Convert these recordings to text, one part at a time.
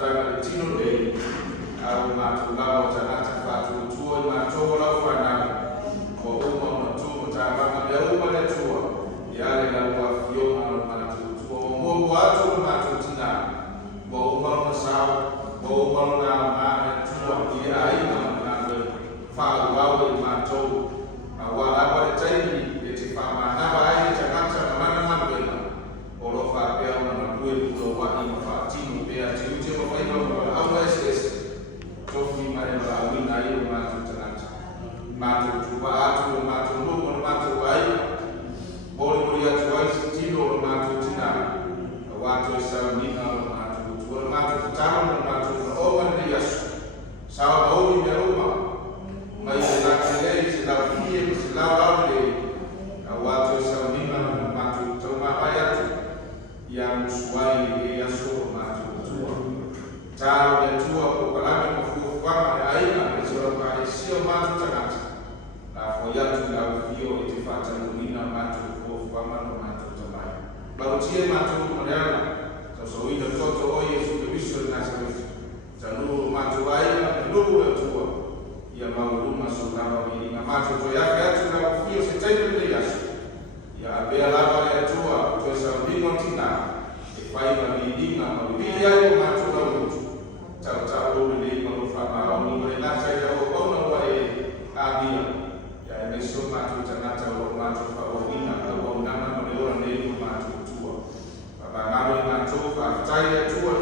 tanga tino dei au matulao tanata fatu tuo matola ufana ko uma matu tabanga ya uma le tuo yale na kwa fioma matu tuo mo watu matu tina bo uma masao bo uma na ma tuo dia aina na fa wawe mato awala wa taini etifama haba ai tanata mana mabena olo fa pe ona na kuwe tuo wa ima fa tino pe ati uche kwa ina au ss tofi mare la wina hiyo matu tanata matu tuba atu matu nuko matu wai boli boli atu wai tino matu tina watu samina matu tuwa matu tano matu owa ni yasu sawa bauni meruma maisha na kelele silafie silawale watu samina matu tuma hayatu ya mswai yasu matu tuwa taro ya tuwa kwa kalame kama aina kwa sio matu tanata na foyatu la vio itifata lumina matu kwa mano matu tamai barutie matu mwana so wito toto o Yesu Kristo Nazareth tanuru matu aina ndugu wetu ya mahuduma sunama ni na matu to yake atu na vio sitaile Yesu ya bea lava ya tua kutosa mbingo tina ifaima bidinga mabili yao matu na mtu tau ni manufaa ni mwenata ya ona wa abia ya meso matu tanata wa matu fa wina kwa unana mleona ndio matu tua baba ngalo matu fa tai tua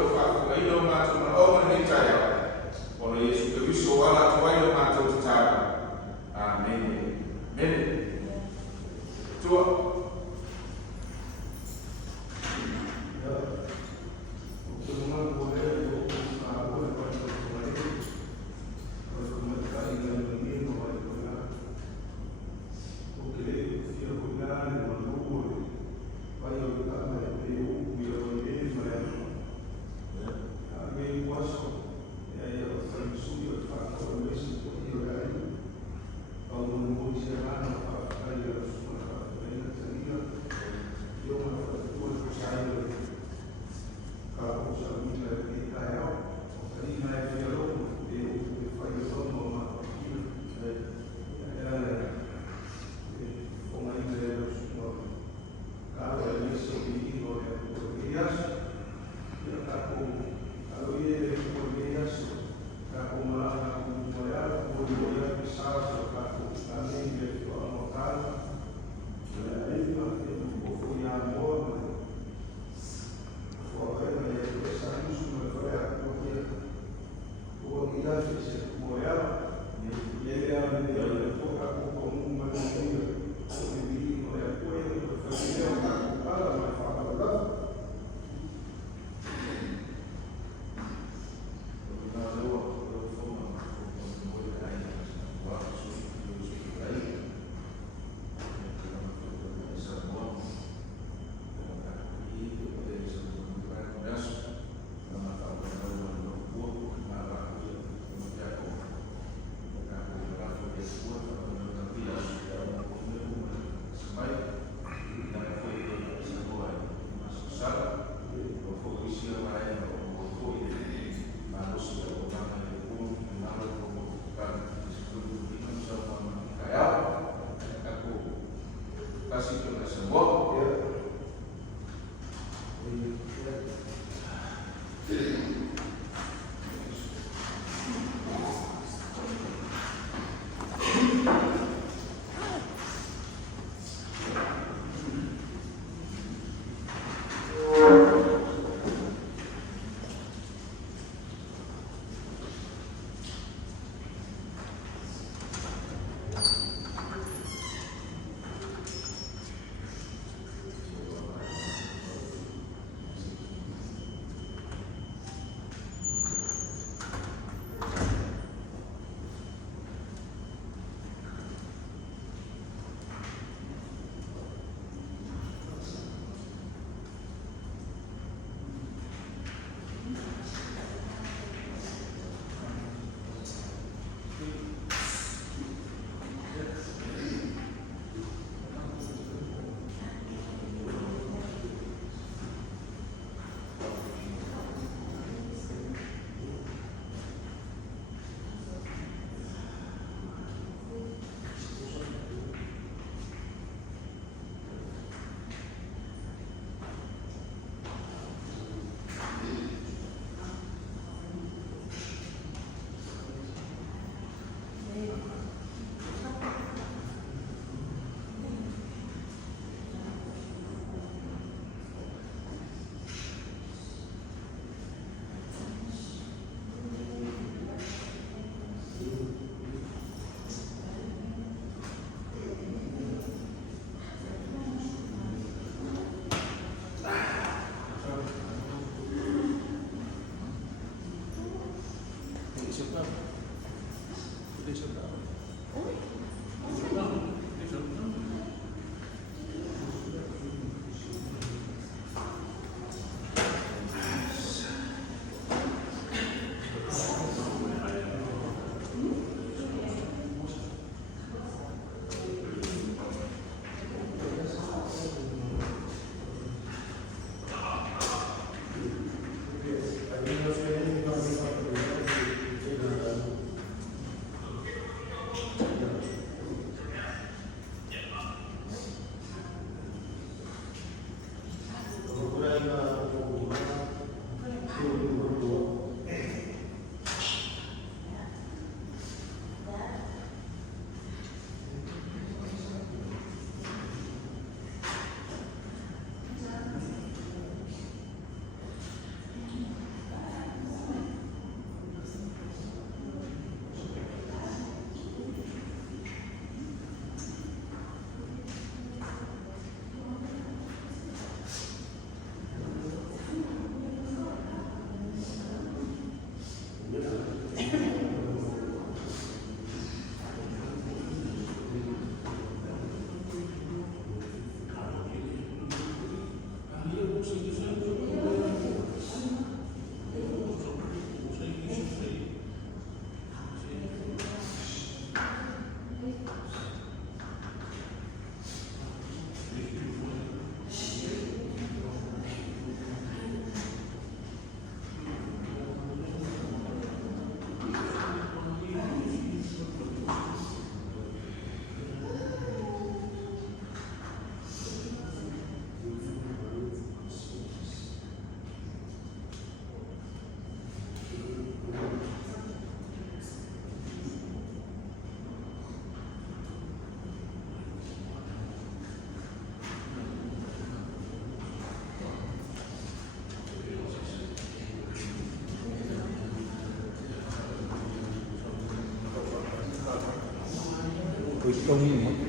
Công gì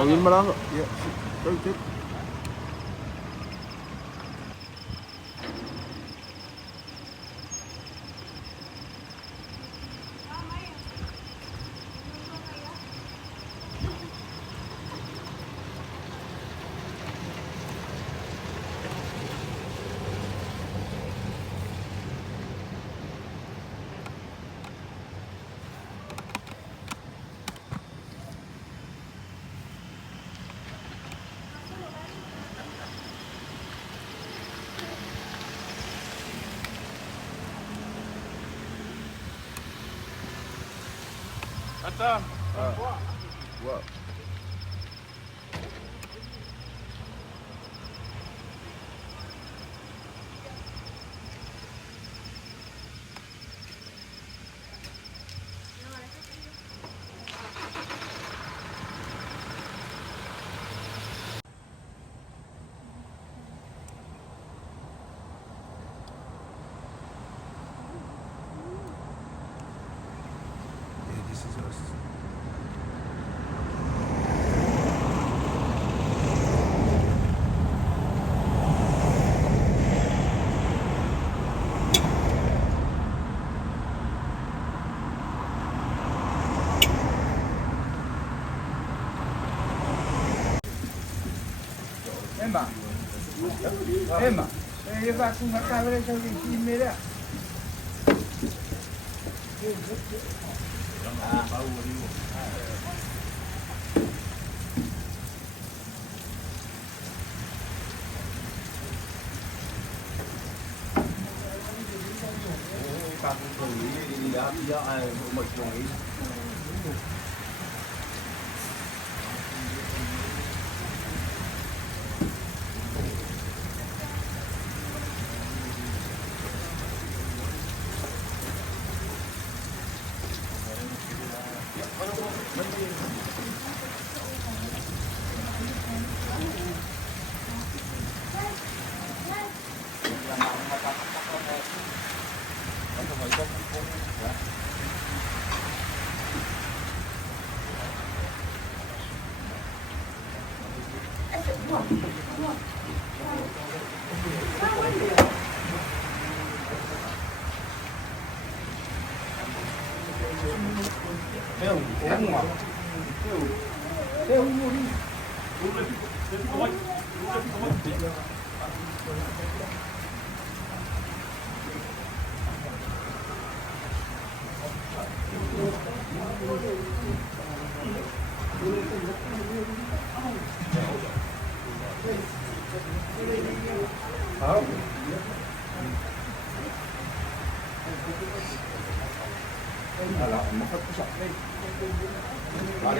Bangin mo lang. Ya, sit. Ata. Wow. Yeah, this is us. Emma. Emma. Je vas com uma câmera que alguém te mira.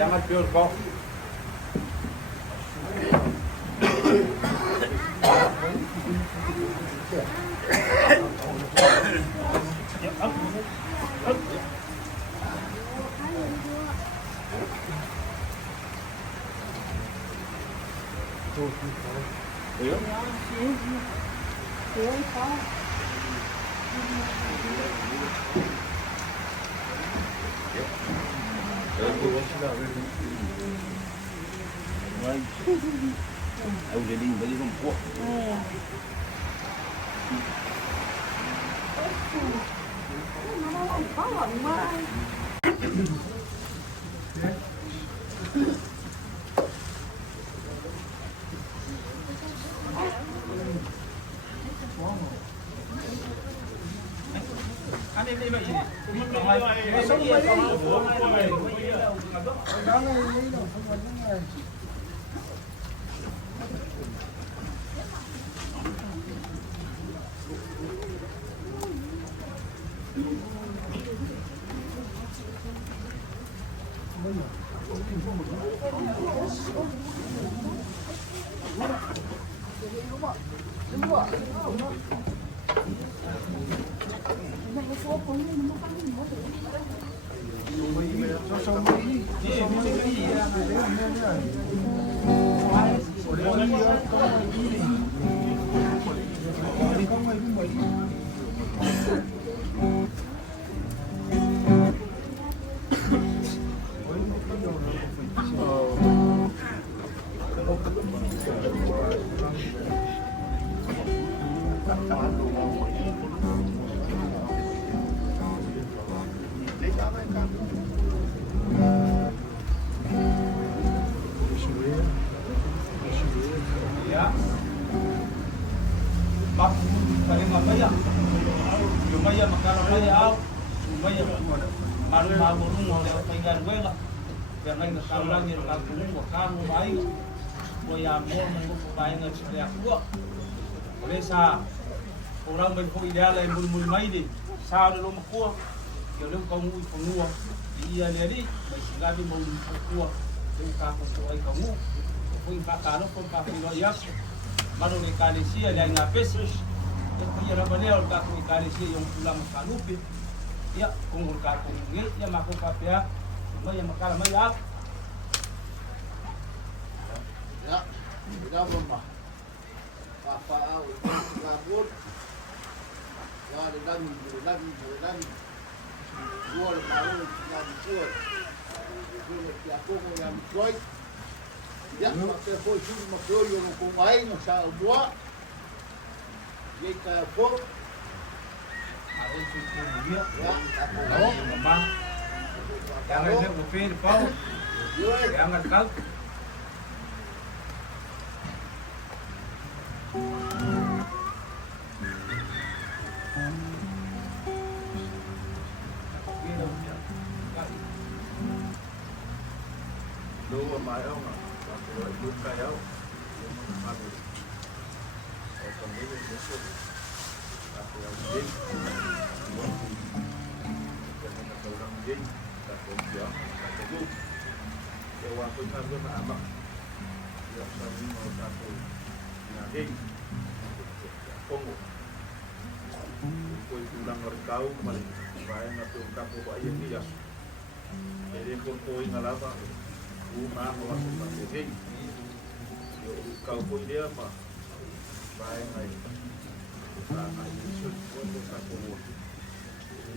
Jangan pure kok. Aku jadi bagi rumput. Orang berfungsi ideal yang mul mai di sao di rumah kuah kalau kamu pengua iya jadi masih lagi mau kuah dengan kakak sesuai kamu pun kakak pun kakak loyak baru kali sih ada yang ngapes punya rabalnya kakak kali sih yang pulang kalupi ya kungul kakak ini ya maku kapia mau yang makala mai ya tidak rumah apa kabut ya dan gua baru yang kuat gua aku yang kuat ya pakai posisi makro yang kumai masa buat jika pun harus cukup dia ya aku memang yang ada berpikir pau yang ada Dua mayo nga. Dua kayo. Ako ang na seorang gay satu dia satu dewa punya dia nak abang dia sami mau satu na gay Kongo koi tulang merkau kembali bayang na tu kapo ba iya nias jadi pun koi ngalaba rumah masuk masuk gay yo kau koi dia apa bayang ai sana Yesus untuk kapo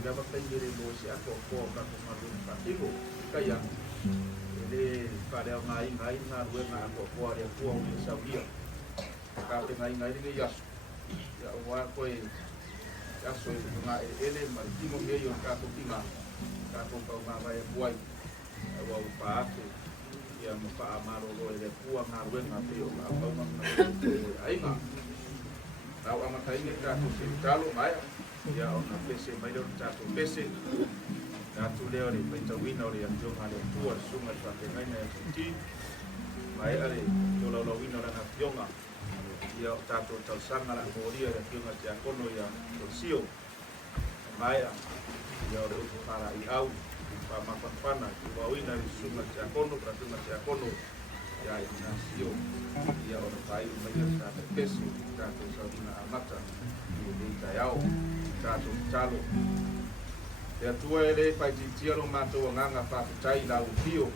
dapat terjadi emosi atau kok marun katigo kaya ini pada ngai ngaruh na atau kok dia kuang ni sabia kate ngai ni yas ya wa koi yaso ngai ele martimo meio kato tinga kato kau ngai buai wa paate ya mpa amaro lo ele kuang ngaruh na teo apa ainga tau amatai ni kato sintalo mai ya ona pese mai do tato pese tato leo ni penta wina ori yang jong ale tua sunga tato ngai na ti mai ale to lo wina na fionga ya tato tal sanga la moria ya fionga ya kono ya sio mai ya ori para I au pa mapana wa wina ni sunga ya kono pra sunga ya kono ya sio ya ori pai mai ya tato pese tato sabina amata ni tayao tato talo ya tua ele pai titia lo mato nganga fa tai la upio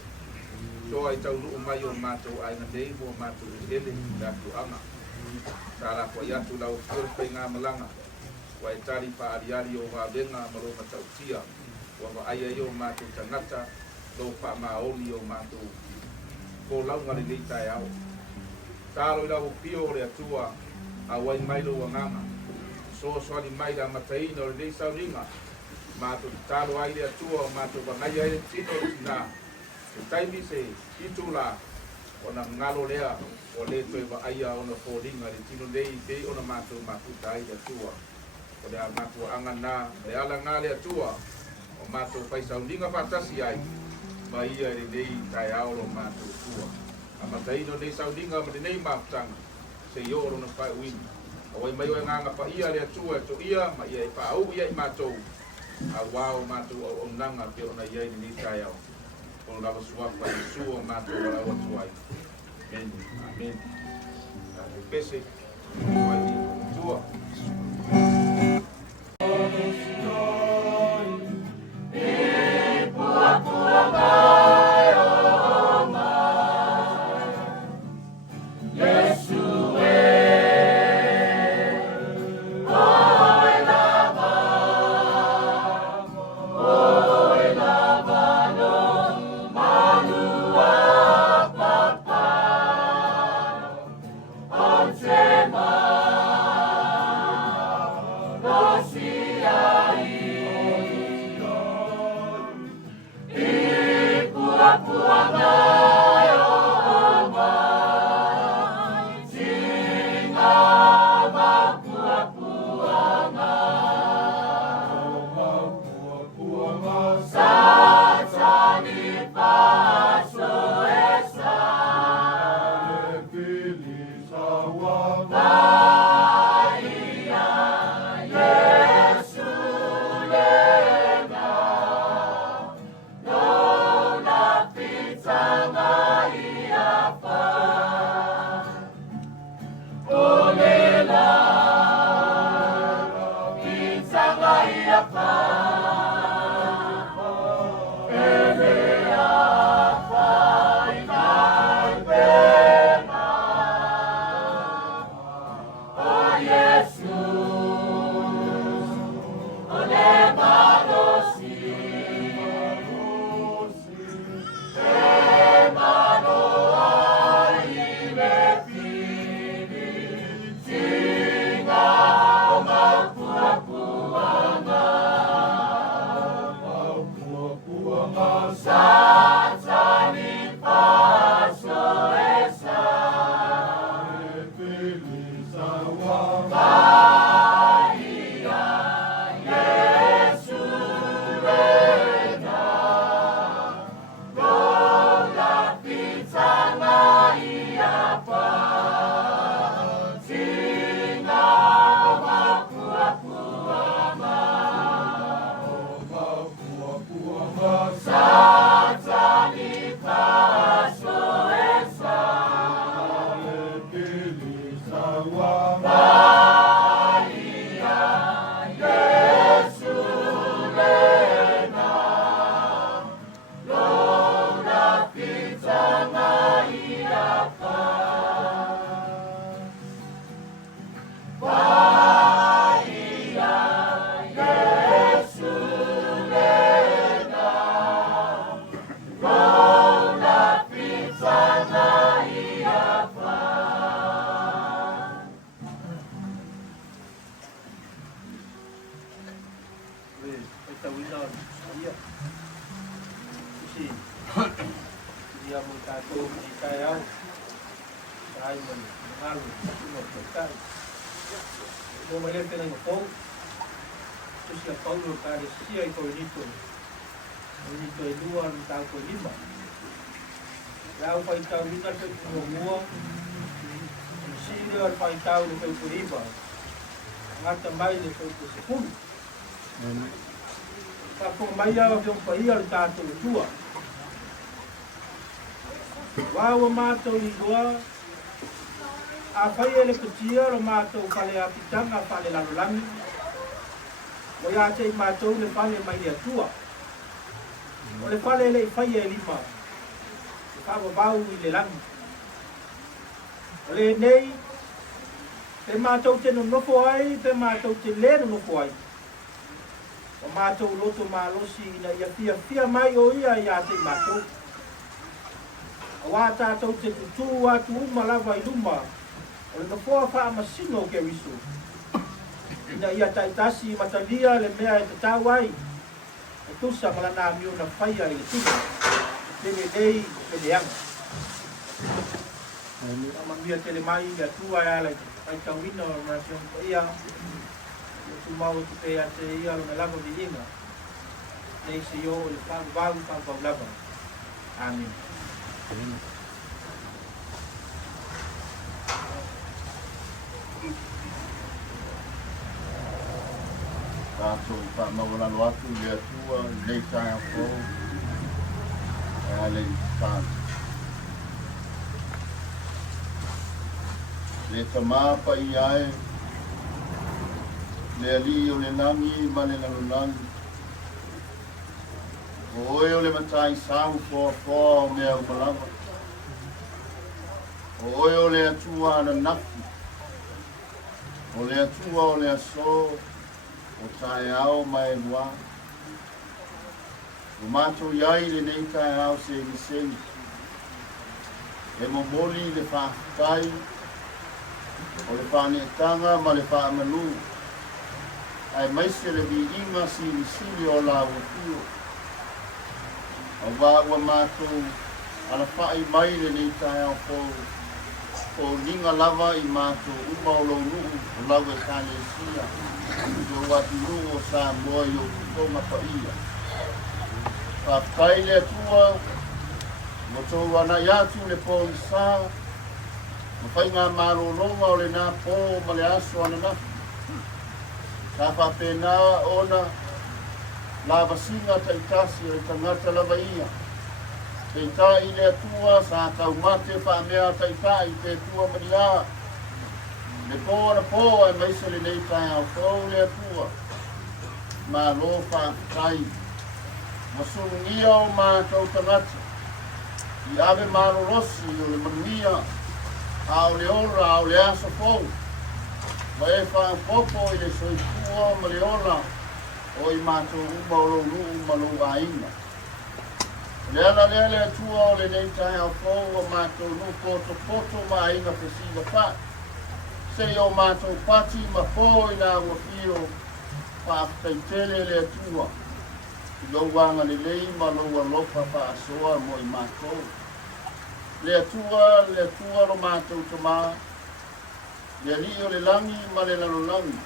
so ai tau lu mai o mato ai na dei mo mato ele da tu ama sala ko ya tu la upio pe nga malanga wa tari pa ariari o va benga maro mata utia wa ai yo mato tangata lo pa maoli o mato ko lau ngale ni tayao talo la upio le tua awai mai lo nganga so swali mai da matai no le sauringa mato talo ai le tua mato bangai ai tino na tai mi se itula ona ngalo lea o le toi ba ai ona fodinga le tino dei dei ona mato tai le tua o le mato angana le ala ngale tua o mato pai sauringa fantasi ai mai ai dei tai ao lo mato tua amatai no dei sauringa ma nei maptang se yo ona pai win awai mai wa nganga pa ia le tua to ia ma ia pa au ia mato awao mato o nanga pe ona ia ni tayao on la sua pa suo mato la o tuai amen amen pese vai tua Pizza. Dia berkata kita yang saya mengalu semua kita. Dia melihat dengan kau, terus dia kau berkata siapa kau itu dua tahun kau lima. Lalu pai tahu kita semua, sihir pai tahu kita riba. Ngata mai le kau sepuluh. Kapung maya yung pahiyal tato dua. Wawa mato i dua. Afai ele kecil mato kale apitang afale lalu lami. Moya cai mato le fale mai dia tua. Ole fale le fai e lima. Kaba bau i le lami. Ole nei te mato te no foi, te mato te le no foi. O mātou loto mālosi na ia fia mai o ia te mātou. A wā tātou te tutu atu umalawa i luma, o le kapoa wha masino ke riso. Ina ia taitasi matalia le mea e te tāwai, e tusa malana mio na whaia i tūna, tene nei ke leanga. Ama mia tele mai le atua e ala i tauina o na siong pa ia, mau tu pe ate ia le lava vinga nei se yo le pa lava. Amin. Tato pa mawala lo atu le atua nei tai afo ale tan le tama pa iae le ali o le nangi ma le lalunangi. O oe o le matai sau fo o mea umalava. O oe o le atua ana nafi. O le atua o le aso o tae ao mai lua. O mato iai le nei tae ao se niseni. E momoli le whaakai. O le whaanetanga ma le whaamanu. Ai maise le vi inga sili o la wafio. O wā ua mātou ala whai mai le nei tae au po linga lava i mātou uma o lau nuu o lau e kāne sia. I o watu nuu o sā moa i o kutonga pa ia. Whakai le atua, mo tau ana i atu le po i sā. Mo whai ngā maro longa o le nā po ma le aso ana nafi. Ka whapena ona lava singa taitasi o tangata lava ia. Teita i le atua sa kaumate whamea taita i te atua maria. Le pōna pō e maise le nei tai au whau le atua. Ma lo whaakai. Ma sunungia o mātou tangata. I ave maro rosi o le manuia. A o le ora, a o le aso whau. Ma e whaampopo i le soifua ma le ona o i mātou uma o nuu ma lo ainga. Le ala le atua o le nei tae au whau o mātou nu poto ma ainga pesiga wha. Se o mātou pati ma pō i nā wafio whaaftaitele le atua. I louanga le lei ma loua lopa whaasoa mo i mātou. Le atua ro mātou tamaa. Le ali o le langi ma le lalolagi.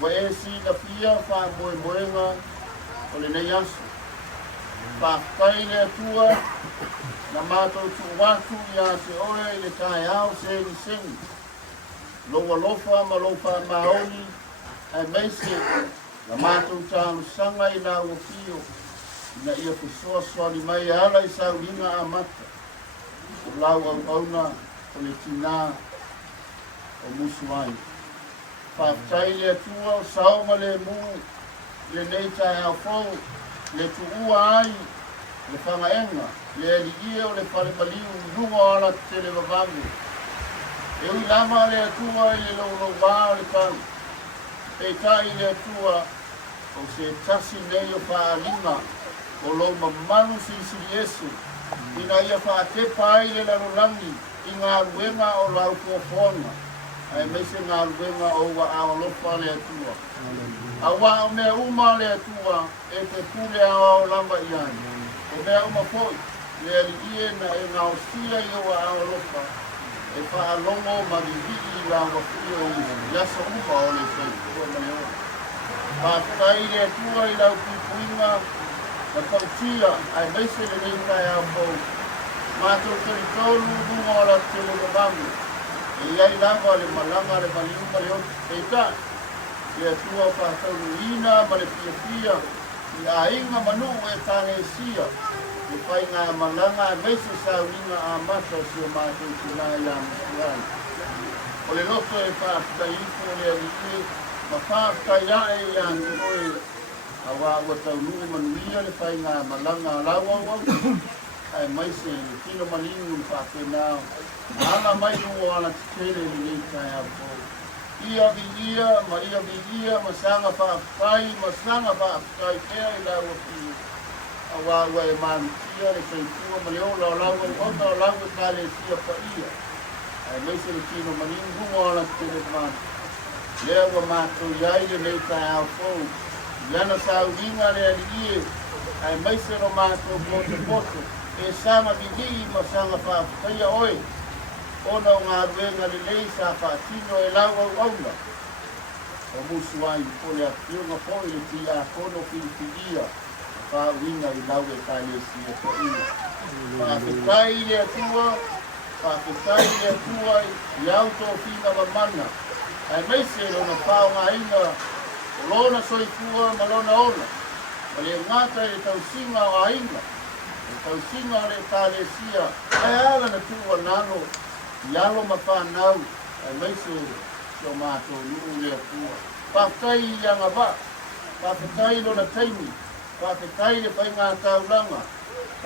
Wa e si na pia wha moenga o le nei aso. Whaakai le atua na mātou tu watu i a te oe i le tae au seni seni. Loa lofa ma lofa maoni ai meise na mātou tānu sanga i nā wafio na ia kusoa soani mai ala i sauringa a mata. O lau au auna o le tina o musuai. Whaatai le atua o sauma le mu, le nei tae au fau, le tuua ai, le whangaenga, le aligia o le whale paliu, runga ala te le wawangu. E ui lama le atua i le lau wā le pau. E tai le atua o se tasi nei o whaalinga, o lau mamanu si Yesu, ina ia whaatepa ai le lalulangi, i ngā ruenga o lau kuafonga. Ai meise ngā ruenga o wa awalofa le atua. A wa o mea uma le atua e te kule a o lamba i ai. e mea uma foi, le ali na e ngau sia i o a alofa, e whaalongo ma viviri la wafio i yasa upa o le sei, kua mani o. Pātai le tua i lau kuikuinga, na pautia, ai meise le nei kai a pou, mātou teritolu runga o la tele o mamu, e iai lava le malanga le maliunga le o te ta, le tua pātau ina ma le pia pia, i a inga manu e tāne sia, e whai ngā malanga e meise sa uringa a mata si o mātou tila i a musiai. O le loto e whaatai ipo le alike, ma whaatai ae i a ndoe, a wā ua tau nui manuia le whai ngā malanga a lauawau, ai maise le tino malingu whaapenao, ana mai nua ana titele ni nei kai a po. Ia vi ia, masanga whaatai, masanga whaatai, kea i lau a pia. Awa ua e manukia le keitua ma leo lau lau ota lau e kale sia pa ia. Ai meise le tino malingu rungo ana titele man. Lea ua mātou iai le nei kai a po. Iana sa uringa le alie, ai meise no mātou poto. E sama vigi masanga whaatai a oe. Ona o ngā ruenga le lei sa whaatino e lau au auna. O musu ai po le apionga po i le ti a kono Pilipilia. Whawinga i lau e kale si e po ina. Whaapetai le atua i auto o fina mamana. Ai meise lona whao ngā inga. Lona soifua ma lona ona. Ma le ngata e tausinga o a inga. E tausinga le kale sia. Ai ala na tua nano. Ialo ma whanau, ai meise o mātou nuu lea tua. Whaatai i anga wā, whaatai lona taimi, whaatai le pai ngā tauranga,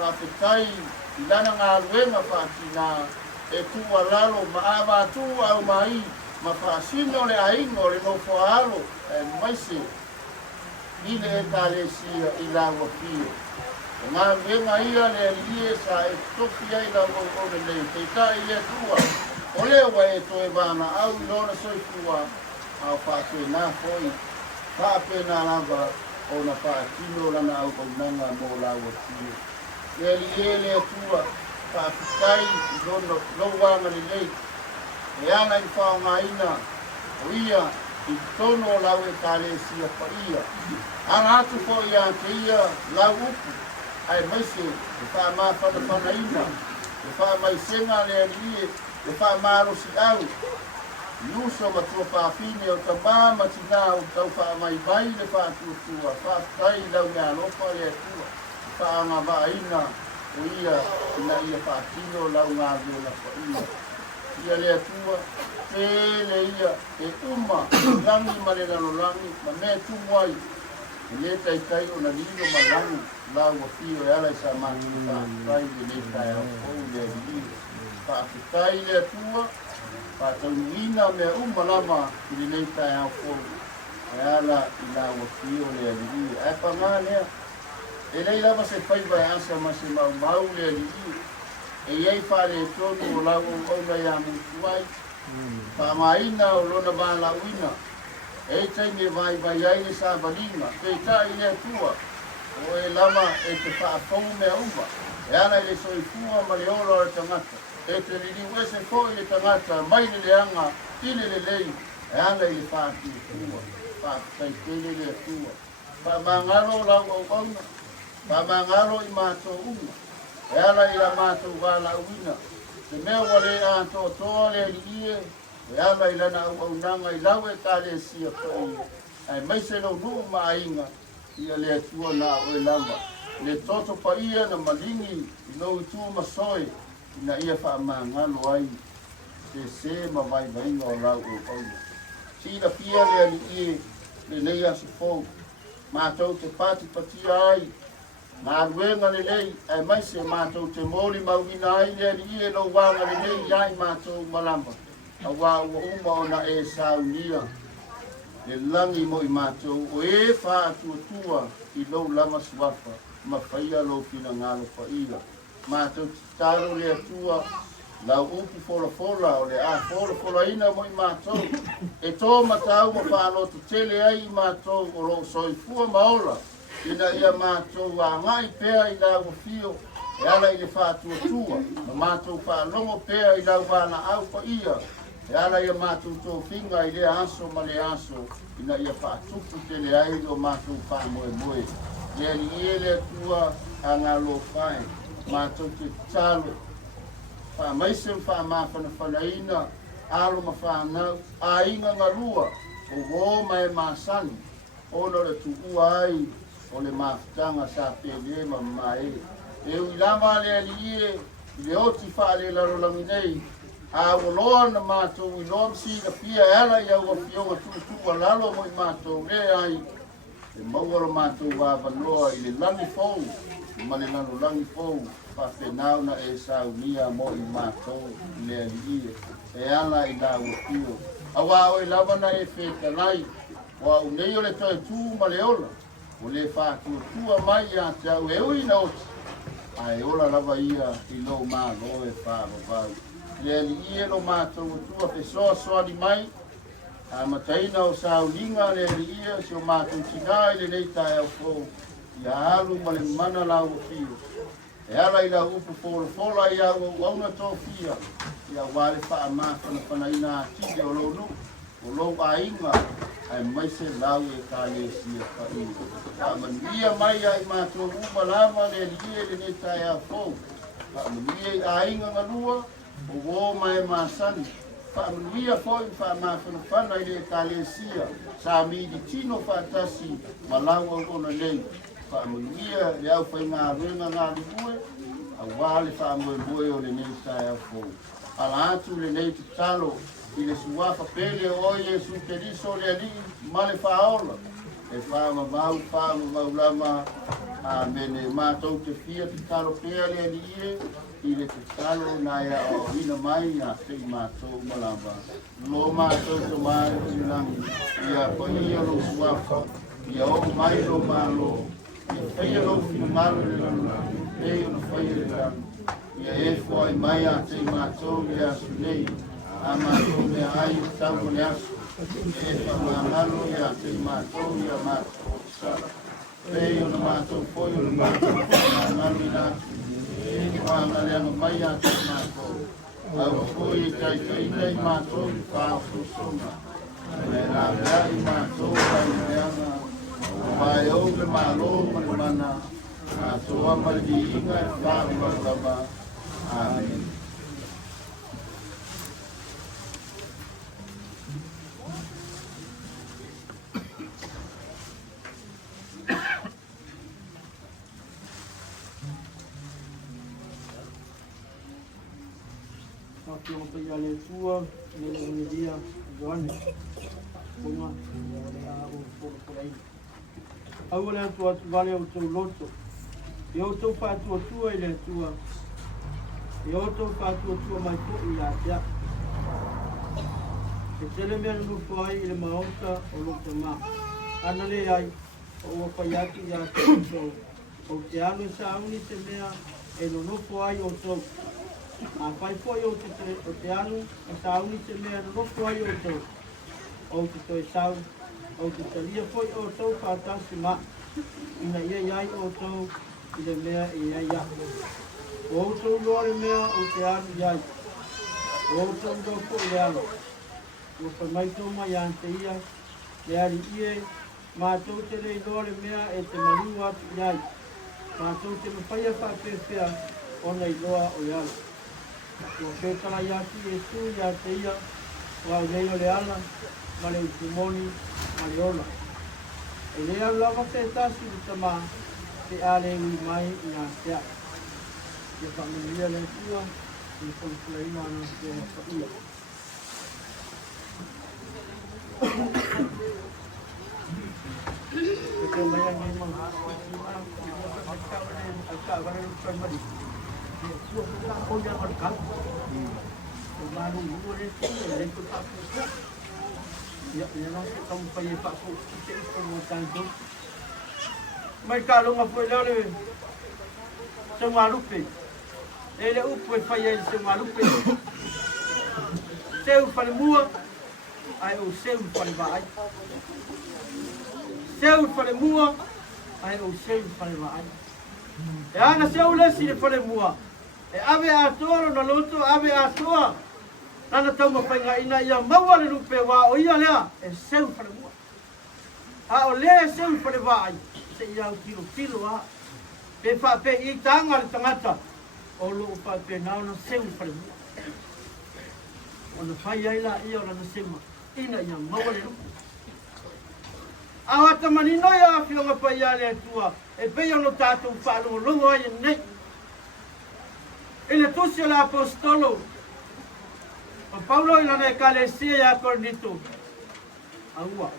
whaatai i lana ngā ruenga whaatina e tua lalo ma awa tu au mai, ma whaasino le aingo le no whaalo, ai meise i le e tale sia i laua pia. Ngā ruenga ia le alie sa e toki ai la o le nei, te tai le tua. O lea wa e toe vana au i lona soifua au whaatue nā hoi. Whaapena lava o na whaatino lana au kaunanga mō laua tia. Le alie le tua, whaakutai i lono wanga le nei. E ana i whao ngā ina, o ia i tono lau e tale sia pa ia. Ana atu po ia te ia lau upu. Ai maise, e wha maa whana ina, e wha mai senga le alie, e wha maa rosi au. Iuso ma tua whaafine o ta maa matina o tau wha mai mai le wha tua, wha tai lau mea lopa le tua, wha anga waa ina, o ia, ina ia whaatino lau ngā viola wha ia. Ia le tua, le ia, e uma, langi ma le nalolangi, ma mea tumuai, le tai tai o na lino ma langi, lau wa fio e ala i sa mani whaatai le tai au kou le lino. Whaatai le tua, whaataunuina mea umalama i le tai au kou. E ala i lau wa fio le lino. E pa ngā lea, e lei lava se whaiva e asa ma se mau le lino. E iei whare tonu o lau o na ia mutuai. Whaamaina o lona maa lauina. E tai me vai ai le sa valinga. Te tai le tua. O e lama e te whaafongu mea uma. E ana i le soifua ma le olo o le tangata. E te ririu ese ko i le tangata, mai le leanga, i le lei. E ana i le whaaki e tua. Whaakai tele le tua. Whaamangaro lau au auna. Whaamangaro i mātou uma. E ana i la mātou wala uina. Te mea wale a toa le liie. E ana i lana au aunanga i lau e tale sia whai. Ai maise no nuu ma ainga. Ia le atua na o e lava. Le toto pa ia na malingi i no i tua masoe ina ia wha maangalo ai se ma vai vainga o lau o pauna. Tira pia le ali ie le nei asu fōu. Mātou te pati patia ai. Ngā ruenga le lei ai maise mātou te mōli mauina ai le ali ie lo wanga le lei ai mātou malamba. A wā ua uma o na e saunia. Le langi mo i mātou o e wha atua i lau lama suafa ma whaia lo pina ngalo whaia. Mātou taro le atua lau upu fola o le a fola ina mo i mātou. E tō matau ma whaaloto tele ai i mātou o lo soifua maola ina ia mātou a ngai pēa i lau fio, e ala i le whātua, ma mātou whālongo pēa i lau wāna au pa ia, e ala ia mātou tō whinga i le aso ma le aso, ina ia whātupu te le ai o mātou whāmoe moe. Le ali ie le tua a ngā lo whae, mātou te talo, whāmaisen whāmāwhana whanaina, alo ma whānau, a inga ngā rua, o wō mai māsani, ono le tu ai, o le mafutanga sa pele ma mai. E ulama le ali le oti fa le la rolangi nei. A woloa na mātou i lom si na pia ala ia ua fionga tu lalo mo i mātou le ai. E maua mātou wa vanoa i le langi fou, ma le lano langi fou, pa whenau na e saunia mo i mātou le ali e ala i la ua fio. Awa o i lava na e whetanai, wa unei o le toi tū ma le ola, o le whātua mai a te au e ui na oti, a e ola lava ia i lo mā lo e whāwawau. Le ali ia lo mātou tua pe soa di mai, a mataina o saulinga le ali ia si o mātou tina i le nei tae au fōu, i a alu ma le mana lau o fio. E ala i la upu fola i a wauna tō fia, i a wale wha mātana whanaina a tide o lo nu, o lo a inga, ai mai se lau e ka le sia ka inga. Ka manuia mai ai mātou uma lama le lie le ne tae a fōu. Ka manuia a inga nganua, o wō mai māsani. Ka manuia fōi wha mātana whana i le ka le sia, sa midi tino whātasi ma lau au ona nei. Ka manuia le au whai ngā renga ngā rupue, a wale wha moe o le nei tae a fōu. Ala atu le nei te talo, i le suafa pele o Yesu Keriso le ali male whaola. E whaamamau lama a mene mātou te fia te talo pea le ali i le te talo na ea o ina mai a te mātou malama. Lo mātou te mai o langi, i a pai a lo suafa, i a o mai lo malo, i a pai a lo finumalo le lana, e o na pai le lana. I a e fwai mai a te mātou le asu nei, a mātou me ai tango le asu, e whamangalo i a te mātou i a mātou sara. Pei o na mātou poi o na mātou whamangalo i a asu, e whamangale anga mai a te mātou. Au poi e kai mātou i whāwhu songa. Me nā mea i mātou kai me anga, o mai au le mālo mani mana, mātou amari di inga e whāwhu lama. Amen. Aku mau pergi le tua, le dia, Johan. Bunga, le aku por aí. Agora tu vale o teu loto. Eu tô fazendo tua ele tua. Eu tô fazendo tua mais tu e a tia. Se ele mesmo não foi ele maonta o loto má. Anale ai o paiaki já tô. O te anu sa uni te mea e no foi o teu. A pai foi o te anu sa uni te mea no foi o teu. O te toi sau o te talia foi o teu fatasi ma. Ina ia ai o teu i le mea i ai ia. O teu lore mea o te anu iai. O teu doko i le anu. O pa mai tau mai ante ia, le ari ie, mātou te rei lore mea e te maru atu iai. Mātou te mawhaia whapewhea ona i loa o iai. O pētala i atu Jesu i ate ia, wau rei o le ala, ma le utimoni, ma le ola. E lea lava pētasi i tama, te ale ui mai i ate ia. Te whamilia le tua, i whamkulaina ana te whaia. Ito may ang mga agkawalan ng pamali. Ako yung magkak. Tumanong ulit ko, nalipot ako siya. Yan ang itong payipa ko. Ito mo tanto. May kalong nga po ilalawin. Sa malupi. Ele upoy payay sa malupi. Seu palimua. Ai o seu para vai. Seu para mua, ai o seu fale vai e ana seu le si le fale mua e ave a toro na loto ave a toa ana tau mawhainga ina ia maua le rupe wa o ia lea e seu fale mua a o le seu fale vai se ia o tilo a pe fa pe i tanga le tangata o lo fa pe na ona seu fale mua ona fai ai la ia ona sema ina ia maua le rupe awa tamanino ia fionga pa ia le tua e pe ono tatou whaalongolongo ai nei ele tusi la apostolo o Paulo ila ne kalesia ya Korinto aua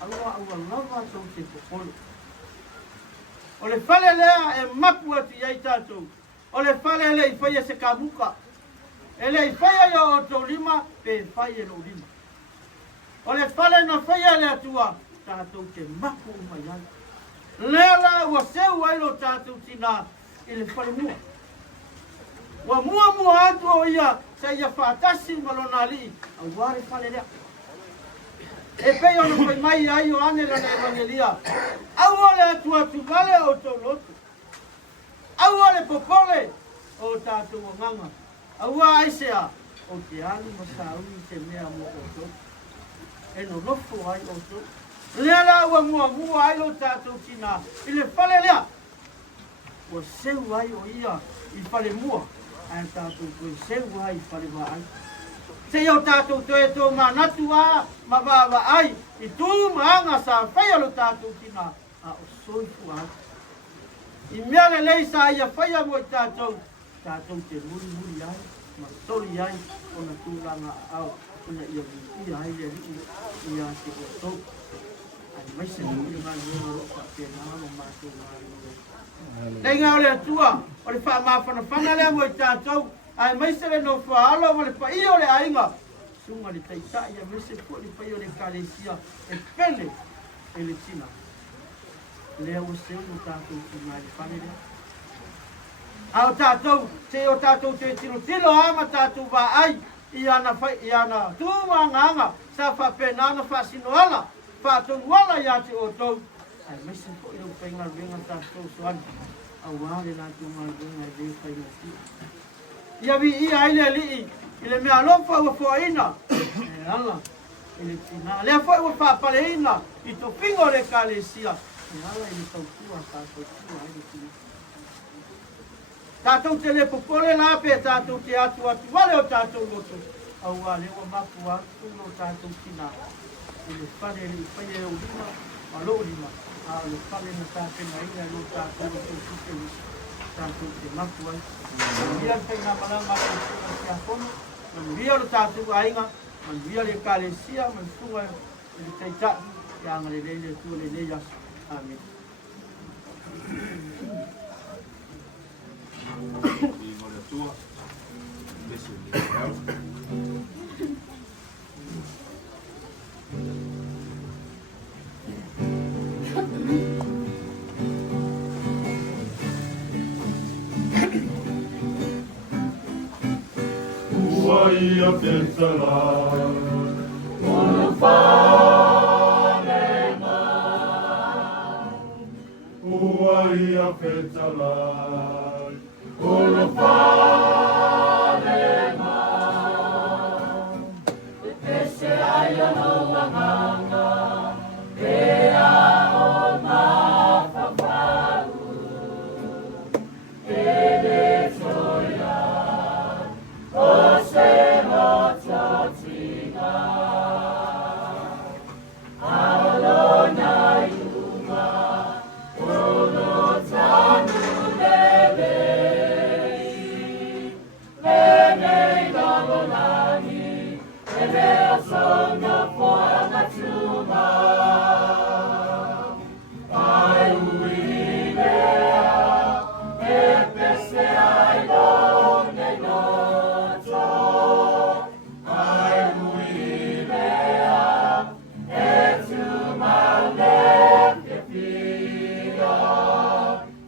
lava tau te popolo o le fale lea e maku atu iai tatou o le fale lea i whaia se kamuka e lea i whaia ia o tau lima pe whaia no lima o le fale na whaia lea tua tātou te maku umaiai. Lea la ua seu ai lo tātou tina i le whare mua. Ua mua atu o ia sa ia whaatasi malona li a ware whale lea. E pei ono koe mai ai o ane lana evangelia. Au ole atu vale o tau lotu. Au ole popole o tātou o nganga. Au a aisea o te ali masauni te mea mo o tau. E no lofo ai o tau. Lea la ua mua ai lo tātou tina i le whale lea. Ua seu ai o ia i whale mua. Ai tātou koe seu ai i whale wa ai. Se iau tātou toe tō manatu a mawawa ai. I tū maanga sa whaia lo tātou tina a o soifu ai. I mea le lei sa ia whaia mo i tātou. Tātou te muri ai. Ma tori ai o na tūranga au. Ona ia ai le ri ia te o tō. Mai se ni ma no pa na no ma tu ma. Nei nga ole tua, o le fa ma fa na fa le mo ta tau, ai mai se no fa alo mo le pa I ole ainga. Sunga le tai sa ia mai se ko le pa I ole kalesia e pele e le tina. Le o se no ta tu ma le fa le. Au ta tau, se o ta tau te tilo ama ta tu va ai. Ia na tu ma nganga sa fa pena na fa sinoala. Patung wala ya te o tau. Ai mai se ko ilo penga venga ta so soan. Awale la tu ma venga de penga ti. Ia vi I ai le li. Ile me alo fa o fo ina. Ala. Ile tina. Le fa o fa pale ina. I to pingo le kalesia. Ala ile tau tua ta so tua ai ti. Tatou te le popole la pe tatou te atu wale o tatou loto. Awale o maku atu no tatou tina. Le fale le fale o lima a lo lima a le fale na ta pe mai na lo ta ko te maku ai ia pe na mala ma ko se a fono man via lo ta tu ai nga man via le kalesia man tunga le taita ya ngale le tu le ya amen Ni mo le tua. Besi. Ia pentala Ulu whanema Ua ia pentala Ulu whanema E pese ai ano manganga E ao mawhawhau E le soia O se mototinga Aolona yuma Uno tanu lelei Lenei lalolani Elea songa poana tuma Ai uilea E pese ai lone noto Ai uilea E tuma lepe pia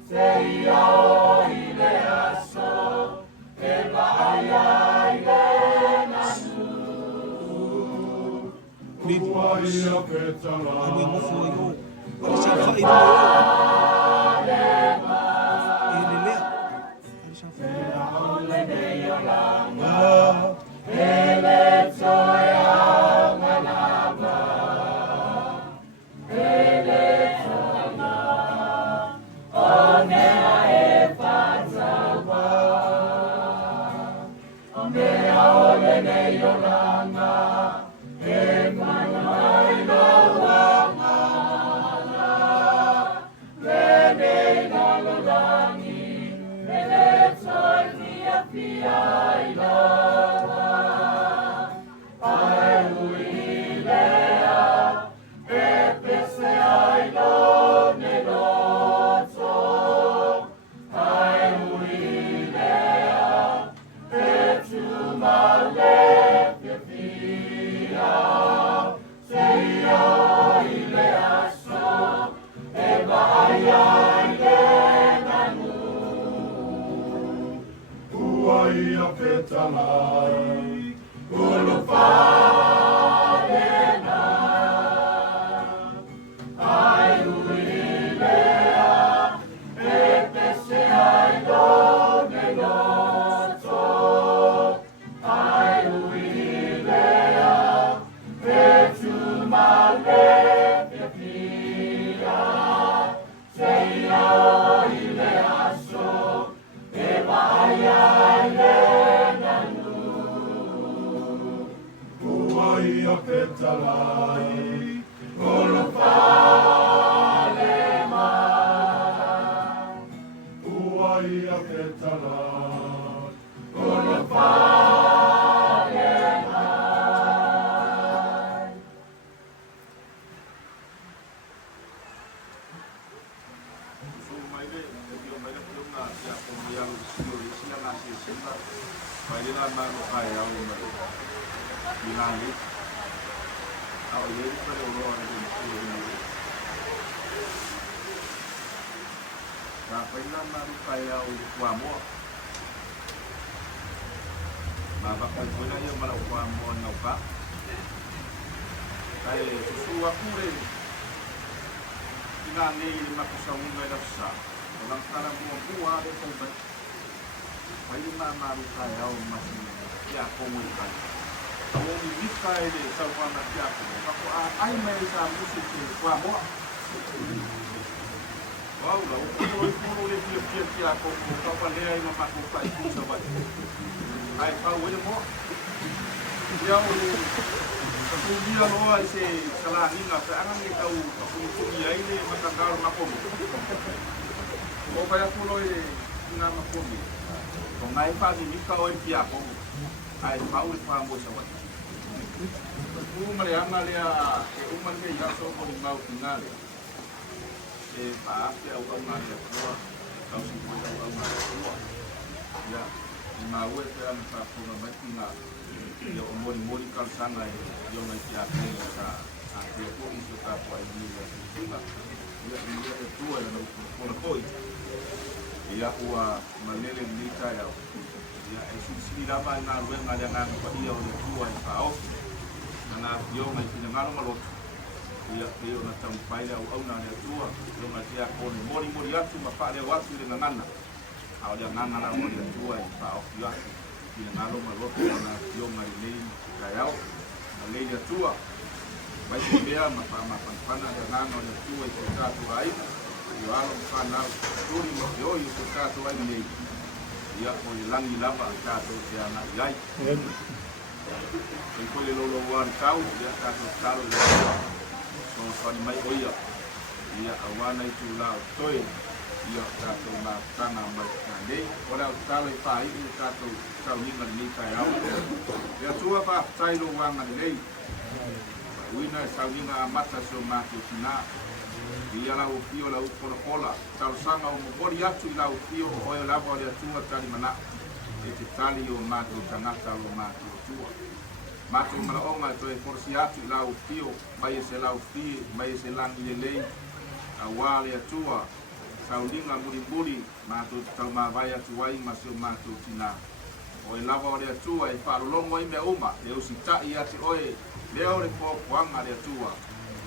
Se ia o ilea so E vai ai le nanu Ua ia pentala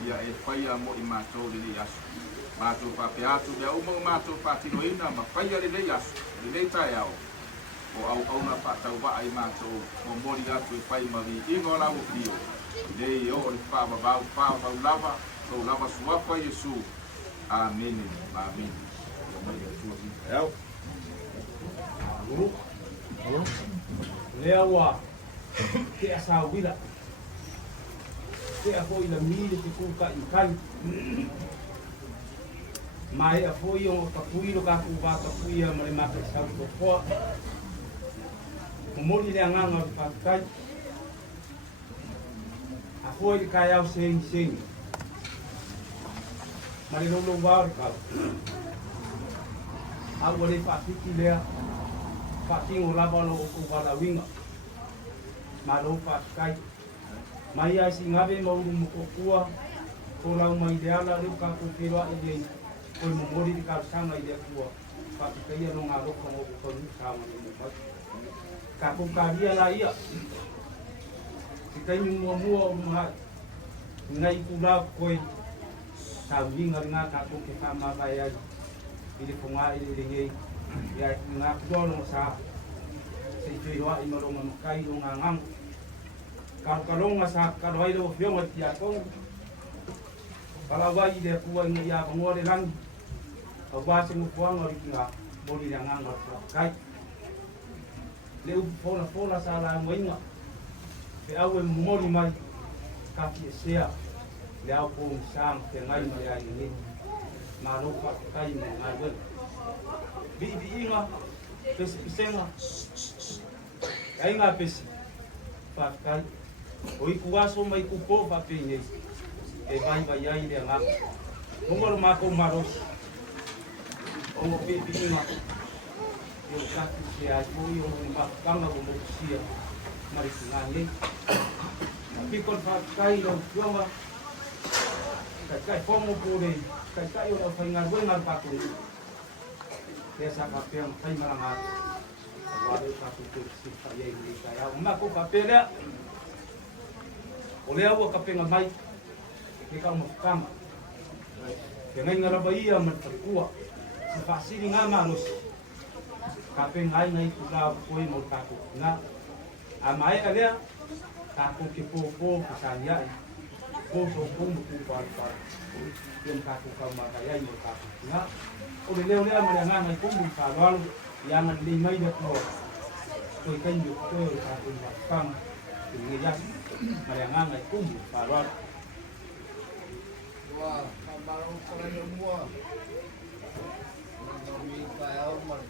ia e whaia mo i mātou lele asu. Mātou whape atu mea umang mātou whātino ina ma whaia lele asu, lele tae au. O au auna whātau wa ai mātou mo mori atu e whai mawi ingo lau pio. Nei o le whāwabau lava, o lava suafa Yesu. Amen. Amen. Eo. Lea wa ke asa wila ke a foi la mili te kuka i kai mai a foi o ka puilo ka ku ba ka puia mare ma ka sa ko po mo ni le nganga pa kai a foi ka ya sing mare no lo wa ka a wo le pa ti le Patingo lava lo ko wala winga. Malo pa kai. Mai ai singabe mo mo kokua. Ko la mai de ala ru ka ko tiro ai de. Ko mo mori di ka sanga i de kuwa. Pa kai no nga lo ko mo ko ni sa mo mo pa. Ka ko ka dia la ia. Si kai mo mo ma. Ngai ku la ko sa winga nga ka ko ke ka ma ba ya. Ile ko nga ile de ngai. Ya nga kuolo sa tuiroa i maronga makai o ngā ngang. Karonga sa karoairo o whionga ti a kong. Palawai i le kua i ngā pangoa le rangi. A wāse mukuanga riki ngā bori le nganga sa kai. Le upu fola sa la moinga. Pe au e mori mai kaki e sea. Le au kong sang te ngai mai ai ni. Mā roka kai me ngai wena. Bi inga pesi pisenga ai nga pesi pa kai o i kuaso mai ku po pa pinge e vai ai le nga ngoro ma ko maros o mo bi inga yo ka ki ai ko yo ma kanga ko mo sia mari singa ni bi kon pa kai lo yonga kai fomo pure kai yo fa ngar wenga pa ko Desa kapiang kai marangat. Wale kasutur sifat yai di saya. Mak ko kapela. Oleh awak kapeng mai. Kita mau kama. Dengan ngarabai amat terkuat. Sifasi ni ngama nus. Kapeng ngai kula koi mau taku. Na amai ada taku kipo kesanya. Ko so pun par. Yang taku kau makaya mau taku. Na o le leo marangan ai kumbu pa wal yang li mai de ko ko kan yu ko ka kun ba kam ni ya marangan ai kumbu pa wal Wah, kabarong pala yung buwa. Nagawin pa ako man.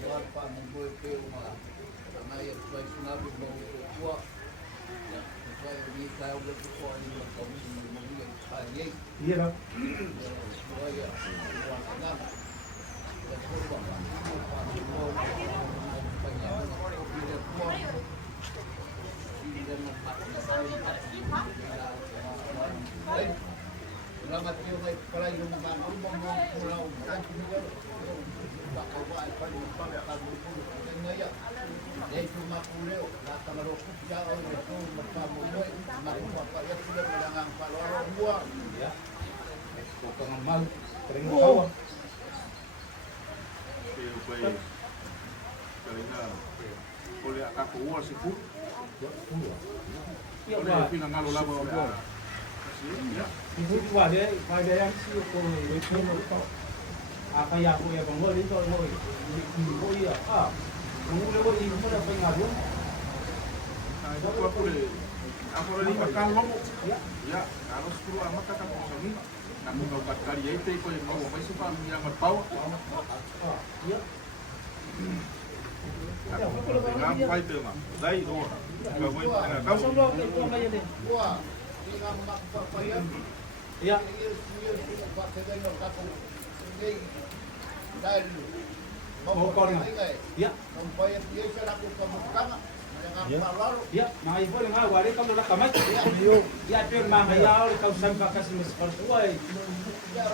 Buwan pa mong buhay pa yung mga kanayat pa yung sinabi mo buwa. Kaya hindi tayo gato ko ang mga kami ng mga kanyay. Iya lah. Kaya, buwan ka na. Kasi ba, paano mo ang pangyayang ng pilat mo? Hindi naman Salamat yung may pala yung mga umang mula ang kanto nila. Bakawa ay pagpapagpapagpapag ng ngaya. Dahil tumakuleo, natamarokot siya o ito magpamuloy. Makupapayat sila walang ang palwarang buwang. Huwag kang amal. Kering kawa. Oleh aku uar siput. Iya Oleh Pak. pinang ngalo laba oleh. Ya. Ibu tua dia, pada yang si ko itu mo. Apa ya ko ya bangol itu mo. Ibu iya. Ah. Kamu le wo ibu mo na pengadu. Aku le makan lomo. Ya, harus keluar maka kan kami. Namu ngobat kali itu ko yang mau mai suka yang matau. Iya. Ngam pai te ma. Dai do. Ka voi na ka. Solo ke ko kaya de. Buwa, ang makupapayat. Iya. Dahil Iya. membayar dia cara aku kamu Iya, mga ibo nga wari ka mula kamay. Iya, pero mga yaw ka usang ka kasi mas parkuay. Iya,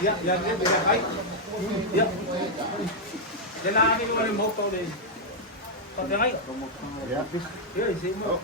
iya, iya, iya, kay. Iya. Yan na akin mo mo to din. Pagkangay. Iya, isi mo.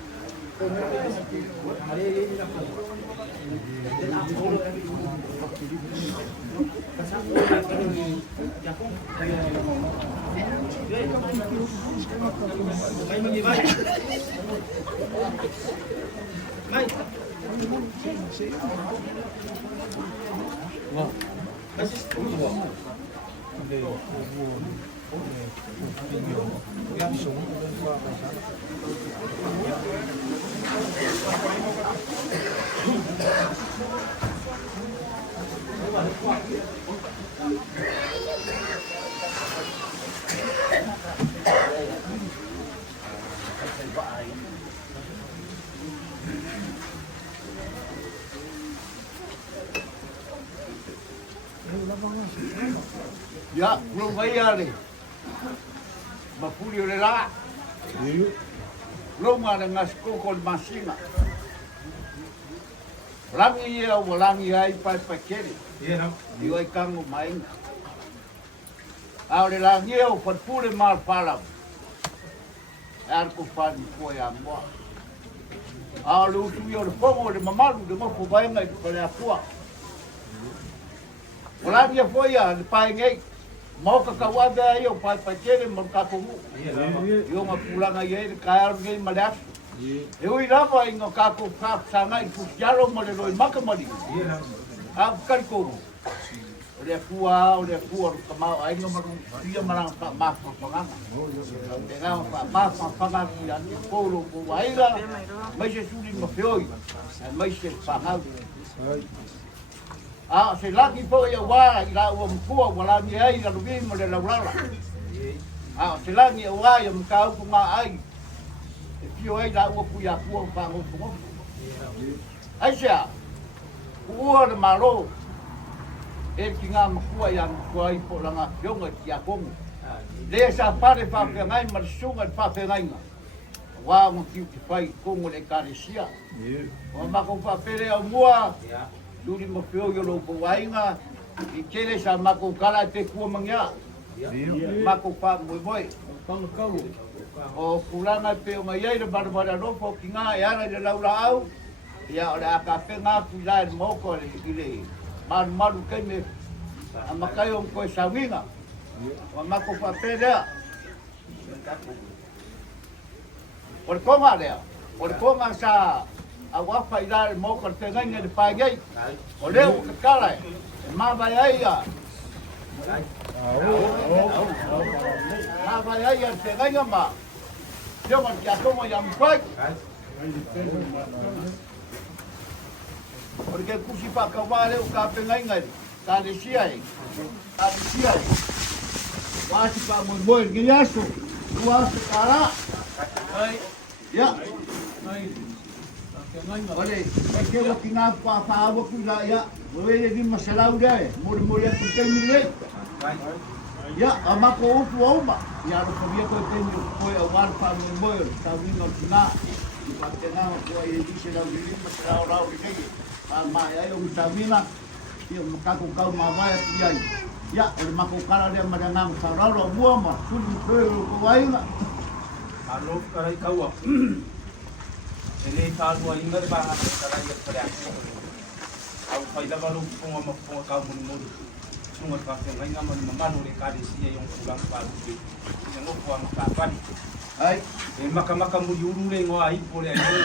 Ya, belum bayar ni. Mapuli oleh lah. Belum ada ngasku kon masina. Langi ya, langi ai pai pakeri. Dioi kangu main. Oleh langi ya, pule mal palam. Aku pan foi amor. Alu tu yo fogo de mamalu de mo vai ngai para a tua. Ola dia foi a pai ngai. Mau ka kawada yo pai pakere mo ka komu. Yo ma pulanga ye ka ngai madak. Eu irava ingo ka ko ka sanga i pusialo mo le loi makamali. Ab kan ko. Ole fua ka mau ai no maru dia marang ka ma ko panganga. Denga pa panga ya ko lo ko ai la. Mai se suri mo feoi. Mai se panga. Se lagi po ya wa ila o mkua wala ni ai la lubi mo le laurala. Se lagi wa ya mkau ku ma ai. Pio ai la o ku ya ku pa mo ku. Ai sia. Ua de malo. Kinga makua yang kuai po langa yonga kia kongu. Le sa pare pa pe ngai marsunga pa pe ngai. Wa mo ki fai kongu le karisia. O ma ko pa pere o mua. Duri mo peo yo lo ko wainga. I kele sa ma ko kala te ku mangya. Ma ko pa mo boy. O kulanga pe o ngai re barbara no po kinga ya le laula au. Ya ora ka pe nga pula mo ko le ile. Maru kai me amakai on ko sawinga o mako papera por coma sa agua faidar mo ko tenga de pagai o leo kala ma vai ai ya ma vai ai ya tenga ma yo ma ya como ya mpai porque kusi pa kawale o ka pengai ngai ka de siai wasi pa mo boy giaso tua sekara ya oleh ke lo kina pa abo kula ya wele di masalah udah mur ya kutai mile ya amako utu oma ya ro kabia ko penyo ko awal pa mo boy sabi no kina ipatena ko ai di sela uri masalah uri ma ya yung samina yung makakukau mawaya piyay ya el makukara dia madangang sararo buama sudi pelu kuwainga alo karai kawa ele talu inga ba karai ya pada au faida balu punga mapunga kau mun sunga ka ngai ngam mamanu le kadi sia yung pulang balu yang ko makapan ai e makamaka mu yuru le ngoi pole ai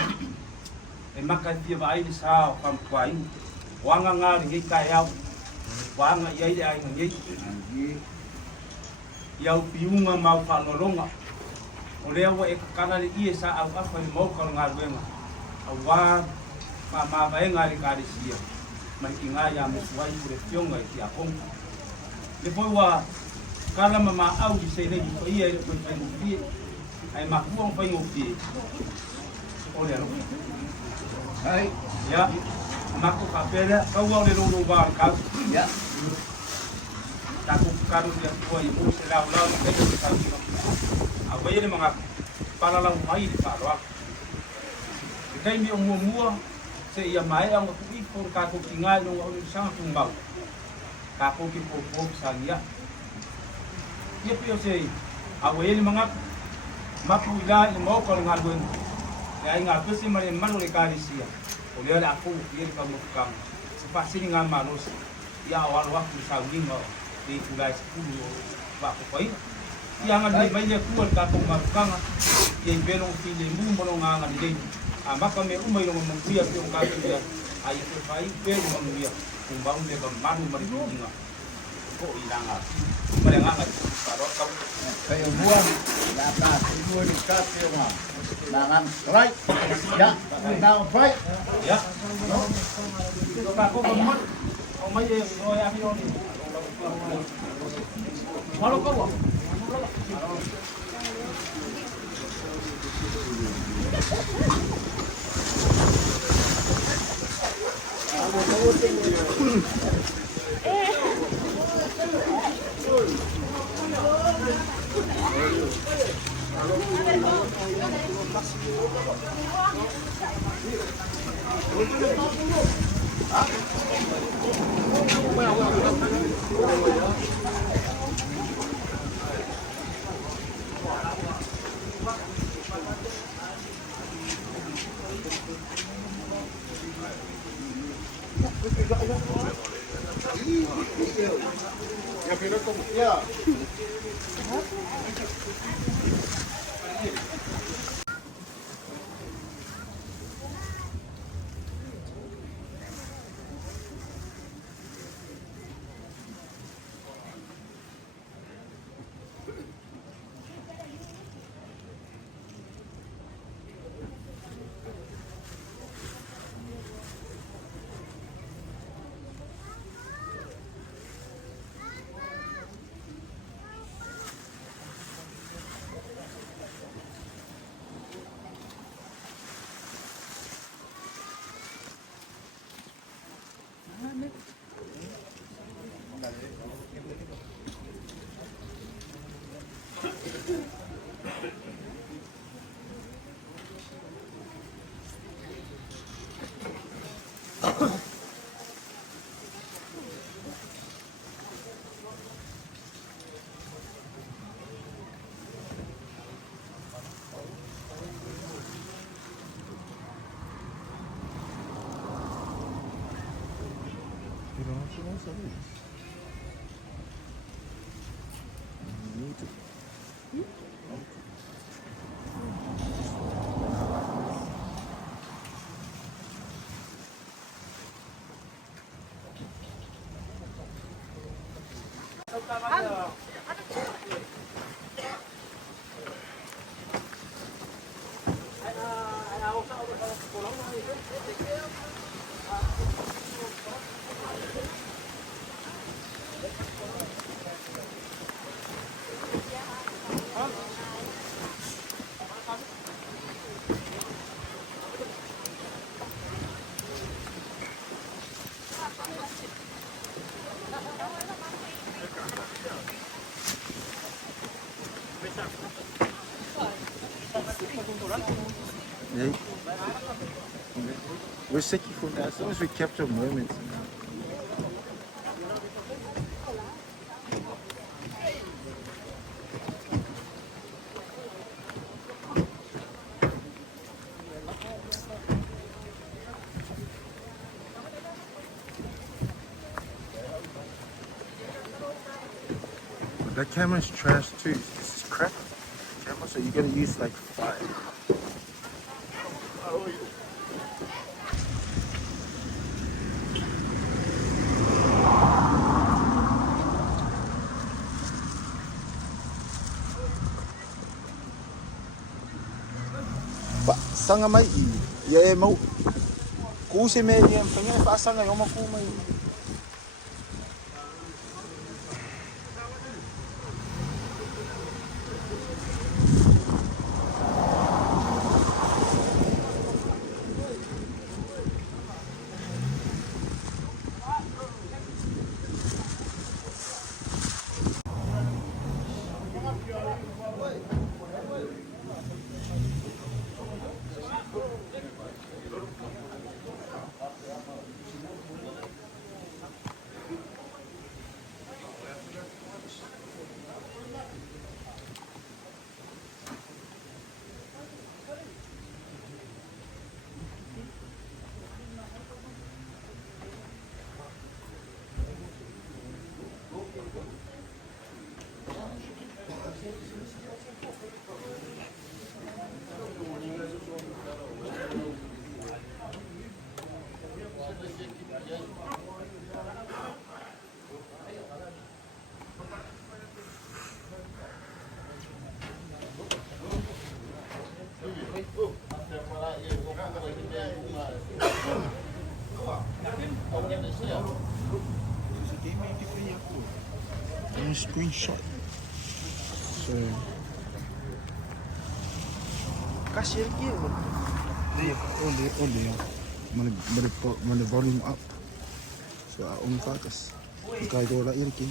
e maka dia vai di sao pam kwai wanga ngari ngi kayau wanga yai ai ngi yau piunga mau kalolonga ole wa e kana le ie sa au afa ni mau kal ngarwenga awa ma vai ngari kari sia mai kinga ya mu swai pure tionga ki akong le foi wa kala mama au di sei le ko ie ko pi ai ma kuong pai ngopi ole ro hai ya maku kapela kau au le lulu bar kau ya taku karu dia kuai mu selau lau ke ke kami apa ye mga palalang mai di parwa kai mi mua se ia mai ang ku ipor ka ku tingai no au sang tumbau ka ku ki po sang ya ye pio se apa ye mga maku ila mo ko ngalwen Ya ingat pesi mari malu le kalisia. Oleh ada aku dia kamu kamu. Sepasi ni ngamalos. Ya awal waktu sauding di Julai 10 waktu koi. Yang ada mai le kuat ka ko makanga. Yang belong fili mu mono nganga di. Maka me umai lo mengkuya pi ka dia. Ai ko pai pe mengkuya. Kumbang le ka manu mari dinga. Ko ilanga. Mari nganga paro ka. Kayo buwan, lakas ibu di kasih mah. Nangan right, ya, now right. Ya. Ka ko mo. O mai e o ya pi ni. Malo ka wa. Yeah. We're sick from that. As long as we capture moments. That camera's trash too. This is crap camera, so you gotta use like 5. Sanga mai i e mau ku se me i penga fa sanga yo ku mai Screenshot. So kasih lagi ya. Dia. Mana volume up. So focus. Kaya ko lang lagi.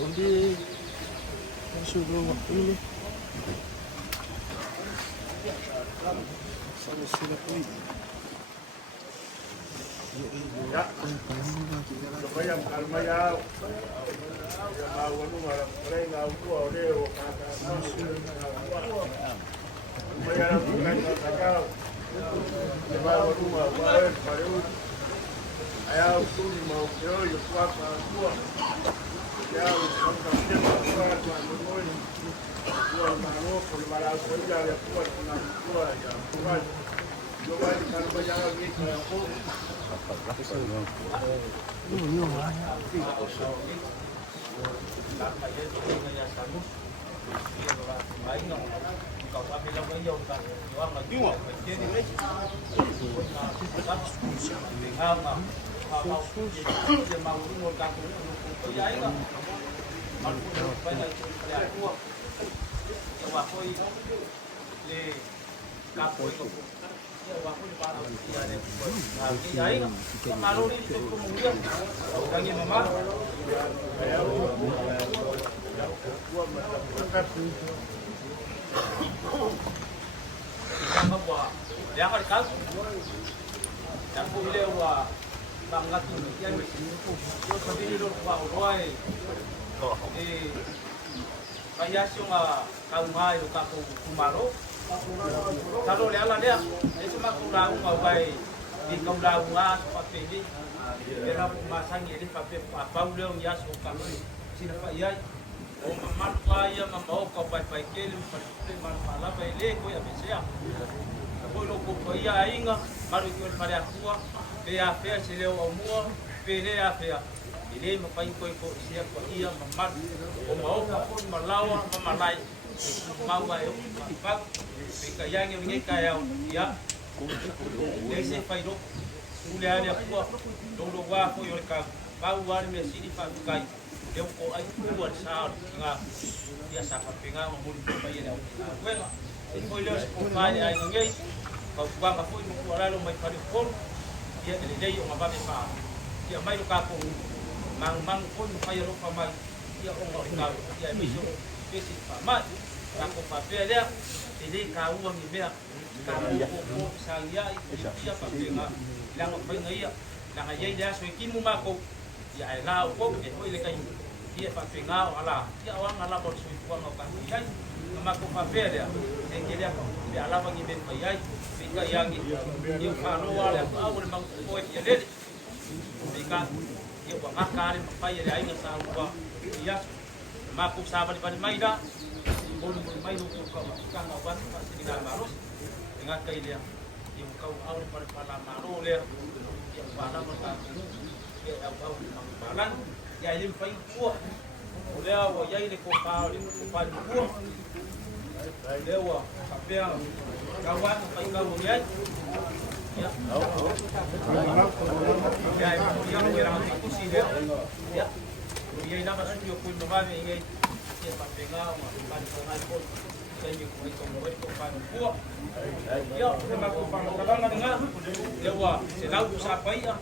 Onde chegou ele. Sama sila po Ya. Supaya kalmaya. Ya awal mereka uang dia kata Supaya bukan kata Lepas rumah baru baru ayah tu ni mau kerja ya kuat kuat ya sampai kita kuat kuat kuat kuat malu kalau malas kerja ya kuat kuat ya kuat coba kalau banyak lagi saya pun kama wa ya ka ka ya ko ile wa bangatu ya me yo sabili lo wa oai kaya siya kaumay o kako kumaro talo le ala le ese makula un oai di kaula wa papeli era masangi ele papel apa ule un yaso kako sina pa ia o mamata ia mamao ka pai kele pa mala pa ele ko ya besia ko lo ko ia inga maru ko pare akua pe a fe se le o mua pe le a fe ile mapai ko sia ko ia mamat o mau ka pun malawa mamalai mau ai pa pe ka yang ngi ka ya ia le se fai do ule ale akua do wa ko yo ka ba wa me sini pa kai eu ko ai kuat sa nga dia sa pa pinga mo mo pa ia well e foi le ko mai ai ngai ka wa ka foi mo ala lo mai pa ko dia ele dei o ma ba pa dia mai lo ka ko mang ko pa ia lo pa mai dia o ngau ka dia mi so pesi pa mai ka ko pa pe dia ele ka u ngi be ka ko sa ia ia pa pinga lang pa ngai ia lang ai dia so ki mo ma ko ya la ko e foi le kai dia pa pengao ala dia awang ala bor sui kuang ka ai ma ko pa pe dia e ke dia ko dia ala bangi ben pa ai pika yang dia pa no ala pa o mang ko e dia le pika dia wa ngakare pa ia ai nga sa ko dia ma ko sa ba di mai da bolu mai no ko ka ma ban pa si na maros dengan kai dia dia ko au pa la maro le dia pa na ma ta dia au balan ya ile pai kuah leo wa ya ile ko pa kuah leo wa kapea kawan pai ka mo ya ya ya ya ku si leo ya ya ina ba yo ku no ba me ngai ya pa penga ma pa ko ngai ko sai ni ko pa kuah ya ma ko pa ka nga nga leo wa se lau sa pai ya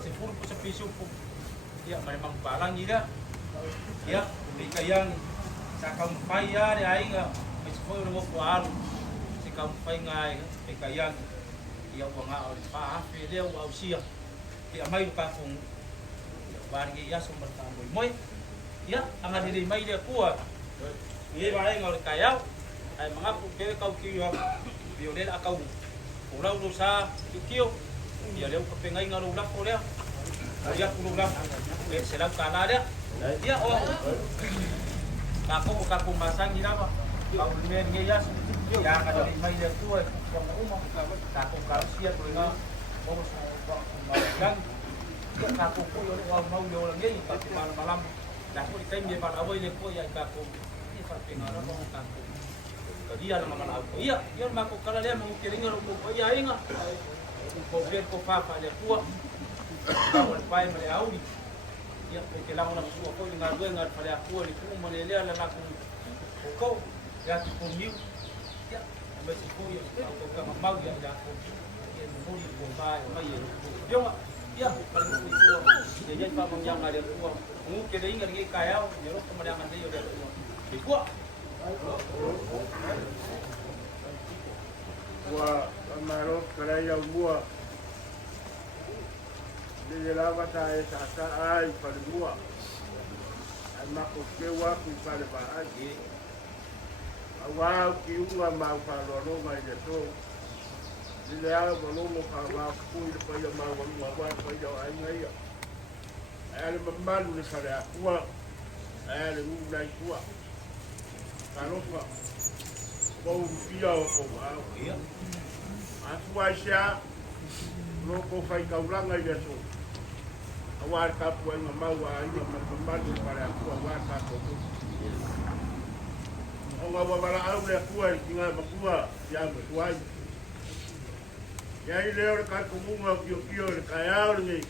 se pur ko sa piso ya memang balang ida ya bikayang sa kampai ya ai nga mispo no ko alu si kampai ngai bikayang ya ko nga pa fe leo au sia ya mai pa kung barge ya sumber tamboy moy ya anga dili mai le kuat ye bae ngol kayau ai mga ku ke kau ki yo biolel akau urau dosa kikio ya leo ka pengai ngaro la ko le ya kulula ke selau kana dia dia oh kako kako masang ina ba kau men ngias ya kada mai dia tua kong uma kako kau sia tu nga boros dan kako ko yo mau yo lagi tapi malam dah ko ikai me para awai le ko ya kako ni fa pengara ba kako dia na mana ko iya yo mako kala le mo kiringa ko ya inga ko ko papa le tua kawal pai mare auri ya ke lang na suo ko ngar due ngar pare aku ni ku mo le la la ko ya ku niu ya ba si ko ya ko ka mau ya ya ko ya mo ni ko ba mai yo ya paling ko ya ya pa mo yang ada ko mu ke dei ngar ge kaya yo ro ko mare ngan de yo de ko wa amaro kala ya bua de la bata esa ta ai para mua ama ko ke wa ku para ba ai awa ki unga ma pa lo mai de to de la ba lo mo pa ba ku de pa ya ma wa pa ya ai ngai ya ai ma ma lu sa ya wa ai lu nai ku ka lo pa ko pia ko ba ya atua sia lo ko fai ka uranga ya so awar ka pu nga mau ai ma ma para ku awar ka ko o nga wa bala au le ku ai kinga ma ku ya ma tuai ya ile or ka ku mu kio ka ya ni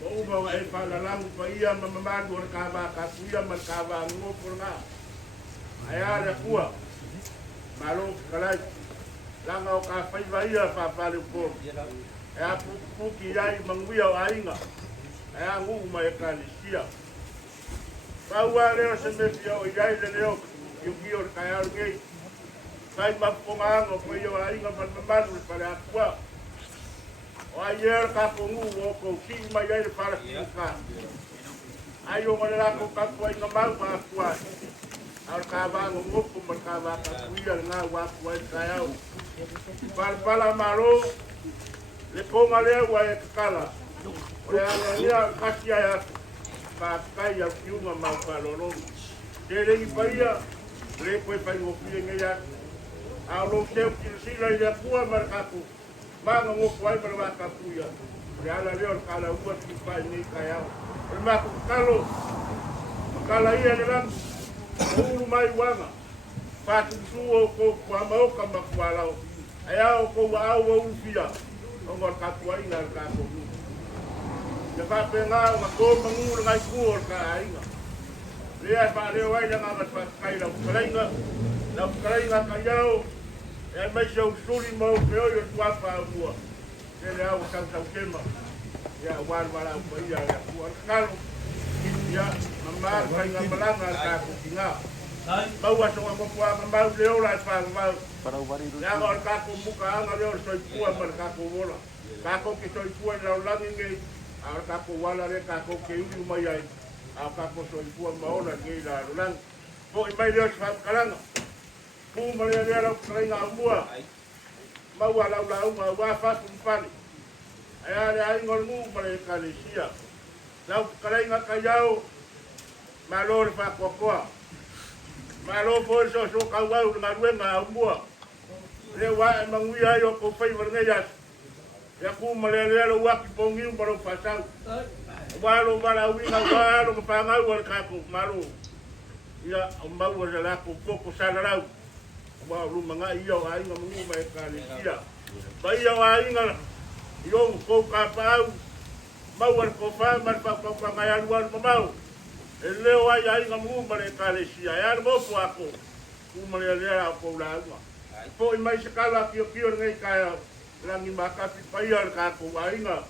mo ba ai pa la lang pa ia ma ma do ka ba ka ku ya ma ka ba ngo por nga aya le ku malo kala lang au ka fai vai pa pa le ko ya pu ki ai manguia ai nga aya ngu mai ka ni sia pa wa le se me fio ai le leo yu kio ka ya ngai Kai maponga ko yo ai nga mamanu para akwa. O ayer ka pungu ko ki mai ai para ka. Ayo ngala ko ka ko nga mau pa akwa. Al ka ba ngo ko ka ba ka kuya nga wa ko ka yau. Pala maro le ponga le wa e kala. Ora ya kasia ya ka kai ya kiunga mau pa lolo. Tere i paia le ko pa ngo kuya nga Alo teu kisila ia kua markaku. Manga mo kuai markaku ia. Reala leo kala uat ki pai ni kayao. Maku kalo. Kala ia dalam ulu mai wanga. Patu suo ko kuamau kama kualau. Ayao ko wa au ufia. Ngor katua ina kako. Ya pa penga ko mangur ngai kuor ka ainga. Lia pa leo ai nga mas kai la kalainga. Na kalainga kayao. E mai se usuri mau peo yo tua pa mua. Ele au sau kema. Ya war wala pa ia ya kuar kalo. Ya mamar kai ngamalanga ka kukinga. Mau aso ngo kwa mau leo la pa mau. Para o marido. Ya ngor ka ku muka anga leo soi kua mar ka ku bola. Ka ko ki soi kua la langi nge. Ar ka ku wala re ka ko ke uri mai ai. Au ka ko soi kua maona nge la lang. Ko i mai leo sa kalanga. Maria la krenga mua mau ala la wa fa kumpani aya ai ngol mu mare kalesia la krenga kayao malor fa kokoa malo po so ka wa na ruenga mua le wa mangui ayo ko fai verneya ya ku mare le wa ki pongi baro pasau wa lo bala wi wa lo panga wa ka ku malo ya mau la ku ko salarau wa rumah ngai yo ai ngam ngi mai kali dia bai yo ai ngam yo ko ka pau mau ko fa mar pa ko ngai luar mau ele ai ngam ngi mai kali sia ya mo po ako ku mai le ko la ma po mai sekala kio ngai ka langi maka pi pai ka ko ai ngam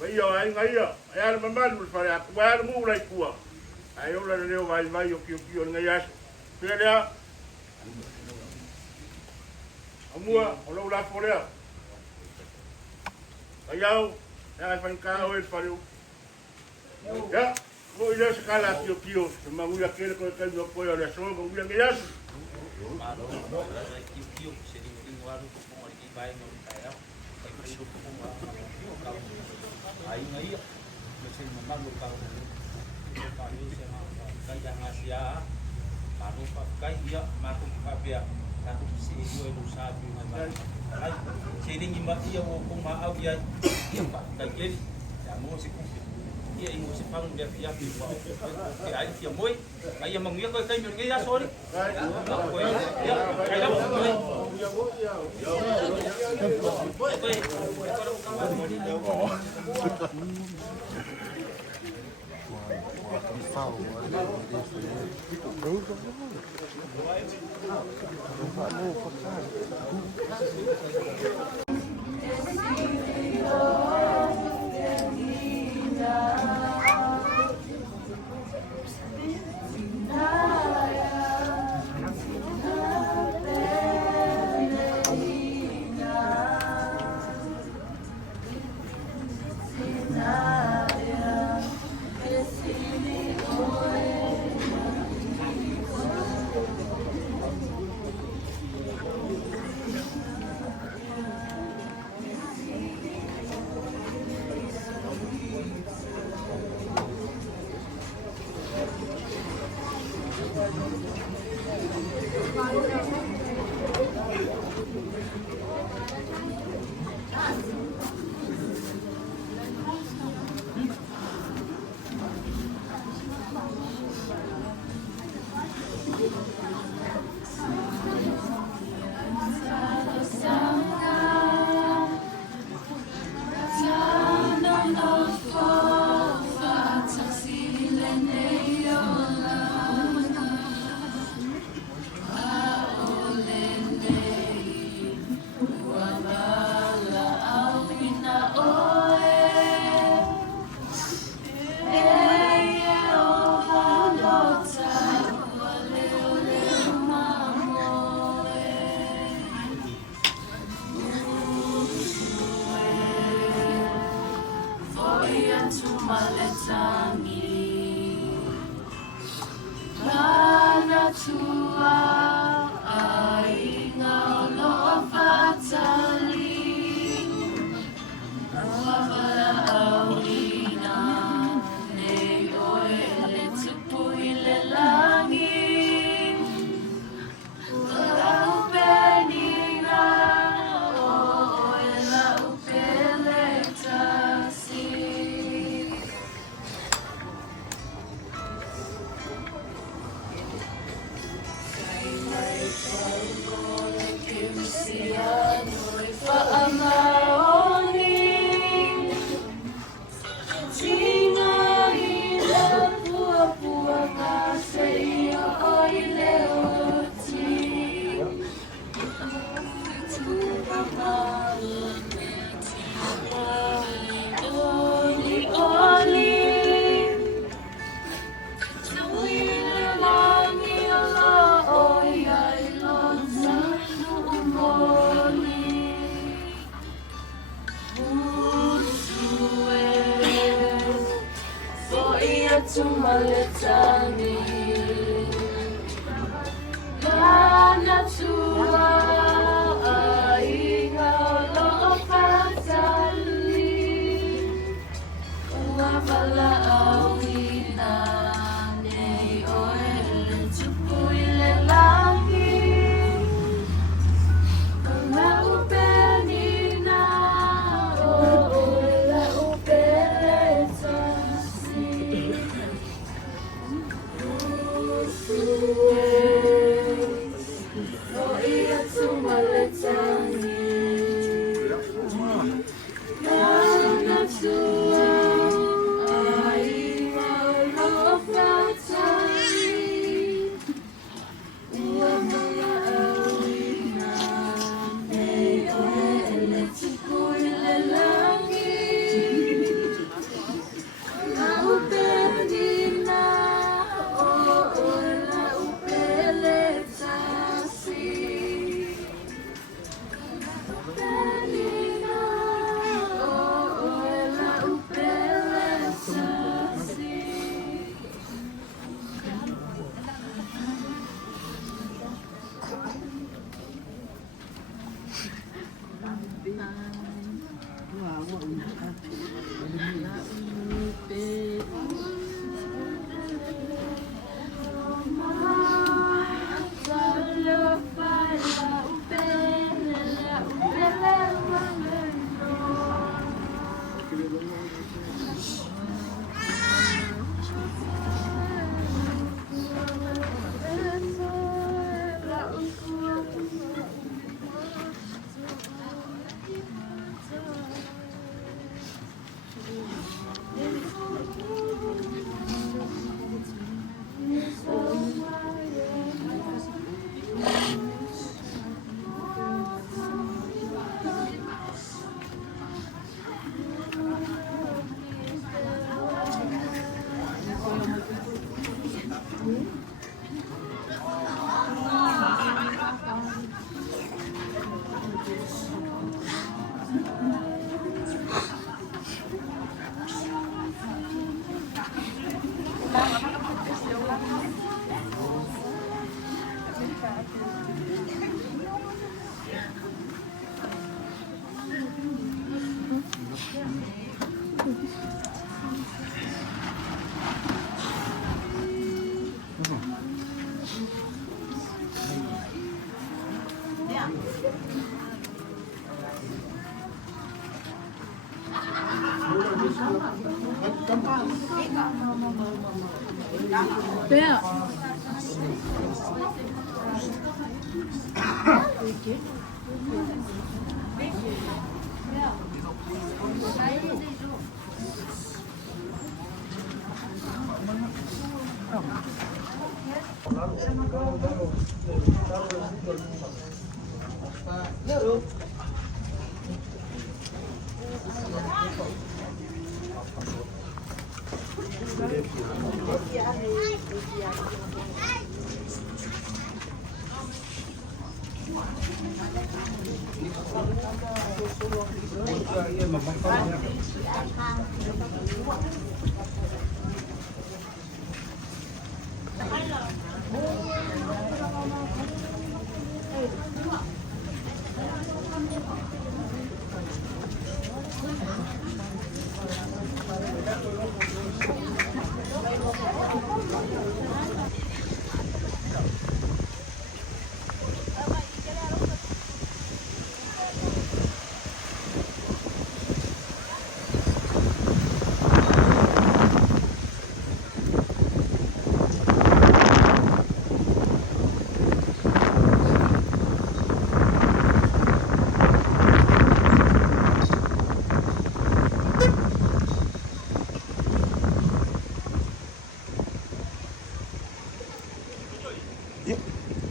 bai yo ai ngai yo ya mamar mu fa ya wa mu lai ku ai yo la le vai yo kio ngai ya pele Amua, olo la folea. Ayau, ya fan ka o el faru. Ya, mo ile skala kio, mangu ya kele ko ka no ko ya so mangu ya ngias. Kio se ni waru ko mo ki bai no kaya. Ai ko ko mo ai ngai, me se mangu ka ko. Ka ni se ma ka ya ngasia. Paru pa kai ya, ma ko pa bia. Aku si dua ibu sapi macam, jadi ngimba dia wong mau dia pak kaget, ya mau si kumpul, dia ingin si pang dia dia biwa, dia aja dia moi, ayah mengia kau kain mengia ya sorry, ya kayak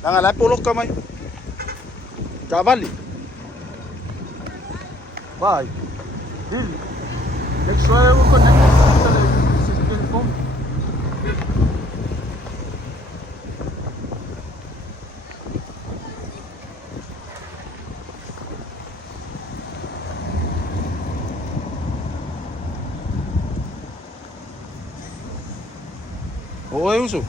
Nangalap pulok kamay. Kabali. Bye. Really? Next try I will connect to the telephone. Oo, ayuso.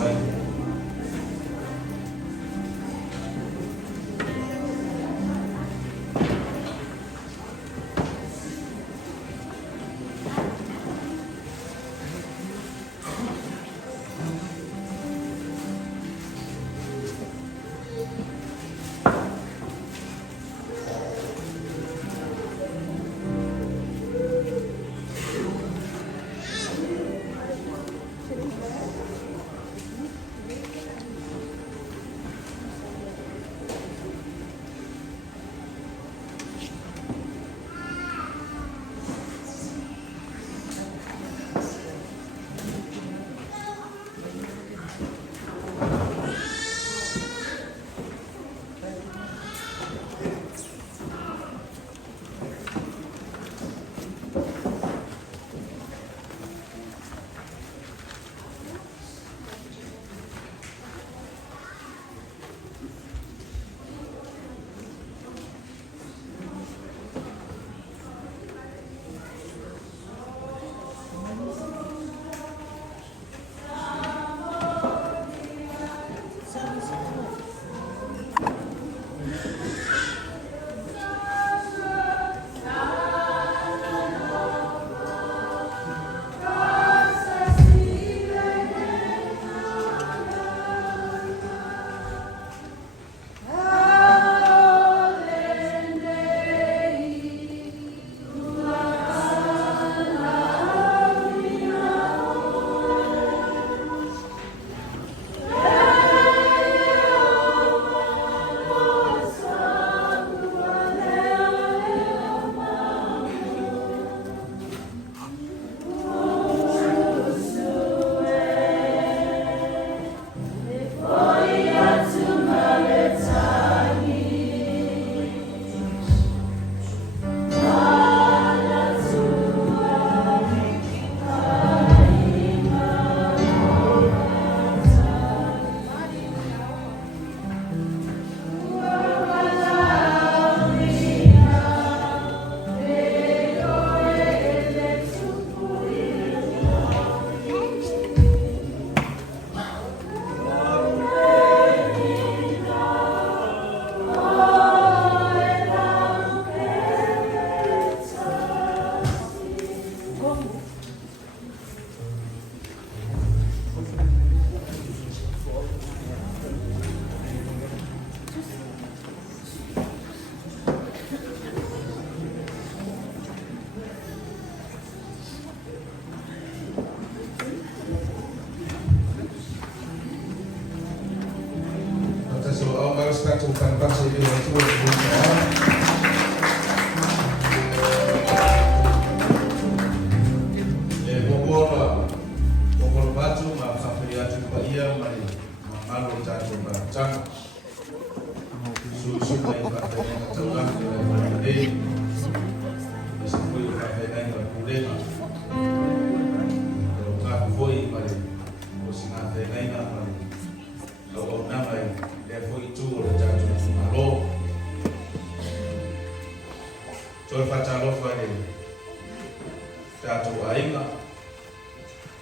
Right. tatou kanapasa i le atua i le le bokolo batu ma whawhiri atu pa ia ma le mamalo i tatou maratanga. Susuka i whawhenga tauranga i whawhenei. Isi pui i whawhenga i kurema. Pero ngā hoi ma le o si ngā whenga ma le au nama i le hoi tū o le tatou malo. Toi whatalofa e tatou ainga.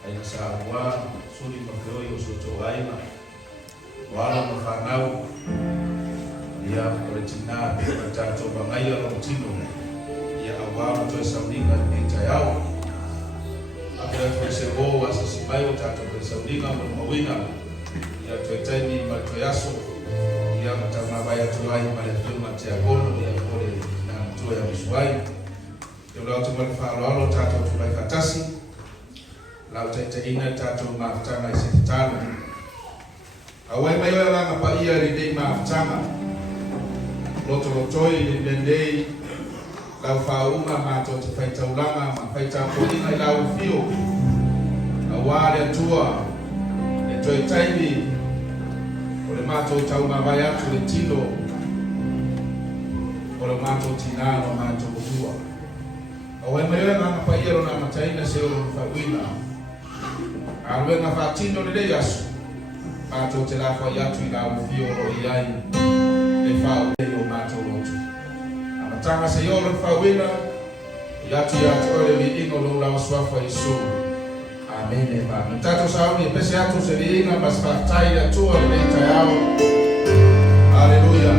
Aina sa ua suri mawhioi o soto ainga. Wala ma whanau. Ia o le tina o tatou bangai alo tino. Ia awara toi sauninga ni tai au. Apea toi se o asa simai o tatou toi sauninga mo mawina. Ia toi taimi ma toi aso. Ia mata mawai atu ai ma le whiuma te agono. Ia kore na toi a misuai. Ia lau te mali whaaloalo tatou tulai katasi. Lau te ina tatou mawhatanga i se tano. Awai mai oe langa pa ia li dei mawhatanga. Loto lotoi li bendei. Lau whaunga mātou te whaitaulanga ma whaitaupoinga i lau whio. Aware atua. Le toi taimi. O le mātou tau mawai atu le tino. O le mātou tinano mātou utua. Awai mai oe langa pa ia rona mataina se o whauina. Arwe nga whatino le rei asu. Mātou te lawa i atu i lau whio o i ai. Le whau rei o mātou lotu. Amatanga se iolo whauina. I atu o le mi ingo lo lau swafa i so. Amen e ma. Mitato sauni e pese atu se li inga mas whaktai le atua le rei tai au. Alleluia.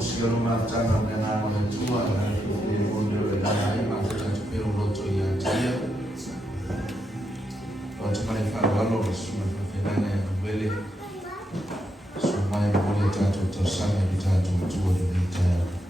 usia rumah tangga dengan orang tua dan mundur dan maka tapi roto ya dia waktu mereka walau semua kefinan yang boleh semua yang boleh jatuh tersangka dijatuh tua dan dijatuh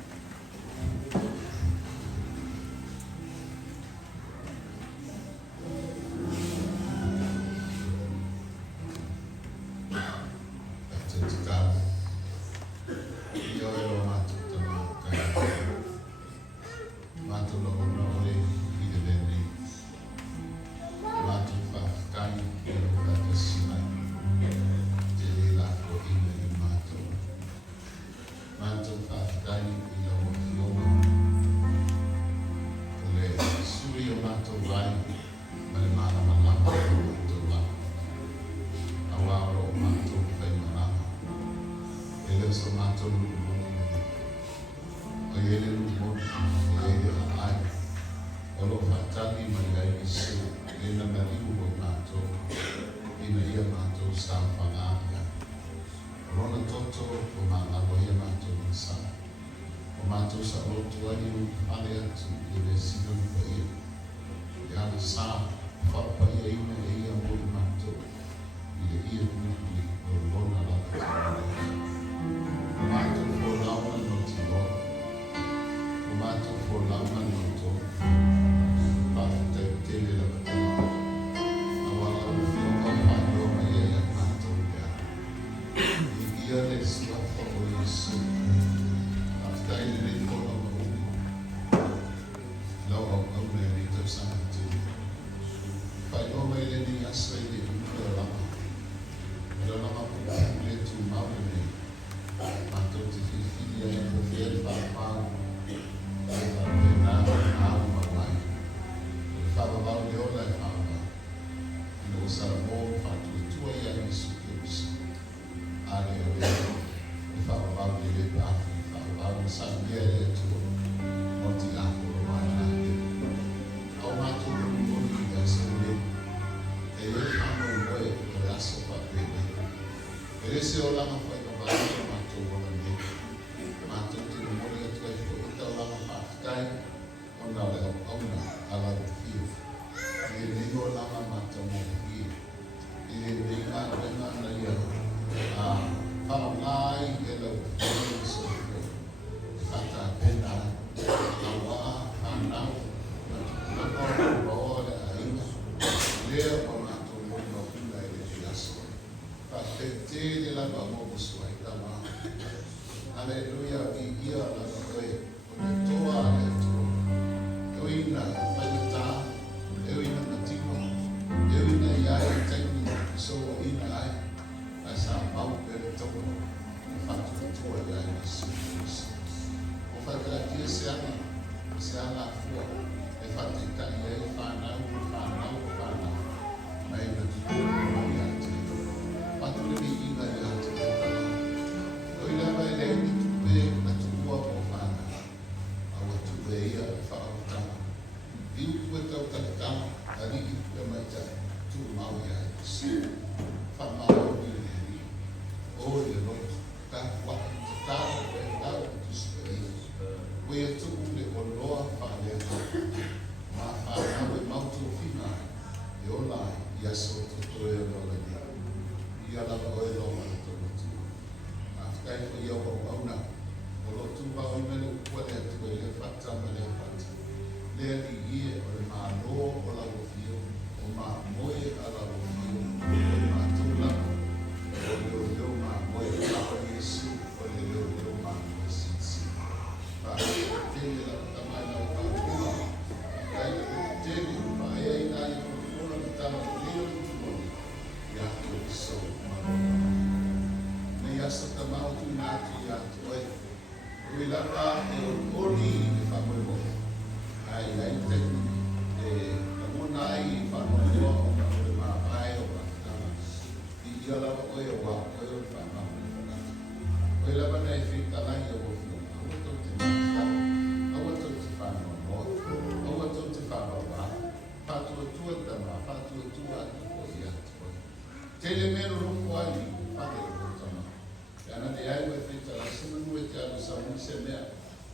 Karena dia itu kita langsung buat jalan sama se mea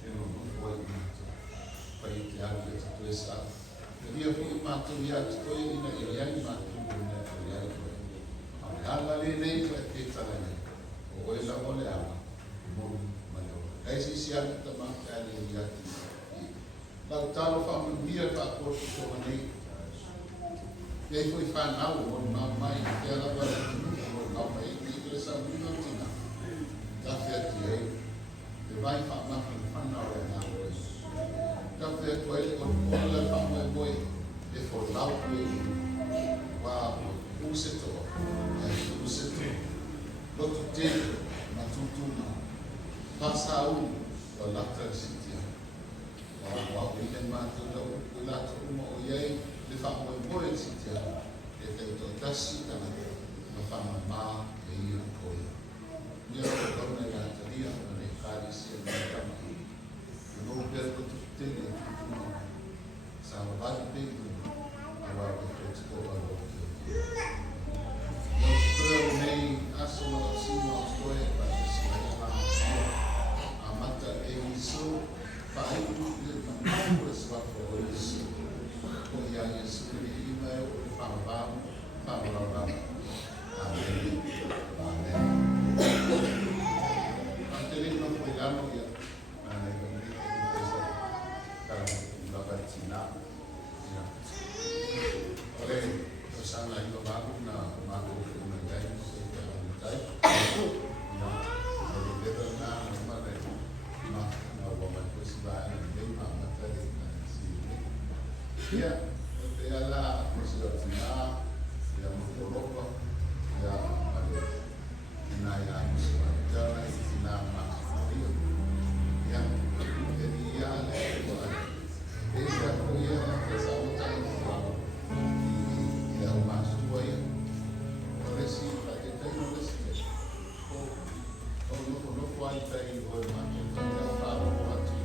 e no foi pai te ave te tu esa ia foi mato ia te toi ina ia mato na ia ala le nei ke tala nei o ela ole ama mo malo ai si ana tama ale ia la talo fa mia pa por so nei e foi fa na o mai que ela vai no mai que essa muito tina da fiat e vai fa ma fa na o na da fiat o ele o la fa mo boy e for la o wa useto lo te na tutuna passa o la transitia wa ile ma to o la to mo o ye le fa mo boy sitia e te to tasi kana no fa ma e ia ko ia ko na ya taria na kali si na kama no per to te le sa va de awa ko te ko va nei asono sino stoe pa sila amata e iso pa le mambo swa for iso ko ya yesu ni email pa ba amen amen antele no programa ya ana ni esa para la patina ya ole sana ilo bago na mago na dai dai na ole na ma dai ma na wa ma ko si ba dai ma ma ta dai si ya ya la ko si da tina ya mo roba ya ale na ya si ba ya na si na ma ya ya le ko esa ko ya na sa o ta ya mas tua ya oleh si pada tadi oleh si no kuai tai o matu tanda faro ati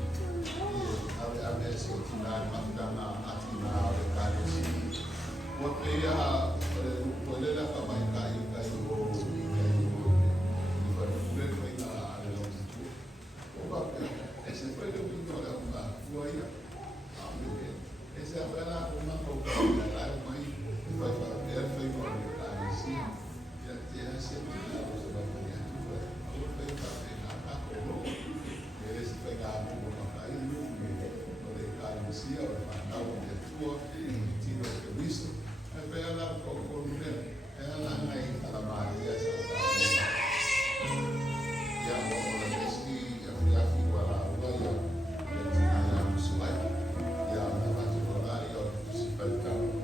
ave si tina mandana atina ave kali si o ya ole la kama kai o ni para poder ina ale lo tu o va ese fue el punto de la kuai amen ese era una cosa la mai vai fazer foi uma assim já tinha sempre dado os trabalhos agora vai fazer a coro ele se pegar uma aí no poder cara se ela vai dar uma tua tira o visto aí vai ela com ela aí ela vai essa ya uma vez que já ficou lá olha já musai ya na faculdade eu se pegar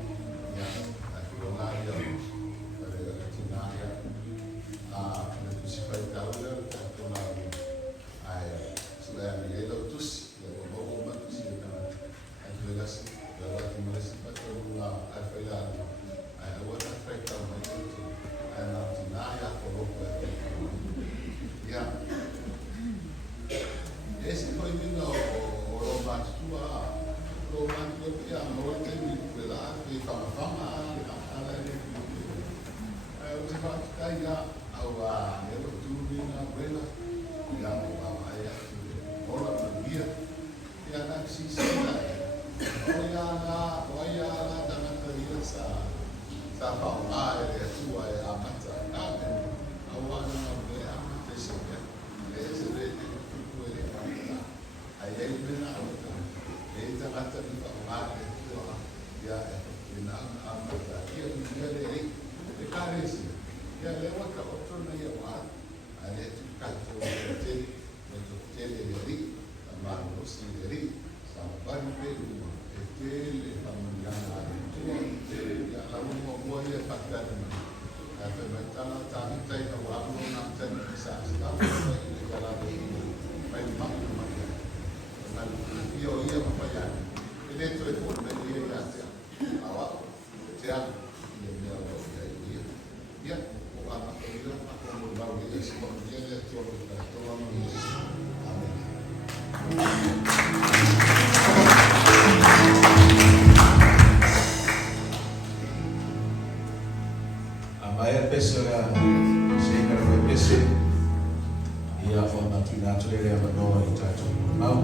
tunatolelea manoa itatu mau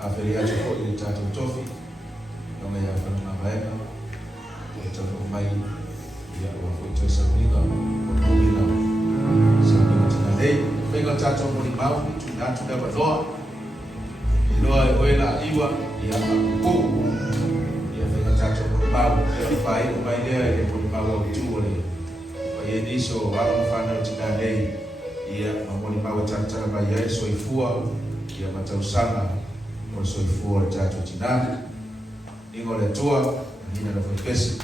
aferi atu ko itatu tofi nome ya fana mabaena itatu mai ya wafuto sabina wakubina sabina tunadei fenga tatu moni mau tunatolea manoa iloa oela iwa ya kuku ya fenga tatu moni mau ya fai kumailea ya moni mau utuole yediso wala mfano tunadei ya mamoni mawe tantara ba ya soifua ya matausanga kwa soifua tatu tinani ningo letua nina la fepesi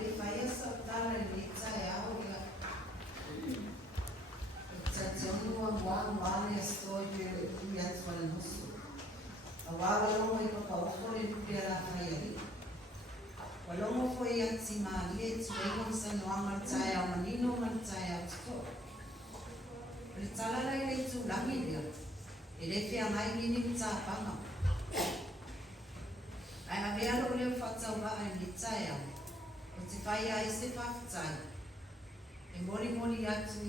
le fai sa tala le tsai au ya. Tsatsionu wa le stoi pe ya tswana nusu. Awala lo mai pa ofo le pe la fai ali. Walongo foi ya tsima le tswego sa no amatsai au manino amatsai au tso. Le tsala le tsu lamile. Ele fia mai ni tsapanga. Ai avea lo le fatsa wa ai ni tsaya. O te fai ai se fatsai. E mori atu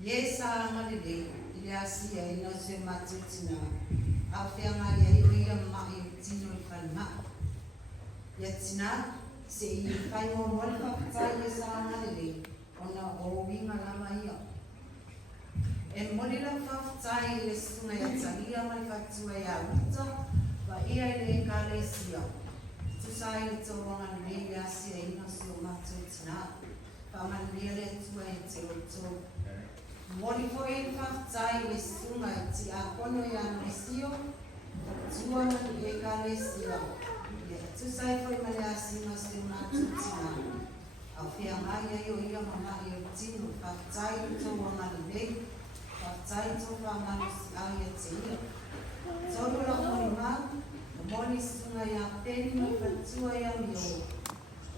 ye sa ngalile ile asia ina se matutina. Au fia ngai ai ia mai tino I fanma. Ya tina se I fai mo mori fatsai ye sa ngalile. Ona o winga lama ia. E mori la fatsai le sunga ya tsalia mai fatua ya uta. Wa ia le kalesia. Tusai to wanga le ya sia ina so matutina. Pa man le tua e te oto. Mori foi fatsai le sunga ti a kono ya nesio. Tua e kalesia. Tusai foi male asina so matutina. Au fia mai yo ia mama yo tino fatsai to wanga le. Fatsai to wanga si ai te ia. Solo la morima, moni sunga ya peni no fatua ya mio.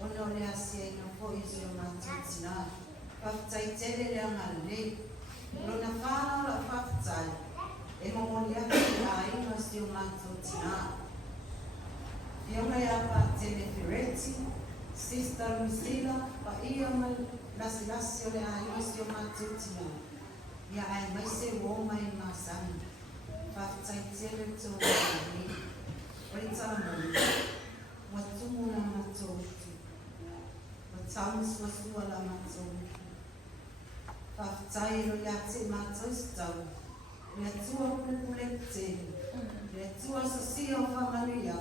Ono le asia ina fo iso matutina. Fatsai tele le angale. Lona whana la fatsai. E moni ya kia ina sio matutina. Fiona ya pa tele Firetti, Sister Lucila, pa ia mal lasi ole a ina sio matutina. Ya ai mai se woma I masani. Fatsai tele to wani. Oritama. Watumu na matotu. Watamu swasua la matotu. Fatsai lo yate matostau. Letua pupulete. Letua sosio famanuya.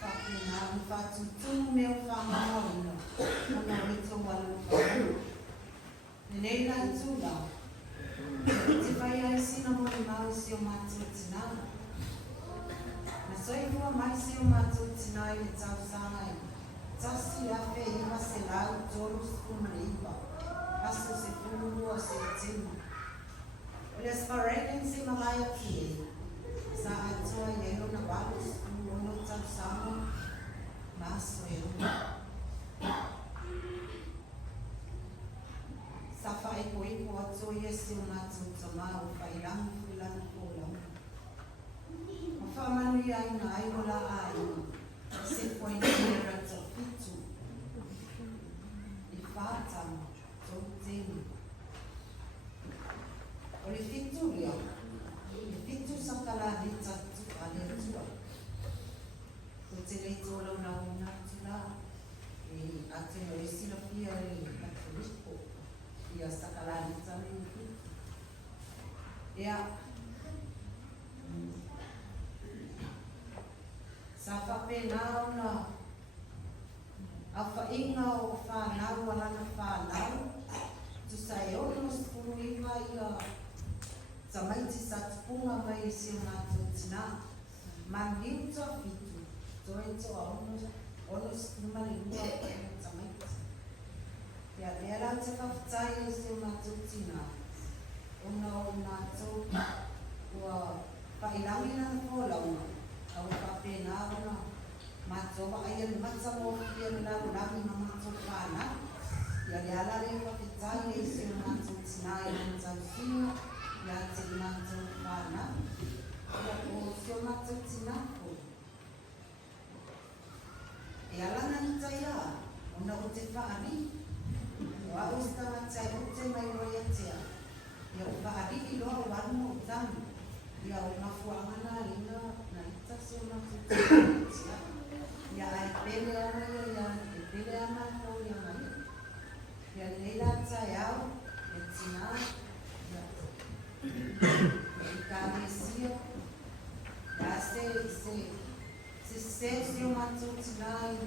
Fakina fatu tumu meo famano. Ona rito walu famu. Neila itula. Tifai ai sina mori mau sio matutina. Na soifua mai sio matutina I tau sangai. Tasi afe iwa se lau torus kumaliwa. Aso se fulua se tima. Oles pareken se malaya kie. Sa atoa yelo na walus uno tau sama. Maso yelo. Safa ipo ato yesi matuto mau failang filang kolang. Mafamanu ya ina ai wala ai. Se foi nera to fitu. Ifata to teni. Ole fitu ya. Fitu sakala dita tu ale tua. Ko tele tolo na una tula. E ate no esila pia le katoliko. Ia sakalani tami ia safa penau na afa inga o whanau wala na whanau tu sai ono skuru iwa ia tamaiti sa tupunga mai si ona tutina mangiu to fitu to ento ono skuru mani lua tamaiti. Ya era te fatai se matutina. Ona to wa pailamina fola una. Au papena una. Mato ba ayan matsamo yan la lami mama to kana. Ya ala le fatai se matutina yan tafina ya te mato kana. Ya o se matutina ko. Ya ala nan taya. Ona o te fani. Wa ustawa tsai utse mai royatia. Ya ubaadi ilo wanu utani. Ya unafuangana ina na itase unafutia. Ya aipele ama ya ipele ama ko ya mai. Ya leila tsayao etina. Ya ikamesia. Ya se matutinai.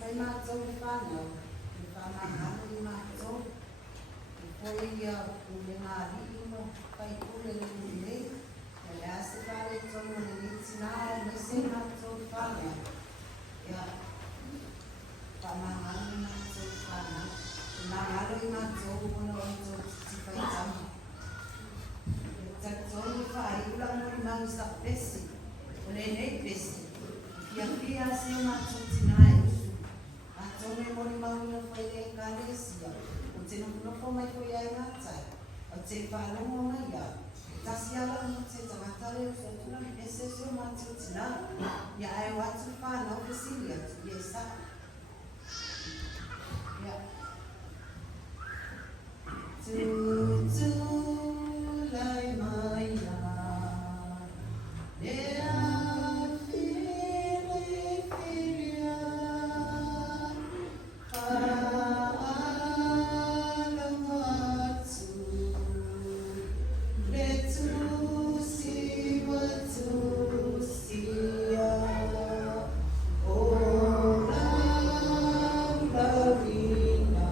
Mai matufano. Pamahano mato, foi ulemari imo pai ulele, aliás pare tomo lelitina, nesse mato fala, ya pamahano mato ngaco mona ngaco sipai tama. Tato fai ulang moni mau sak besi. Ole nei besi. Pia se ngaco tinai. Ngaco ne moni mau no fai le kalesia. O te no ko mai ko ia ngata. O te pa no mai ya. Tasia la no te tamatale o so tuna ese so ngaco tinai. Ya ai watu pa no kesilia tu yesa. Ya. Tu lai mai ya. Dea filia. Alawatu. Letu siwa tu sia. Orang lawina.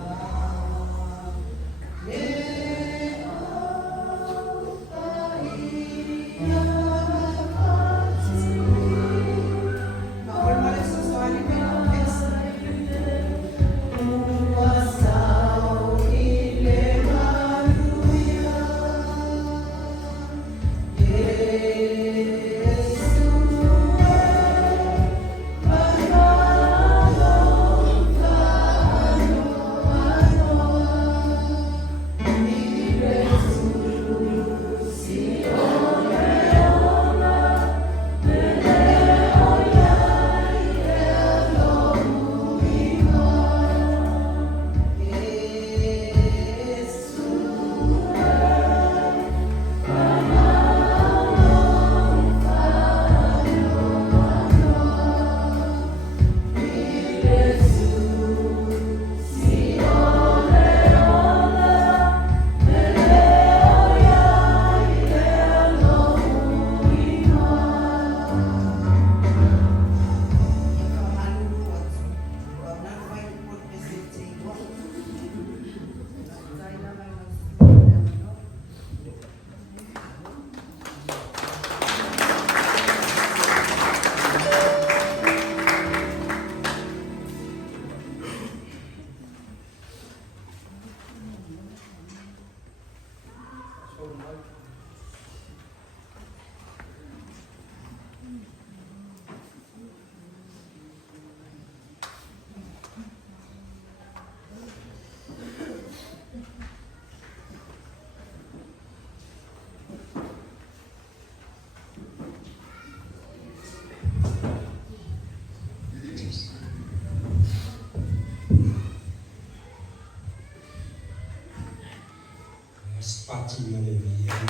Sepati yang lebih yang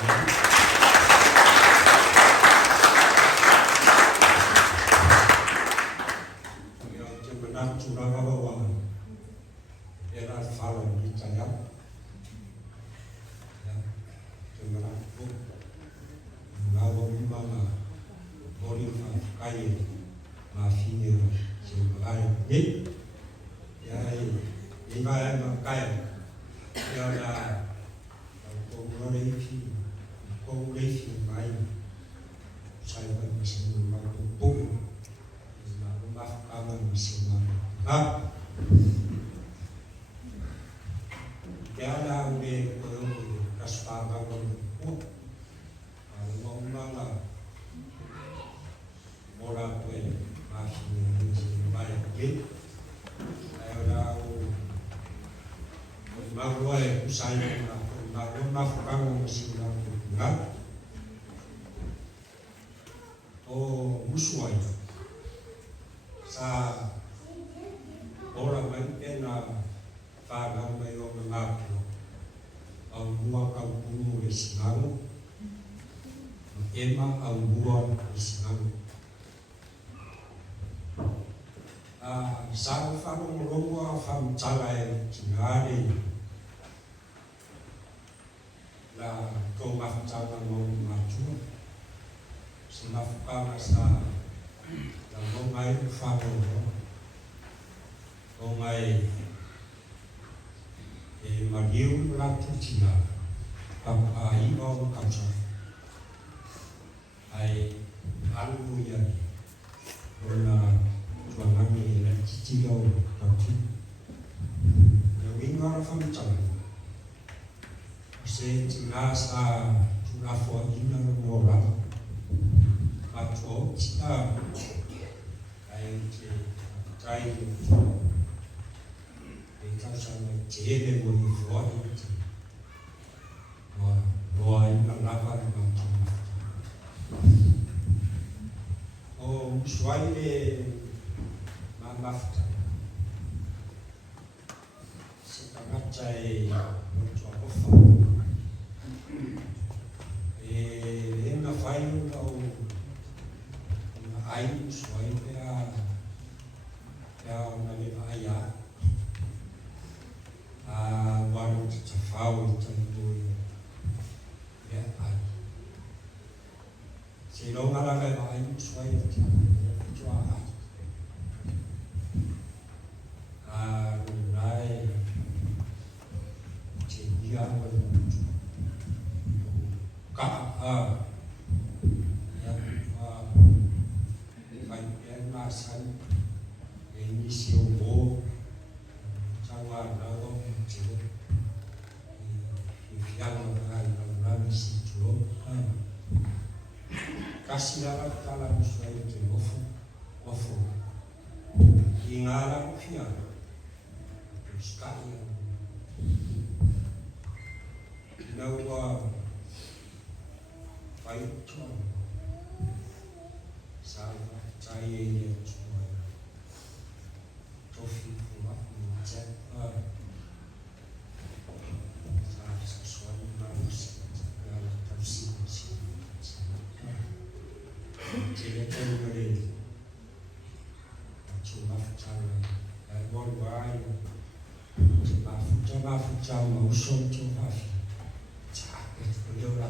jemenang curang bawah era falan dicayap jemenang pun mengawal mana bolifa kaya mafinya sebagai ni ya ibarat kaya ya Congregation mai saya bisa membantu memaafkan bisa membantu tiada udah kaspaga membantu kalau mau moral tuh masih banyak gitu saya udah mau usai memaafkan masih membantu o musuh sa orang lain na fagang mayo mengaku au buah kau bunuh Islam emang au buah Islam sa fagang romwa fam calai cingari la kau mafcala mau maju semafkama sa la mongai fago mongai magiu latu cina papa ibo kamsa ai alu ya ona tuanami la cicilo tatu winga tuara whamutanga. Se tina sa tuna fo ina no rama. Ato tina ai te tai o e tausanga tele mo i fo ina. Noa ina lava na matama. O mswaile mamafta. Se tangata e motua ofa. Ena whainu tau na ai swai pea na me vai a waru te tawhau i tanitoi mea ai. Se longa ranga e vai swai e te tua ai. A runai te ia wai ka ya vai na san e inicio bo chawa na o te e fianga na na si tuo kasi la tala musai te ofo ingara fia skai na wa vai tuo salva tai e tuo tofi fuma ni sa suai na na tafsi Tele tele chuma futala bol vai chuma futala o som chuma cha eu lá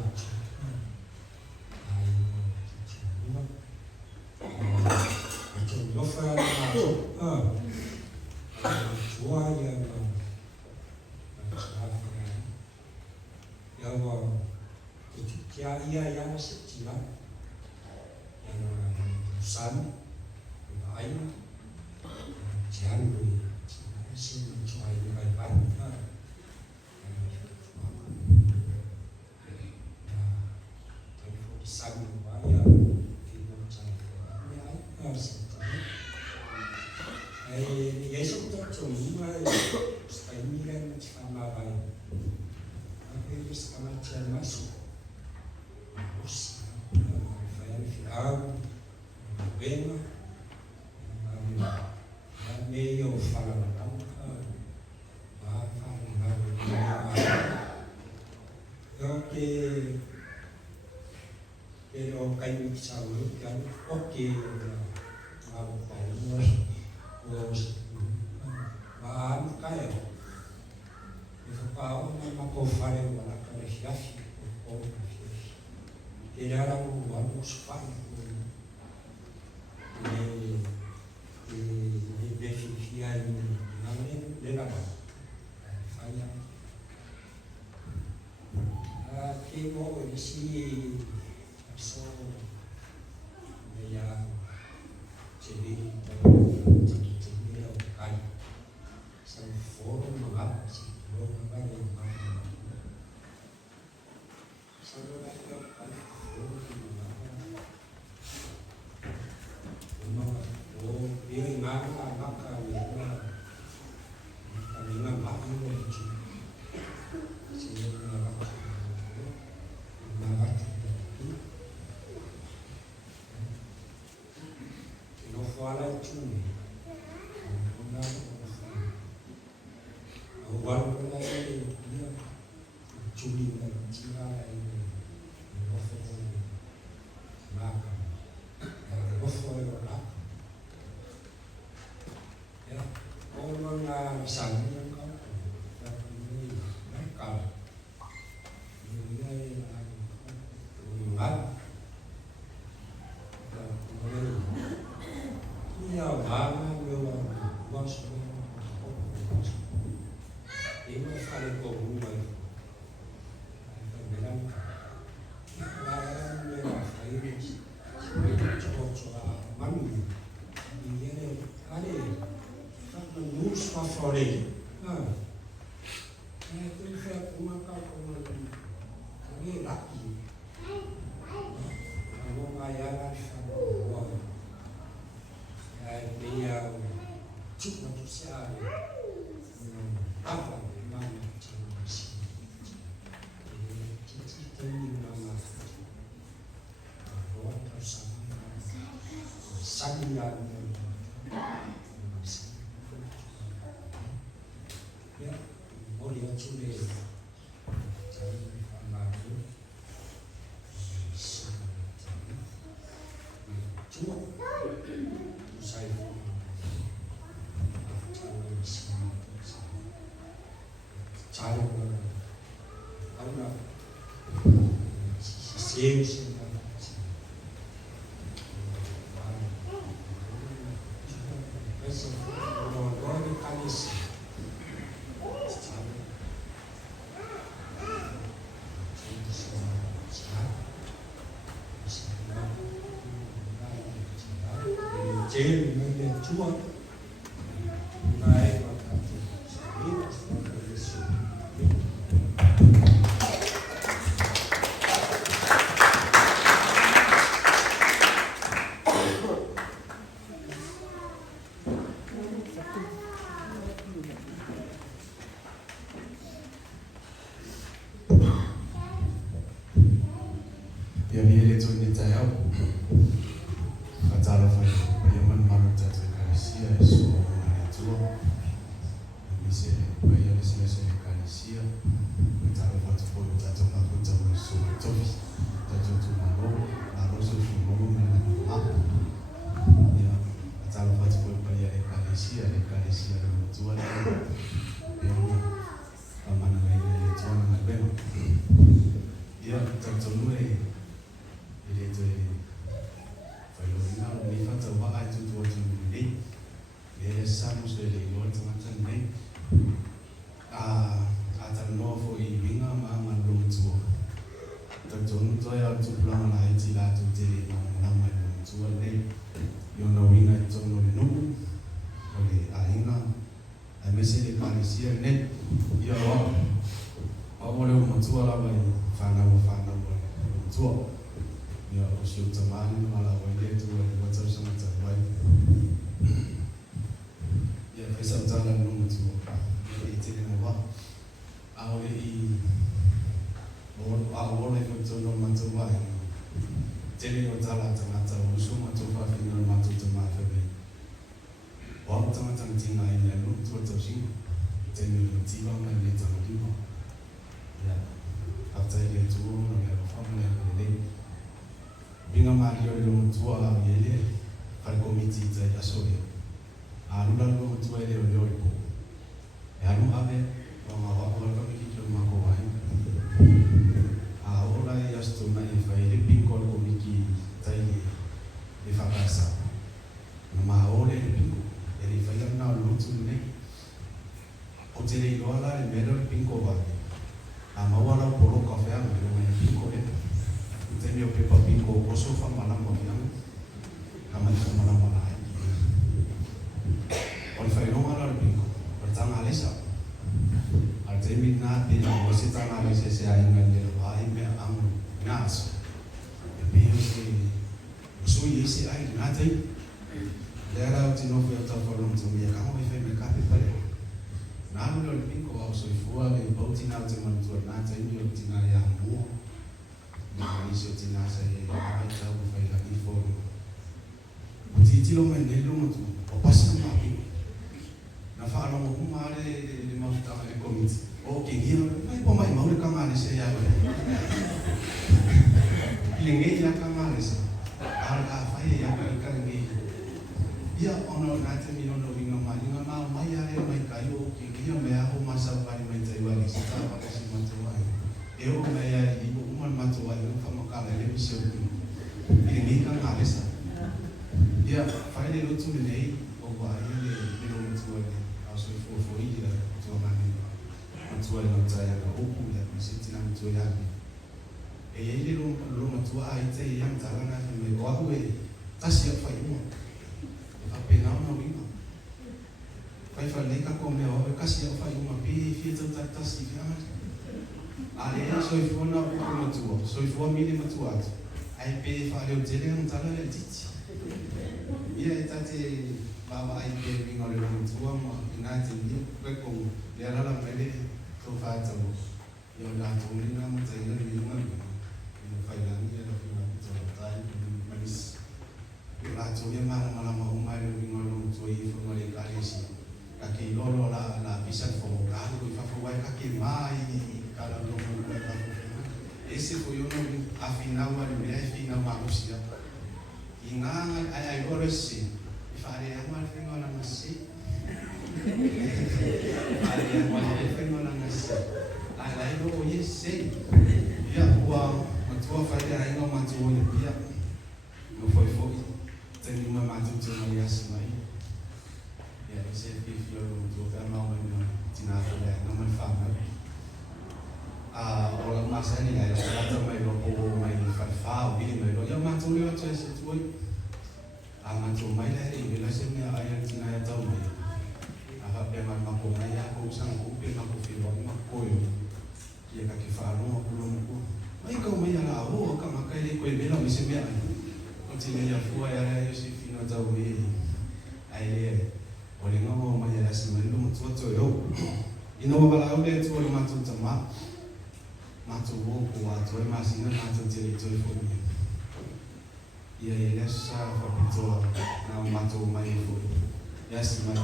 ai chuma eu foi na chua ya ia se tira san ai jangan sin cuai mai ban san ya kita cari ai ai yesu tak cuma stai miran sama bai tapi sama cari masuk bem meio falando que pero kayu salu kan oke los bahan kaya itu kau nama kau fare wala kau hiafi kau era algo supano de fiar na de la falla que mo si so ya jadi terus kai san forum mengapa sih lo mengapa saudara ini mana maka kami ngapain lagi sehingga maka no fala cumi awal mulai dia cumi dan cina ini maka ya orang sana yang kau ini mereka ini rumah ya mana memang maksudnya ini sekali kau rumah bilang orang yang ini coba mami ini ada nus pa florei Fai fa leka ko me o kasi o fai uma pi fi tau ta tasi ka Ale soifona uku matua, soifona mili matua atu. Ai pe whare o tere ang tala le titi. Ia e tate mama ai pe ringa le matua ma ina te nia kwekong le alala mele to whātau. Ia o la tōrina ma taina le ringa ina whailani e la whina pito la tai manis. Ia la tōria mara malama umai le ringa le matua i whunga le karesi. Kaki lolo la bisa fo kari ko whawai kaki mai kala lomo ko ka ese ko yo no afinawa le mea fina magusia inganga ai oresi fare amal fengo na masi fare amal fengo na masi ai lo yese ya kwa matua fare ai no matua ya no foi tendo uma matua na yasmai. Ya, saya pikir untuk mau mencintai nama faham. Orang masa ni lah, kalau mai lopo mai farfau, ini mai lopo. Ya macam ni macam sesuatu. Macam mai lah ini, bila saya ayat cinta tahu mai. Apa peman maku mai aku sang kupi maku filon maku yo. Ya kaki faru maku lopo. Mai kau mai ala awo, kau makai ni kau bela mesti biar. Kau cina ya fua ya Yosefina tahu ni. Ayat. Oleh ngomong maya semendu mutsoto yo. Ino bala ube tu oleh matu tama. Matu wo kuwa tu masih matu jadi tu fo. Ia elesa fapito na matu mai fo. Ya semai.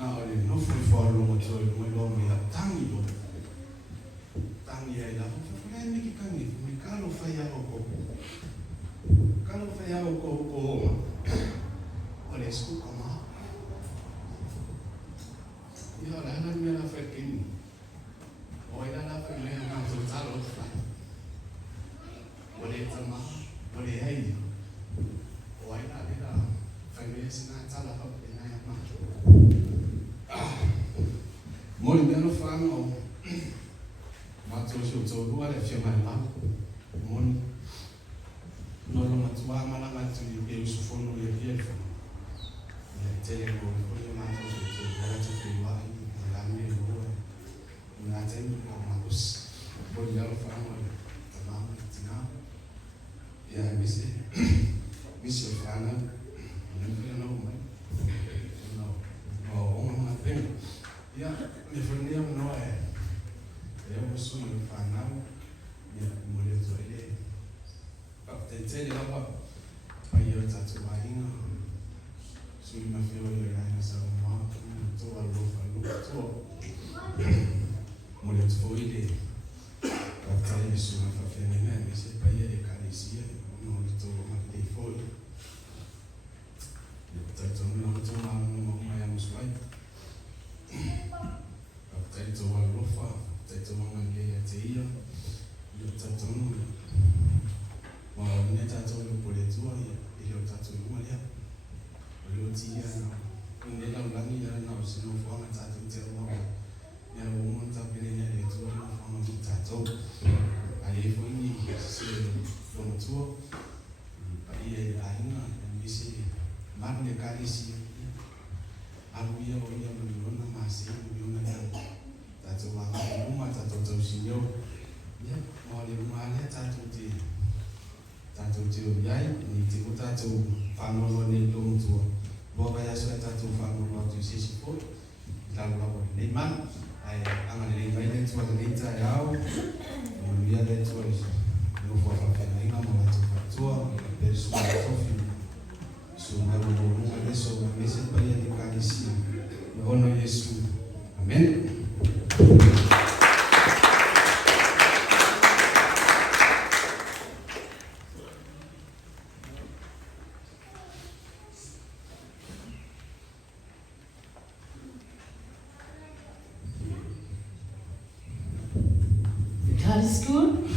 Na oleh no fo lo moto mo lo me tangi lo. Tangi ai la fo fo ni kikangi. Mi kalo faya oko. Kalo faya oko. Oleh sku ya lah nak mula fakin, orang dah nak mula macam taruh fly, boleh sama, boleh air, orang dah ada, family senang taruh apa yang nak macam, mula mula faham, macam tu dua ada firman lah, mula macam mana macam dia usufon dia dia, jadi mula macam tu ada firman. Ngatain bagus, boleh jalan faham, tamam, tina, ya misi faham, mungkin orang orang apa, ya levelnya mana, ya musuh faham, ya boleh tu ini, tapi jadi apa, ayo satu bayin, sulit masih boleh lain sama, tu alu tu. Mulher foi de batalha isso na feminina, esse país de caricia, não estou mais foi. Então não estou mais muslim. Batalha estou a lufa, estou a ganhar teia, estou mau ni estou a poletua, eu estou a mulher, eu tinha ini dalam lagi jalan nak sinu faham tak tu yang umum tapi ni ada tu orang faham tak tahu. Ayah pun ni sebelum tu, ayah ayah ni mesti mana dia kali si, aku ya orang yang belum masih belum ada tak tahu apa rumah tak tahu sinyo, ya mau di rumah ni tak tahu ya ni tipu tak tahu faham ni belum tu. Bawa ya sudah tak tahu faham waktu sesi pun dalam lawan iman. Angan dari bayi itu ada cerita yau, dia ada itu lupa apa yang ingat mahu tua, bersua tofi, semua berbuat ada semua mesej bayi di kadisi, Yono Yesus, Amen. God is good,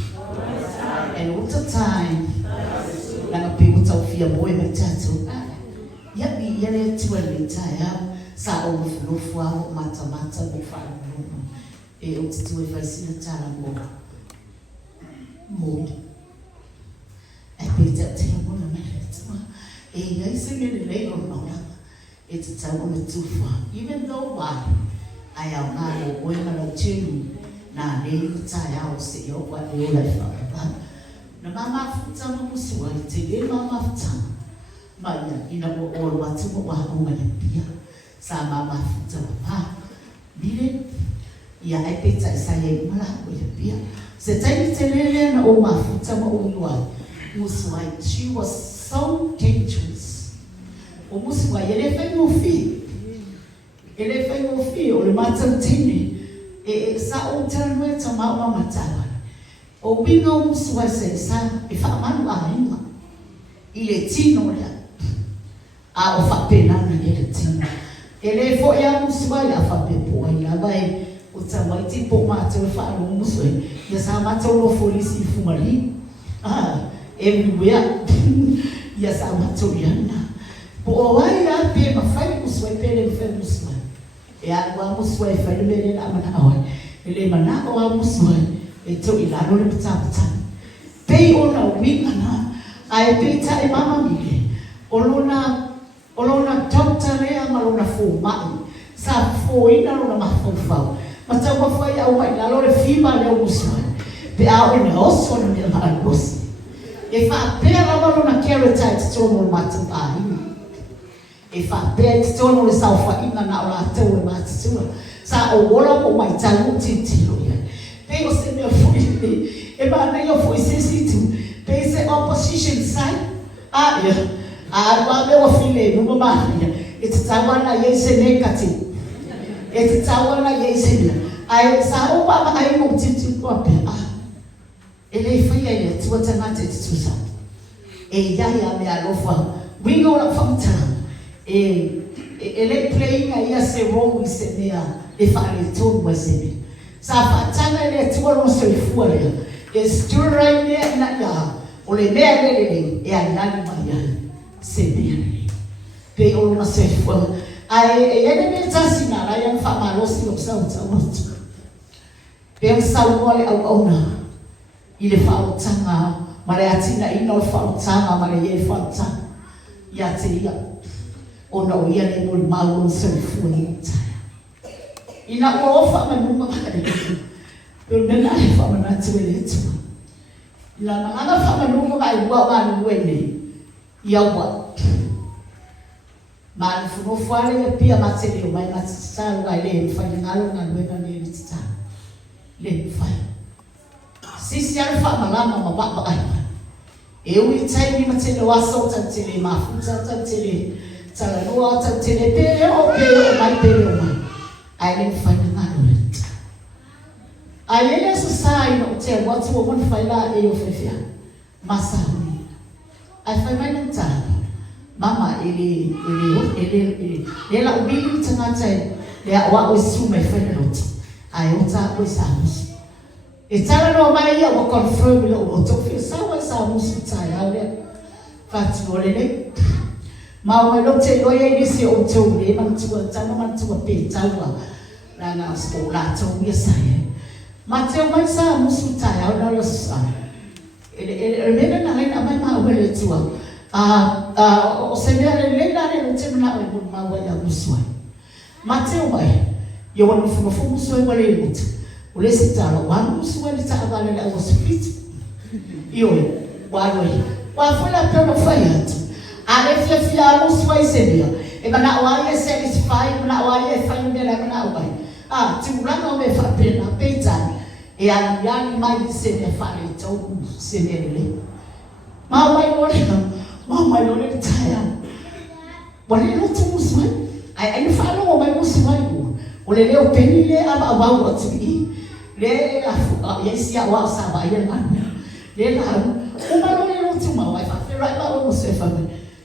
and all the time. Na people talk for boy matatu. Yabi yale tuwe taya sa overflow mata bufalo. Utituwe fasina tala mo. I picked up table and I sing in the lake of Nona. It's a time too far. Even though why I am not going to na nei tai au se yo wa e ola fa na mama futa mo suai te le mama futa ma ina mo o watu mo wa o mai pia sa mama futa pa bile ia e pe tai sa ye mala o pia se tai te le na o ma futa mo o wa musuai she was so dangerous o musuai ele fai mo fi o le matantini e sa o tano e tama o matala o bino musuai se sa e fa manu a inga i le tino lea a o fa pena na le tino ele fo ya musuai a fa pepo ai la vai o tawai ti po mate o fa no musuai ya sa mate o folisi fumali everywhere ya sa mate o yana po o ai a pe ma fai musuai pele fe musuai e a wa musuai fai le mele na mana awa ele mana o a musuai e to ilano le pata pe ona winga na ai pe ta e mama mile olona doctor le a malona fo mai sa fo ina lona ma fo fa ma ta wa fai au mai la lore fima le musuai pe a o ne oso na me ma losi e fa pe la malona character to no mata e fa pe tono le sa fa ina na ola te o ma tsua sa o wola ko mai talu titilo ya pe o se me foi e ba na yo foi sensitu pe se opposition side ya ba me o file no ma ya it's tawana ye se negative it's tawana ye se ai sa o ba ai mo titi ko pe ele foi ya tu tana te tu sa e ya me alofa we go up from town ele playing ia se wrong se mea e fale todo vai se sa fatanga ele tuolo se fuare e stura ne na ya o le mea le e anani mai se mea pe o na se fuare ai ele me tasina la ia fa malo si o sa o pe sa o le au na ile fa o tanga mare atina ino fa o tanga mare ye fa o tanga ya te ia ona o ia le mol mau se fuani ina o fa ma no ma pe mena le fa ma tu le tu la na fa ma no ma ai wa ma no wele ia wa ma fu no fuare le pia ma se le mai ma sa ga le fa ngalo na le na le tsa le fa sisi alfa ma la ma ba ai e o i tai ni ma te no aso tantele ma fu tantele tala no tantele pe o mai pe o mai ai le fa ngalo le ai le so sai no te what we want fa la e o fefia masa ai fa mai no ta mama ele la ubili tanga tai le wa o su me fa no ai o ta o sa e tala no mai ia o confirm lo o to fi sa wa sa musu tai ale fat no le ma o lo te lo ye ni se o to le man tu tanga man tu pe tawa la na skola to ye sa ye ma te mai sa musu tai ale lo sa ele na na mai ma o le tu o se me le na le te na o ma wa ya musu ma te mai yo wa no fu musu wa le mutu o le se tala wanu suele ta vale la hospital io wa fola pero fayat ale fia musu wa isebia e bana wa ye satisfied na wa ye find la na wa ti ulanga me fa pena peta e yani mai se me fa le to se me le ma mai lo taya wale lo tu musu ai fa lo mai musu o le leo penile aba wa ti le yes ya wa sa ba ya man le la o ma lo le tu ma wa fa fe right ba o se fa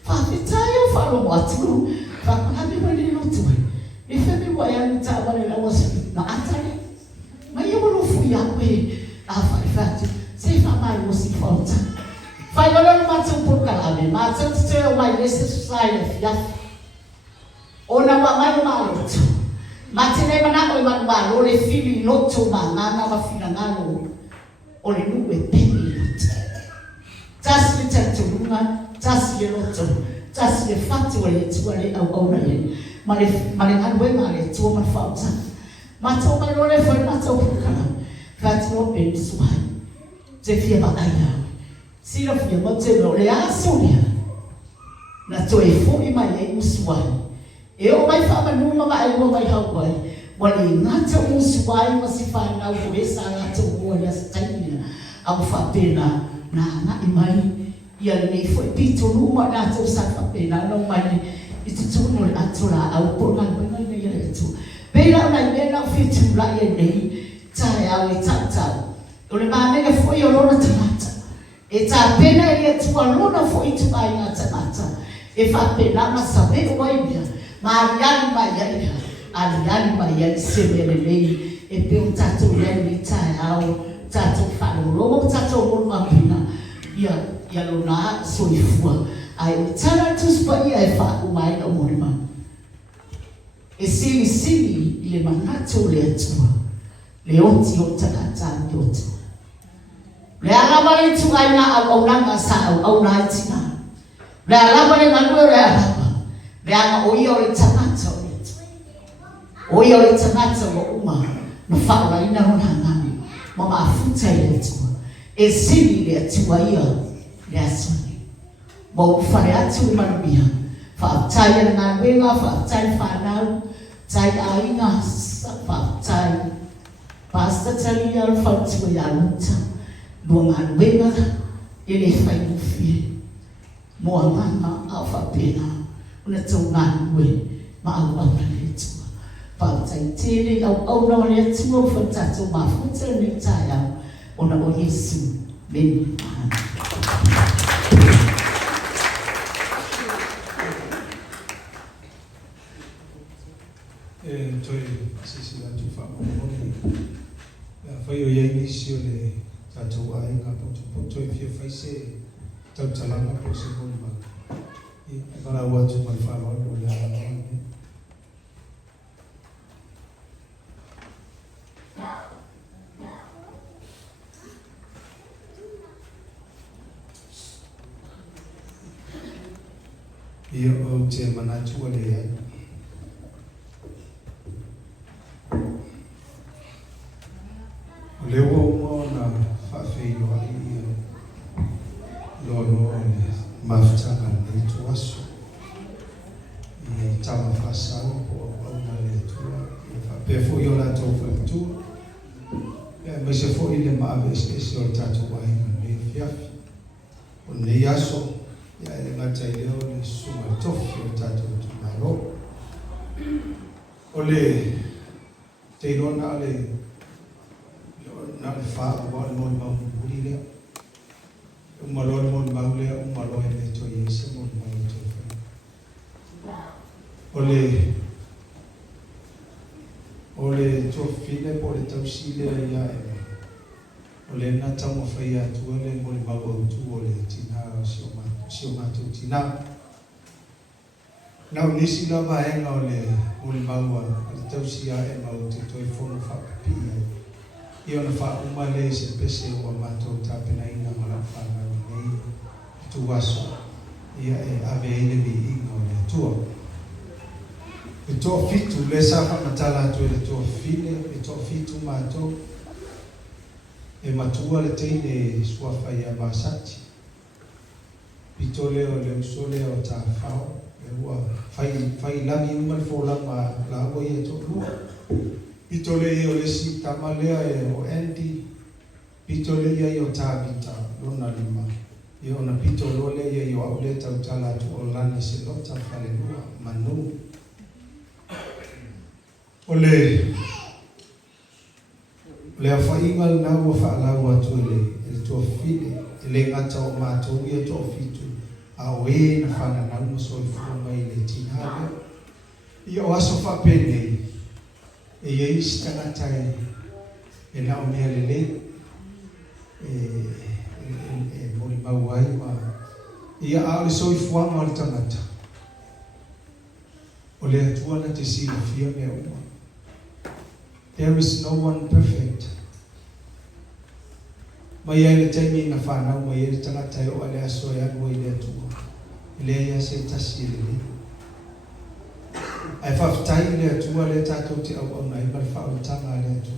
fa fe tayo fa lo wa tu fa ka bi ba le lo tu e fe bi wa ya ta ba le la wa se na atale ma yo lo fu ya we fa se fa ma yo si fa ta fa yo lo ma tu por ka la ma tu te o ma le se sai ya ona wa mai ma lo tu matene mana o ma lo le fili no to ma na ma fila ngalo o le nu e peni tas le tanto lunga tas le roto tas le fatu le tu le au na ye ma le ngalo e ma le tu ma fa ta ma to ma lo le fa ma to kana Fatima Bensuai, Jeffia Aya, Sila Fia Montero, Leasonia, Natoe Fui Mai Uswai, Eo Mai Fama Numa Mai Mai Hawaii, Wali Nata Uswai, Masifana, Wesa, Nata Wala Stania, Alfa Pena, Na Imai, Yali for Pito Numa, Nata Safa Pena, no money, it's a tunnel Atola, I'll put my money to. Bela na ibena fitu la yene taya we tata ule maana fo yo lona tamata eta pena ile tu lona fo itu ba ina tamata e fa pena masabe waibia mariani mayani aliani mayani sebelele e pe un tato yene taya au tato fa lo tato mo mapina ya lona soifua ai tana tu spa ia fa umai no morima e sili le manato le atua le oti o takata yoto le alaba le tuaina au nanga sa au naitina le alaba le ngano le alaba le anga oio le tamata oio le tamata o uma no fala ina no ngani mama afuta ile tua e sili le atua ia le asuni mo fale atu manubia fa taya na wenga fa taya fa na tai aina fa tai pasta tali al fatu ya luta luangan wenga ele fai mufi mo mama afa pena una tungan we ma au le tu fa tai tele au no le tu fa tatu ma fu tele taya ona o Yesu ben Toi sisi la tu fa mo fa yo ye inisio le tatu ai nga poto e fia fai se tau talanga po se mo ma e para wa tu ma fa mo le ala io o te manatu le ai le wo na fa fe yo ai lo mafutaka le tuaso e tama fasao po ona le tua e fa pe fo yo la to fa tu e me se fo ile ma ave se o tatu ai me fiafi o ne yaso ya ele ngata ile o le suma tofi o tatu tu maro o le te rona le na fa wa no ma buri le uma lo mo le uma lo e to yese mo ma to ole to fine po le tau sile ya ole na tamo fa ya tu ole mo le ba tu ole tina sio ma tu tina na unisi la ba e na ole mo le ba wa tau sia e ma tu to fo no fa pi io na fa uma le se pese o mato tapena ina mala fa na nei tu waso ia e ave ile bi ino le tu e to fitu le sa fa matala tu le to fine e to fitu mato e matua le teine sua fa ia basati pitole o le sole o ta fao e wa fai lami uma fo la ma la wo ye to lu pitole o le si tamalea e o endi pitole ia o tabita lona lima ia ona pitolole ia o auleta utala tu o lani se lota fale lua manu ole le afaimal na wa fa la wa tu le to fide le ngata o mato ia to fitu a we na fana na mo so fuma ile tinave ia o aso fa pene e ye istana tai e na o melele mori mawai ma ia a le so fua ma le tangata o le atua na te sila fia me uma. There is no one perfect. Mai ai le taimi na whanau, mai ai le tangata o ale aso e anu i le atua. Le ia se tasi le le. Ai whaftai le atua le tatou te au au nai, mara whautanga le atua.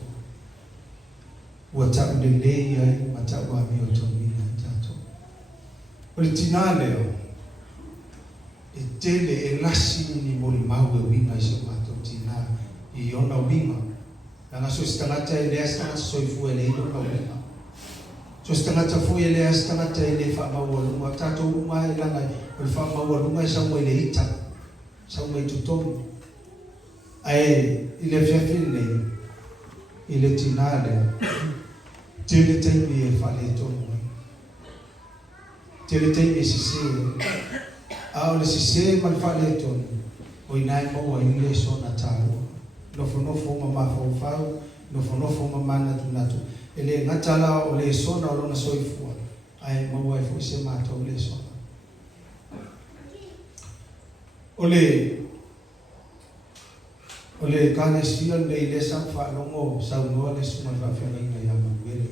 ua ta'u lelei ai ma ta'u ami o taumina i tātou. O le tina leo, e tele e lasi ni moli mau e winga i se mātou tina i ona winga. Nanga so stangata e lea stangata soifu e le i ona winga. So stangata fu e lea stangata e le wha maualunga. Tātou unga e langa o le wha maualunga e saunga i le ita. Saunga i tutomu. Ai, i le fiafine nei, i le tina leo. Tele taimi e whale tonu. Tele taimi e sise. A o le sise man whale tonu. O inai maua i le sona tāru. Nofo ma mafau, nofo ma mana tunatu. Ele ngatala o le sona o lona soifua. Ai maua e fu se mata o le sona. O le kane sia le le sa whanongo sa unua le suma whawhianga ina ia manuele.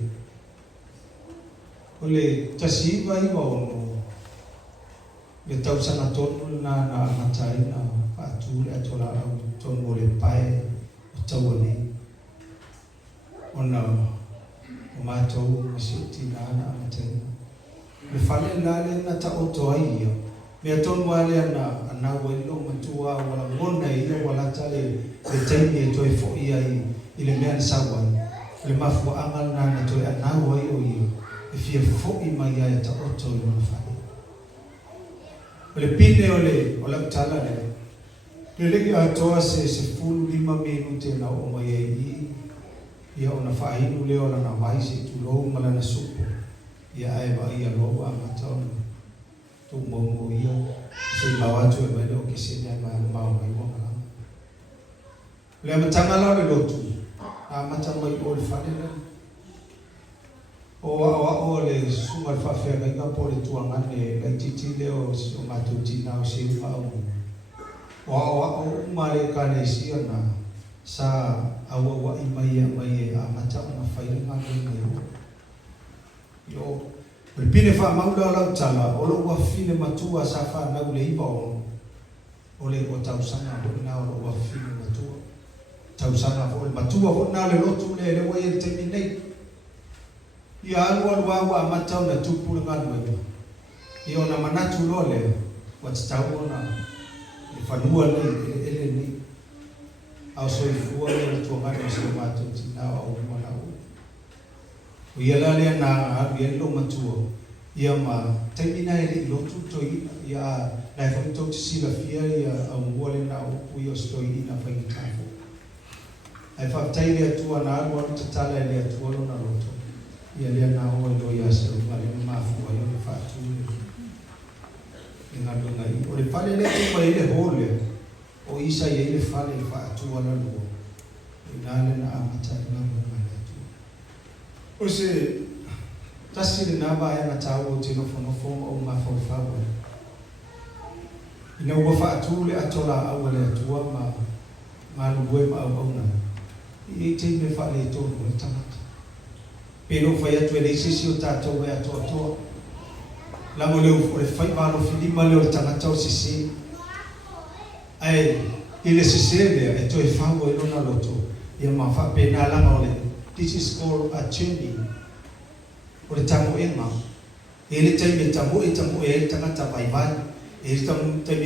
O le tasiwa iwa ono le tausanga tonu na amatai na whaatu le atola au tonu o le pae o tauane. Ona o mātou masiuti na ana amatai. Le whale lale na ta oto ai ia. Mea tonu ale ana welo matua wala ngona ia wala tale le taimi e toi fo ia i le mea sawan. Le mafu angal na toi ana wai o ia. E fia fo i mai ia e ta oto i lona whale. O le pine o le utala le. Le legi atoa se fulu 5 minute na o mai e ia ona whainu leo na mai se tulou malana supo. Ia aewa ia loa matau. Tu mongo ia se lawatu e mai o ke se nei mai mau mai wanga. Le matanga la le lotu. A matanga mai o le whanena. O le sunga le whawhega inga po le tuangane le titi leo o matutina o se uau. O umare kane sia na sa awa i mai a matanga na whainga mai. Yo o le pine wha maula o lau tala, o lo ua fine matua sa wha nau le iwa o le o tausanga o ina o lo ua fine matua. Tausanga o le matua o na le lotu le wai e te minei. Ia alu awa a matau na tupu le nganu e. Ia ona manatu lo le, wa titau ona le whanua le ele nei. Au soifua le tuangani o se matua tina o umana o. O ia lale na alu ia lo matua. Ia ma taimina e lo tuto ia na foi to sila fia ia au wole na o ia stoi ina fai tafo. Ai fa taile tua na alu o tatala le tua lo na roto. Ia le na o lo ia se o vale ma fu ia le fa tu. Ina lo ngai o le fale le ko ile hole. O isa ia ile fale fa tu ala lo. Ina le na amata na mo na tu. O se tasi le naba ya ngatawo o tino fonofo o mafaufawa. Ina ua whaatu le atola au le atua ma lubue ma au na. I te me wha le tonu le tamata. Pero whai atu e le isisi o tātou e atoa toa. Lamo leo o le whai walo filima leo le tamata o sisi. Ai, i le sisi lea e toi whango e lona loto. Ia ma wha pena lama o le. This is called a tuning. O le tamu e ma. E le taimi tamu e le tangata vaivai. E le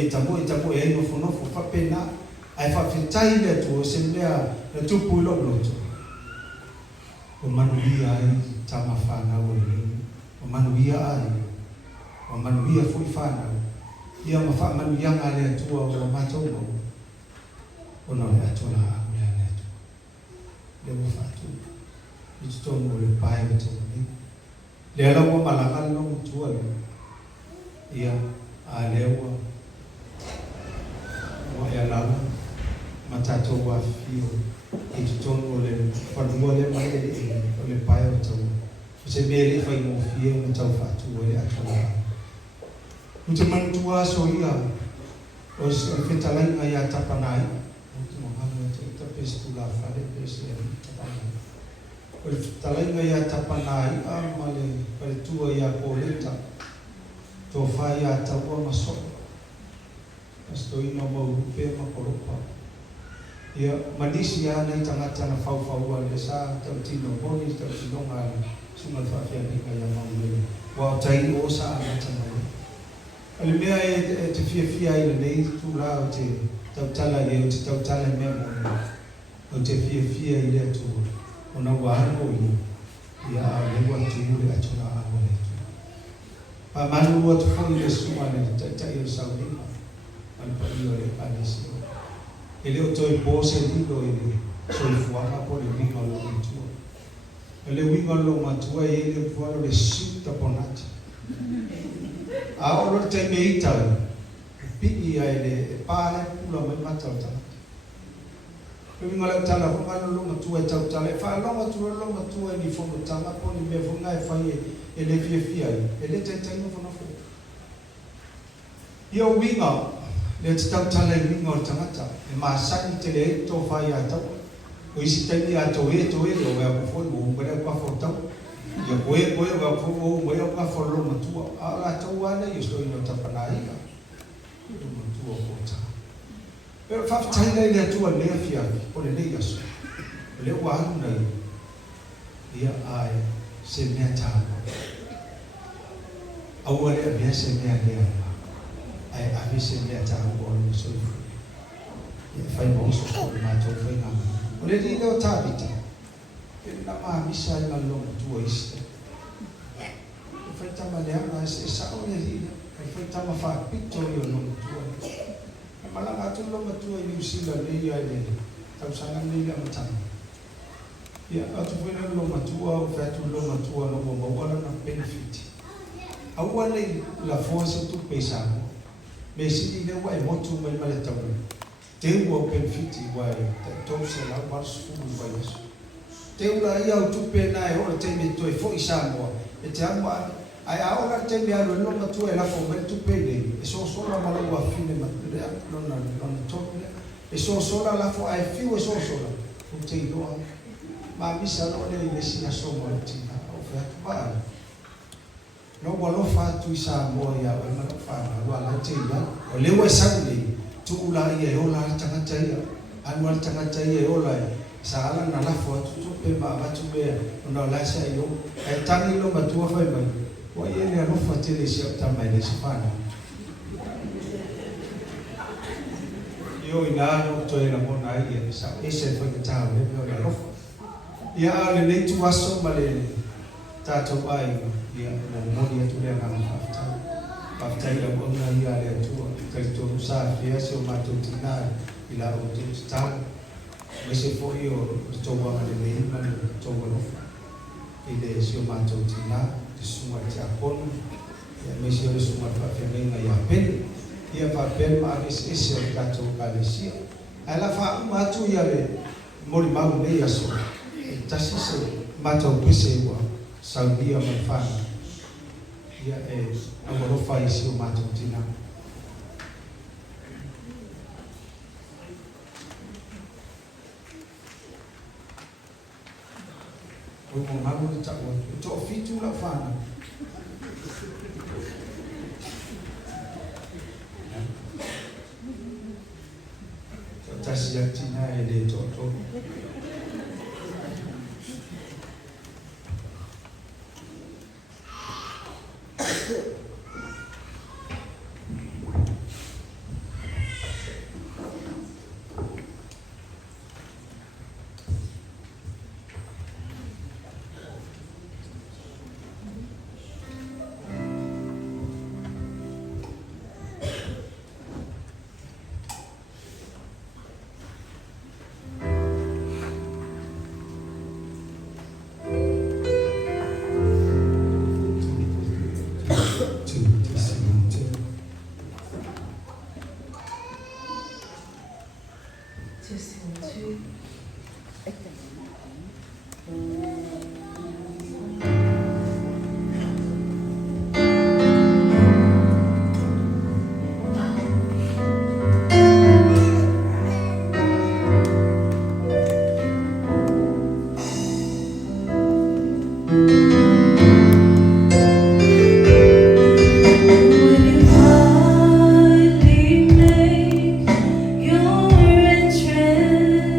tamu e nofo whapena. Ai whawhitai le tu o se mea le tupu i loto. O manuia ai tama whanau o le. O manuia ai. O manuia fui whanau. Ia ma wha manuianga le atua o matou mau. O no le atua la au le atua. Le mo whatu. I tutongo le pae le tonga. Le ala ua malanga le nongo tua le. Ia a lewa. Ua e alala. Matato wa fio. I tutongo le whanua le mai o le pae o tau. O se mele whai mo fia o tau whatu o le atola. O te manutua so ia. O se whetalainga ia tapanai. O te mohana te tapestula whare pese e tapanai. O le talainga ia tapanai a male pare tua ia poleta. Tō whai ia taua masoko. Asto ina mau rupe ma koropa. Ia manisi ana I tangata na whauwhaua le sa tau tino moni, tau tino ngāle, sunga whawhia nika ia maumele. Wa tai o sa ana tangata. Ale mea te fia I le nei, tu la o te tautala I o te tautala mea moni. O te fia I le tu, o na wahano I ia a lewa tu ule atuna awa le tu. Pa manu ua tu fo I le suma le tai o saurima, anu pa I o le panesi. E leo toi pose lilo I le soifuanga po le winga lo matua. E le winga lo matua I le fualo le sita ponati. A oro te me itau, pii ai le pāle pula mai matau tangata. E winga le tala whangano lo matua e tau tala. E whaalonga tua lo matua ni whono tanga po ni mea whunga e whai e le fia ai. E le te taino whana who. Ia winga, le te tau tala I winga o tangata. E maasani te le e tō whai a tau. O isi taini a tō e o wea kufoi o mbere kwa whotau. Ia koe o wea kufoi o wea kwa wholo matua. A la tau ana I sto ino tapanaia. O matua o tanga. Pero whaftaina I le atua lea fiaki. O le lei aso. Le ua anu nei. Ia ai se mea tāma. Aua lea mea se mea lea. Ai avi se mea tāma o le soifu. Ia whai mauso o le mātou whai ngama. O le li leo tāpita. E na maa misa I ngalonga tua iste. E whai tama leanga e sao le li. E whai tama whapito I o longa tua. E malanga atu longa tua I New Zealand le ia le. Tau sanga le ia matanga. Ia atu whena longa tua o whatu longa tua no mo mawala na benefit. Aua le la force tu pesamo. Me sini le wa e motu mai male tau. Te ua benefit I wai, te tau se la wasu fulu wai asu. Te ula ia o tupe na e ora te me toi fo I Samoa. E te amua, ai a ora te me alo longa tua e la fo me tupe nei. E so sola malaua fine makulea, lona tope. E so sola la fo ai fiu e so sola. O te iloa. Ma misa no le mesi na somo o tina. O fea tupaa. No walo fatu I Samoa ia o ma fa na wala te ia. O lewa saule. Tu ula ia e ola tangata ia. Anu al tangata ia e ola ia. Saala na lafo atu tupe ma watu mea. Ona laisa I o. E tangi lo matua whai mai. Wa ia ne alofa tele si o tamai le sifana. Io I nano to e na mona ia ni sa. Ese whai katao le mea o alofa. Ia ale nei tu aso ma le tātou ai. Ia na moni atu lea ngana whaftai. Whaftai la mona ia le atua. Kai tonu sa fia se o mātou tina I la o tonu tala. Me se fo I o tō wanga le mei mani tō wanofa. I le se o mātou tina, te sunga te akonu. Ia me se o le sunga whawhenga I a pene. Ia whapene ma ese ese o katou kalesia. Ai la wha atu ia le mori mau nei aso. Tasi se mātou pese ua saudia mai whana. Ia e awalofa I se o mātou tina. O mo malu ni tak wa to fitu la fana to tasiatina ele to Your entrance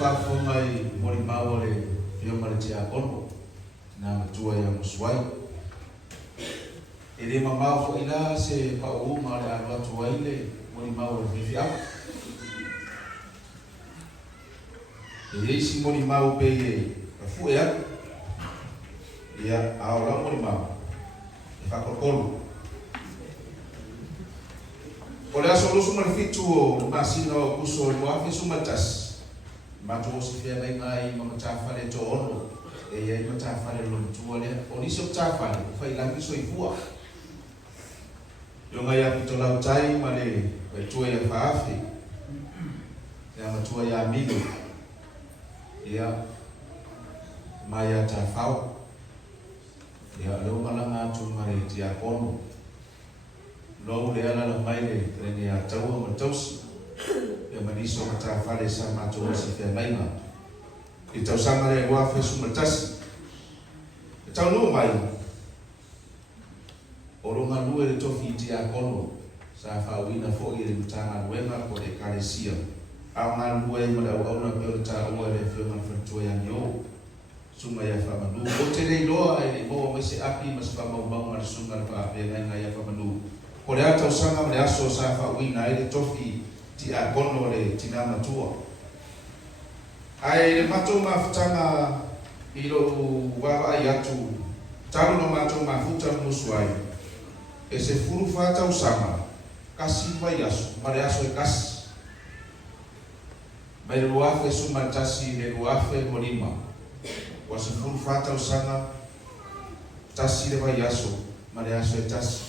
whakafo mai mori mau le fio mare te akono na matua ia musuai. E le mamau fo ila se pauma le alo atu aile mori mau le fifi au. E le isi mori mau pe e fu e aku. Ia aola mori mau. E whakokolu. O le aso lusu ma le fitu o masina o kuso o luafi sumatas. Matu o si fia nai ngai ma matawhale to ono. E iai matawhale lo tua lea. O nisi o matawhale, whai langi so i fua. Yo ngai api to lau tai ma le tua ia whaafi. Ia matua ia amigo. Ia mai a tawhau. Ia leo malanga atu ma le tia kono. Lo le ala la mai le rene a taua ma tausi. Ia maniso ma tawhale sa matua si fia nai ngai. I tau sanga le wa fe sumatasi. I tau no mai. O ronga lue le tofi ti a kono. Sa whauina fo i le mutanga luenga ko le karesia. A ngā lue ma le au na peo le ta ua le feo ma whantua ya nio. Sunga ya whamanu. O te rei loa e le moa mai se api ma se whamau mau ma le sunga le whaapea ngai ya whamanu. Ko le atau sanga ma le aso sa whauina e le tofi ti a kono le tina matua. Ai le matou mafutanga i lo wawa ai atu talu no matou mafuta musu ai e se furu fata usama kasi vai aso mare aso e kasi mai luafe e sumatasi le luafe molima wa se furu fata usama tasi le vai aso mare aso e tasi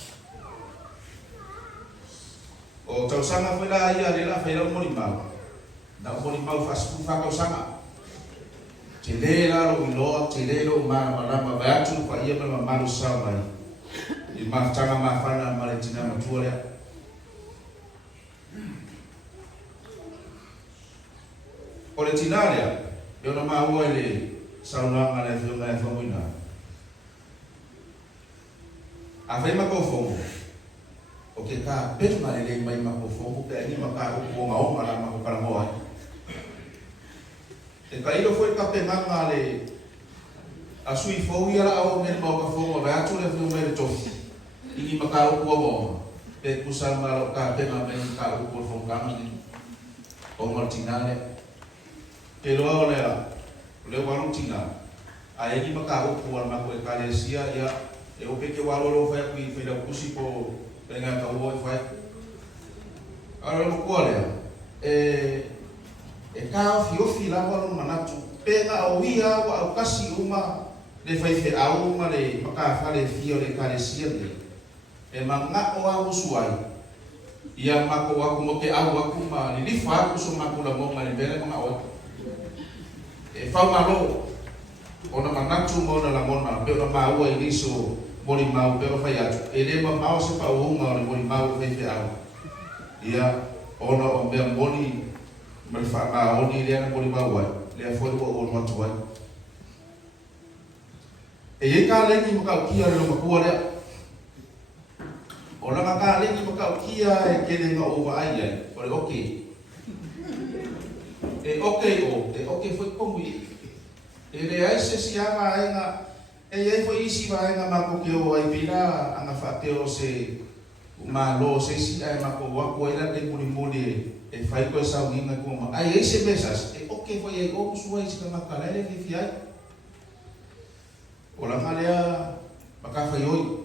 o tausanga foi la ia le la feira molima na mori mau fasku fa ka sama te le la lo ilo te le lo ma ma ba atu fa ia ma malu sama i ma tanga ma fana ma le tina ma tuole o le tinalia yo na ma o le sauna ma le fio ma fa muina a vai ma ko fongo o ke ka pe ma le mai ma ko fongo pe ni ma ka o ma o ma la ma ko para mo e kailo foi ka penganga le a sui fo ia la o men mo ka fo mo ba tu le fu me to ini maka o ko mo pe kusal ma lo ka penga men ka o ko fo ka mi o martinale ke lo le warutina a ini maka o ko ma ko ka le sia ia e o pe ke wa lo fa ku fe da kusi po penga ka o fa ara lo ko le e ka fiofi la wa no manatu pega o ia wa o kasi uma le fai fe au ma le maka fa le fio le karesia le e manga o a usuai ia mako wa ku mo ke au wa ku ma ni fa ku so ma ku la mo ma le bele ma o e fa ma lo ona manatu mo na la mo ma pe ma o i so mori ma o pe fa ya e le ma o se pa o ma le mori ma o fe fe au ia ona o be moni mal fa ma oni le na mori ma wa le fo o ma tu wa e ye ka le ki mo ka ki ale mo ku ale o la ka le ki mo ka ki e ke le no o ai ai o le okay e okay o e okay foi como e le ai se si ama ai na e ai foi isi va ai na ma ko ke o ai pila ana fa te o se ma lo se si ai ma ko wa ko ina te muni muni e fai ko sa unga ko ma ai ese mesas e okay foi e o suai se ma ka le fi ai o la malea maka fai oi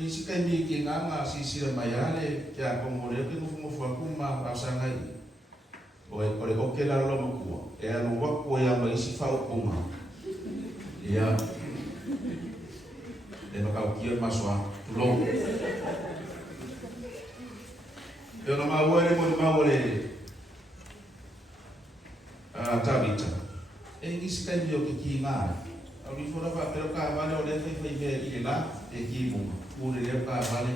i si kai mi ki nganga si si la maiale ke a ko mo le ke mo fu ku ma pa sa ngai o e ko le okay la lo mo ku e a lo wa ko ya mai si fa o ku ma ia e no ka ki ma so lo yo no ma wole mo ma wole tabita e ni si kai mi o ki ma au ni fora fa pero ka vale o le fe fe ile la e ki mo ure le ka vale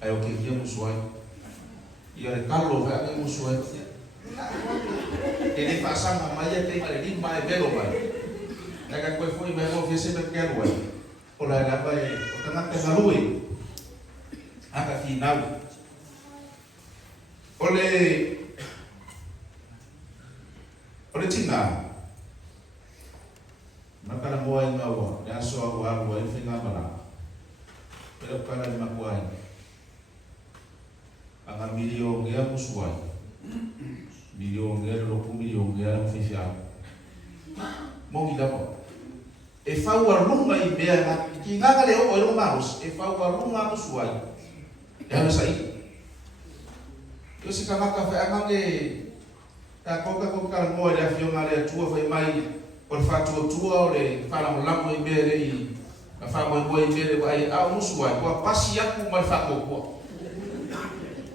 ai o ke ki mo so ai ia le Carlo va ke mo so ai ele passa ma mai te ma le di mai belo mai na ka ko foi mai mo fese be ke ro o la ba e o tanga te salui aka final ole Ole tina. Makala moa ngawa, ya so wa wa finga mala. Pero kala ni makuai. Anga milio ngea musuai. Milio ngea lo milio ngea fifia. Mongi dapo. E fau a lunga I mea na ki nganga leo o maus e fau a lunga musuai. Ya sai. Yo si kamaka fa angange ta koka koka mo ya fio ngale tua fa mai por fatu tua ole fala mo lamo I mea rei a fa mo I mea vai a musuai ko pasi aku mal fa ko.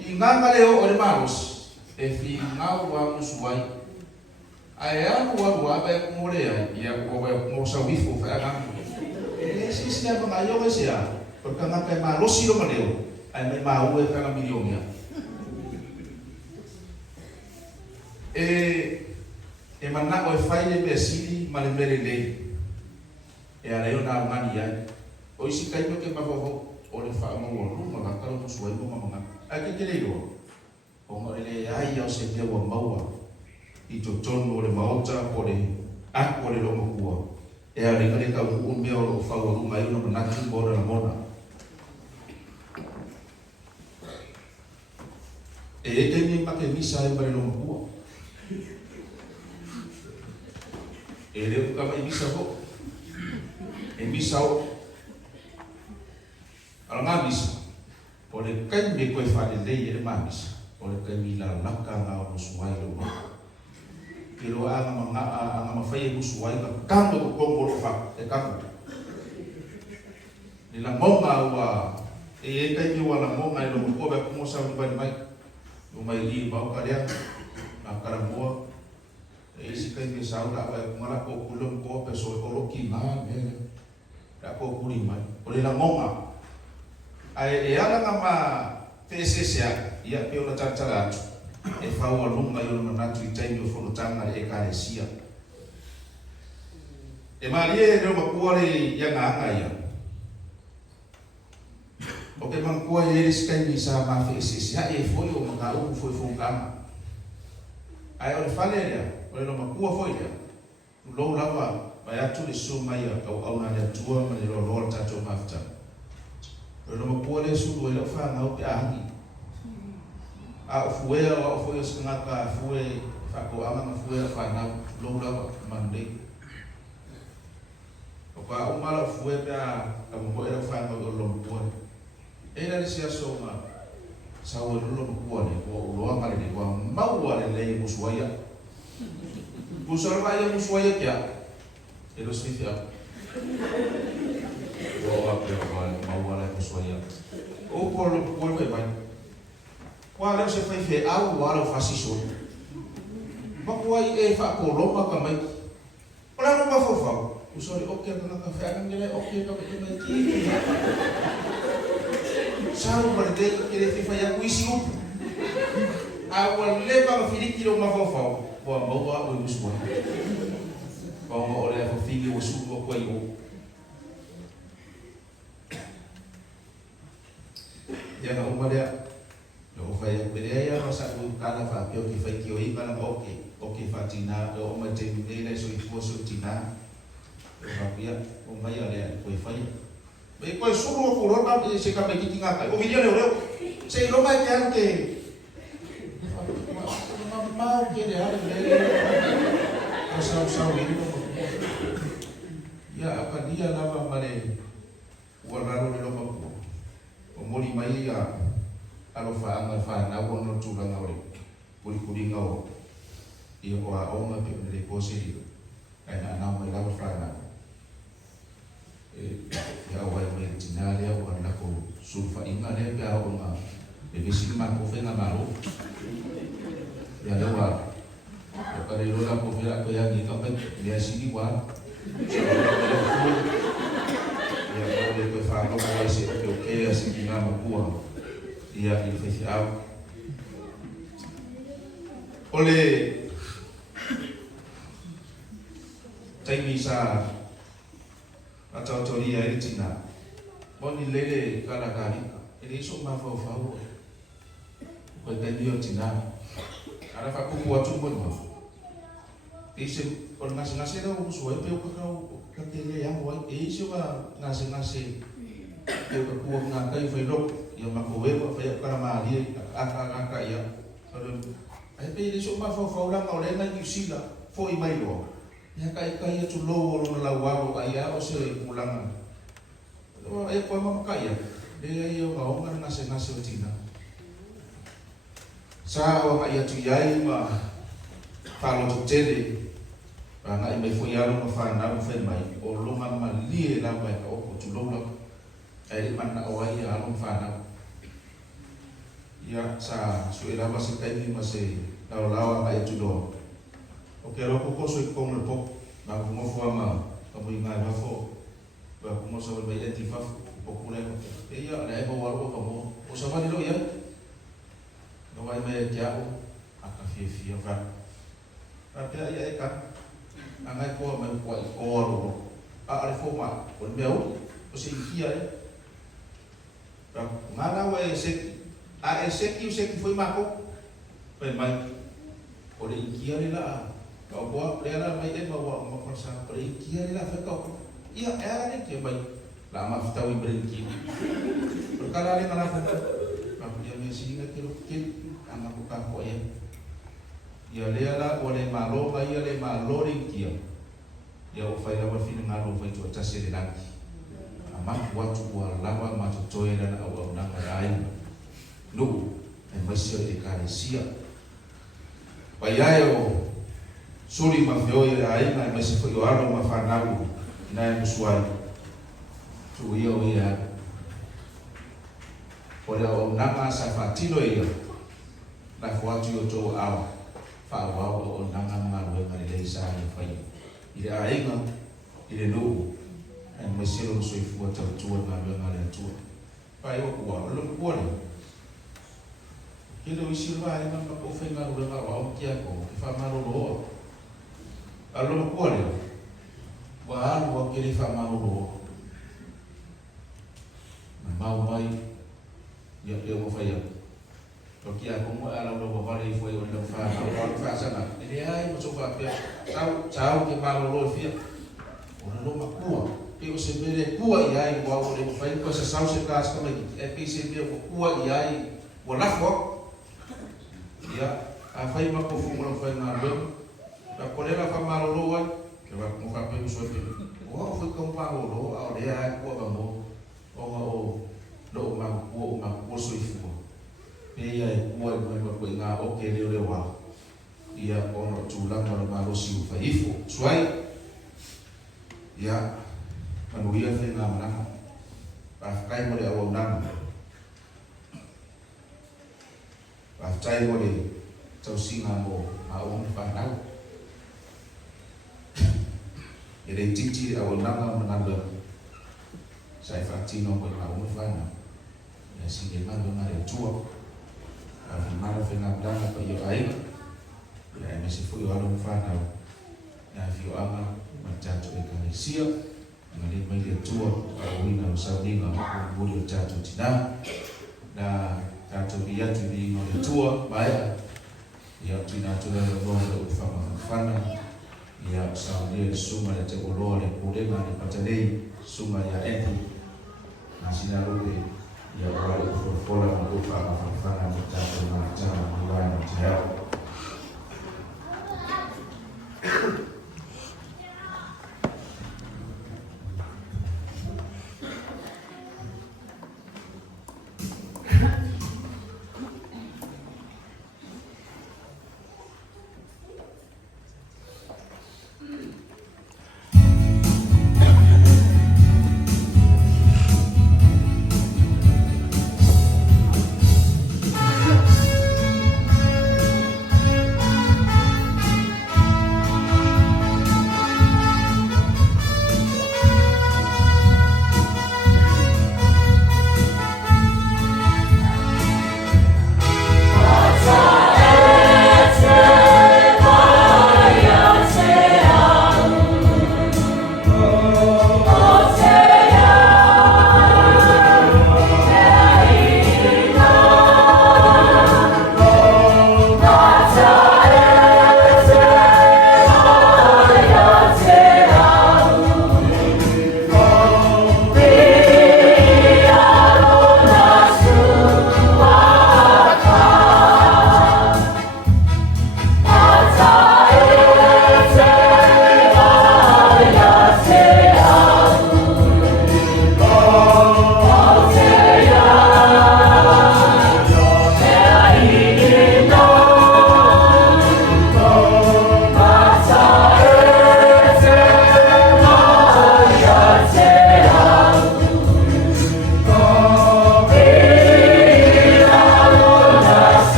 I nganga leo o maus e fi ngau wa musuai. Ai anu wa ba ko re ya ko ba mo sa wifu fa nga esi sia ba yo ke sia porque nga ka ma lo si lo maneo ai me ma u e ka na milion ya e manna o fai le besili ma le mele le e ala yo na ngani ya o isi kai ko ke ma fo o le fa mo lo ma ka lo so mo ma ai ke le yo o mo le ai yo se te wa maua I to tono le maota po le ako le lomo kua. E a ringa ka u me o fa o mai no na ki bora na mona. E te ni pa ke misa e bare lomo kua. E le ka mai misa ho. E misa o. Ala nga misa. O le kai me ko fa le le misa. O le kai mi la laka nga o suai lo. Pero anga mafai musuai ka kanto ko kongo fa e kanto ni la monga wa e kai ni wala monga lo ko ba ko sa ba mai o mai li ba ka dia na karamua e si kai ni sa da ba ngala ko kulum ko pe so ko ki ma me da ko kuri mai o le la monga ai e ala ma fesesia ia pe ona tantara e fau a lunga yo na natu I taimi o whanutanga e kāresia. E marie reo makuare ia ngā anga ia. O ke mangkua e ere skai ni sa mawhi e sisi ha e foi o mga umu foi whungkama. Ai o le whale rea, o le no makua foi rea. Lou lava mai atu le su mai au na le tua ma le rolo tato mafta. O le no makua le su e le wha ngau pe ahangi. A fue o foi os ngaka fue fa ko ama fue fa na lo la mande o ka o mala fue pa ka mo era fa no lo mo era sia so ma sa o lo mo o lo ama le ko ma o le musuaya busor ba ya musuaya kya elo sifia o wa pe ma o la musuaya o por lo por ba Wa leo se fai fe au wala fasiso. Ma kuai e fa ko loma ka mai. Ola no ma fa. Usori oke na ka fa ngele oke ka ke mai ki. Sao berde ke le fa ya kuisi u. A wa le ba fili kilo ma fa. Wa ma wa o musu. Wa ma ole fa fili o su ko yo. Ya na umale o fai berea masa ku kala fa pio ki fai ki oi kala oke fatina o ma te nele so I foso tina o pia o mai ale ko fai be ko suru ko roba se ka be ki ngaka o video le o se lo mai kan ke ma ke de ale le o sa wi ya apa dia lava male o raro le lo ko o mori mai ya alo fa anga fa na wono tu la ngore kuri ngao I ko a oma pe le ko se ai na mai la fa na ya wa me tinale ya wa na ko sulfa inga le pe a ona e visi ma ko fe na maro ya le wa ko re lo la ko fe la ko ya ni ka pe le asini wa ya ko le ko fa no ko se ko ke asini na ma ko ia I fesi au ole taimi sa atau toria e tina boni lele kala kali ele so ma fa fa ko ka dio tina ara fa ku wa tu mo isi on ngasi na usuai pe kau kakele yang wai isi wa ngasi eu ko nga kai foi lo ia makoe wa fa para mali aka ia ai pe ile so ma fa la ma ole na kisila foi mai lo ia kai tu lo lo la wa ai o se pulang ai ko ma kai dia ia ga o ngasi o tina sa o ai tu yai ma fa lo tele nga i mai foi alo ma fa na fa mai o lo ma mali la ba o tu lo la ai mana o ai alo fa na ya sa suela masih kai masih lawa ngai tu do o ke ro ko so ko mo po na ko mo fo ma ko mo ngai ba fo ba ko mo so ba ya ti fa po ko le e ya na ba wa ko mo o sa ba ni lo ya no vai me ja o aka fi va a pe ya ka angai ko me ko ro a fo ma o meu o se kia ngana wa eseki foi mako pe mai ore ikia la ka bo la mai e bawa ma sa ore ikia la fa ka ia era ni ke bai la ma fita wi brinki perkara ni ngana fa ka dia me singa ke lo ke ama ko ka ko ia le la ore malo ba ia le malo ri kia ia o fa la wa fina ngalo fa tu ta se le naki ama watu wa lawa ma to toela na au na rai no e masio de carecia paiaio suri ma feo ia ai na masio fo aro ma fanagu na e suai tu ia ora o nanga sa fatino ia na fuatu yo to au fa wa o nanga ma lo ma le sa ni fai ira ai nga ire no e masio no soi fuata tu na ma le tu pai o wa lo ko kilo isilva ai ma ko fe na ro na wa kia ko fa ma ro alo ko le wa alo wa ke fa ma ro ma mai ya mo fa ya to kia ko mo ala ro ba ri foi o le fa sana ele ai mo so fa pe chao ke ma ro fia o no ma ko pe o se vede ko ai wa o le fa ko se sa se ka ska me e pe se be ko ai o la fo ya afai ma ko fu mo fa na lo da kolera fa ma lo wa ke va mo fa pe so pe o fu ko pa lo a le ai ko ba mo o lo ma ko so fu pe ya ko ko nga o ke le wa ia ono tu la ma lo si fa ifo suai ya manuia fe na mana pa kai mo le o na aftai mo le tau singa mo a o fa na ele titi a o nanga mananga sai fatino ko na o fa na ya singe ma do na le tua a mara fe na dana pa yo ai ya me se fu yo alo fa na ya fi o ama matato e kanisia ngali mai le tua a o ina o sa dinga ko buri o tato tina na tato dia tu di no tua baia ia tina tu le no le fama ia sa dia suma le te olo le pure na le patalei suma ya enti na sina roke ia wale fola na ko fama tato na tama na tao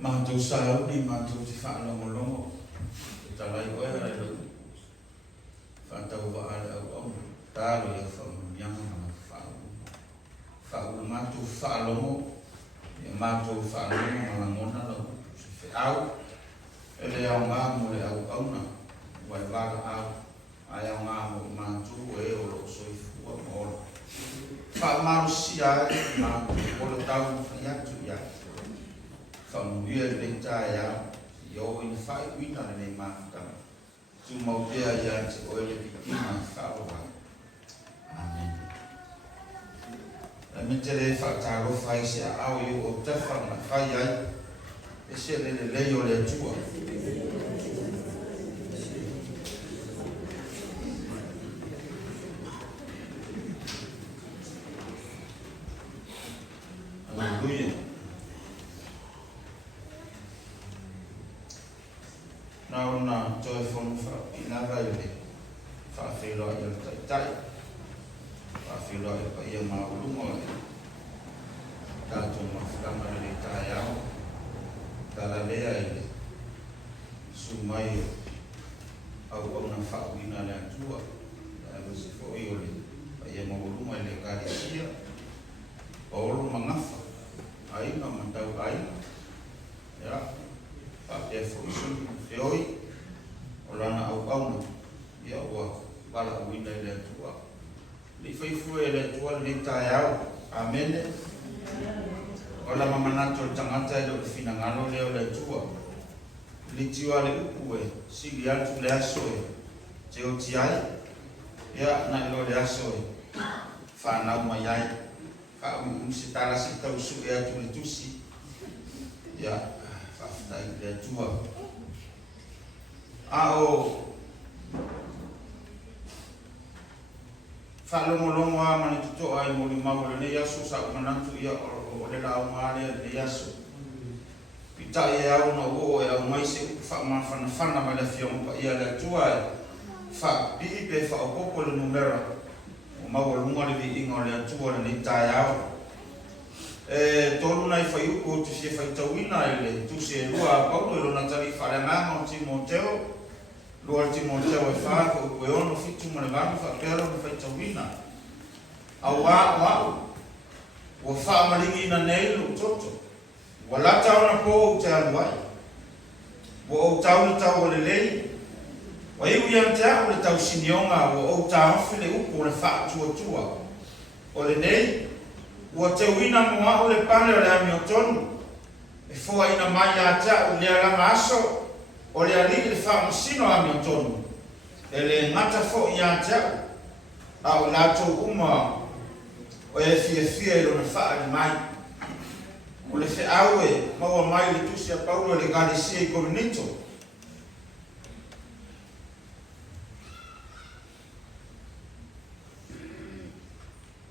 Mātou sāuri, mātou te whālongolongo. E talai oe ai lau. Whātau whaare au. Tālo ia whamunianga mana whaulu mātou whaalongo. E mātou whaalongo mana ngona lau. Se au. Ele au ngā mo e au auna. Wai wāra au. Ai au ngā mo mātou e olo soifua mo olo. Whaamaru si ai, mātou olo tau whaiatu ia. Whamuia le tāia, yo in whai wina le mātutanga. Tu mautea ia te oele vikina whaoha. Amen. E me te le whaataro whai se a au i o tawha na whai ai, e se le leo le atua. Hallelujah. Now na joyful for inava ile fa filo ile tai fa filo ile pa ia ma ulungo ta tu ma flama ile tai au ta la lea ile sumai au na fa wina le tua la se fo ile pa ia ma ulungo ile ka dia olu mangafa ai na mantau ai ya pakai function teori olana au auna ia wa bala winda ile tua li faifu ile tua li tayau amen ola mama nato tangata ile fina ngalo leo le tua li tua le uwe sigi atu le asoe teo tiai ya na lo le asoe fa na mayai ka msitala sita usu ya tu tusi ya dai le tua ao falongolongo a mani tuto ai mo limau le yasu sa manantu ia o le la ngale le yasu pita ia no o ia mai se fa ma fana ma le fion pa ia le tua fa bi be fa o popo le numero o ma o lunga le ingo le tua le taiao tolu nai fai uko tu se fai tauina ele tu se lua Paulo ilo natali wharenga o Timoteo lua Timoteo e whako ue ono fitu manegano whakero na fai tauina au wau ua whaamaringi ina neilu toto ua lata ona po o te anuai ua o tau ni tau o le lei ua iu iam te au le tau sinionga ua o tau while uko le wha tua o le nei ua te uina moa o le pane o le ami o tonu. E fua ina mai a ta o le alama aso o le alili le whamasino ami o tonu. E le ngata fo i a ta a o lato uma o e fia ilo na wha ali mai. O le fe aue maua mai le tusi a Paulo le Galesia i Korinito.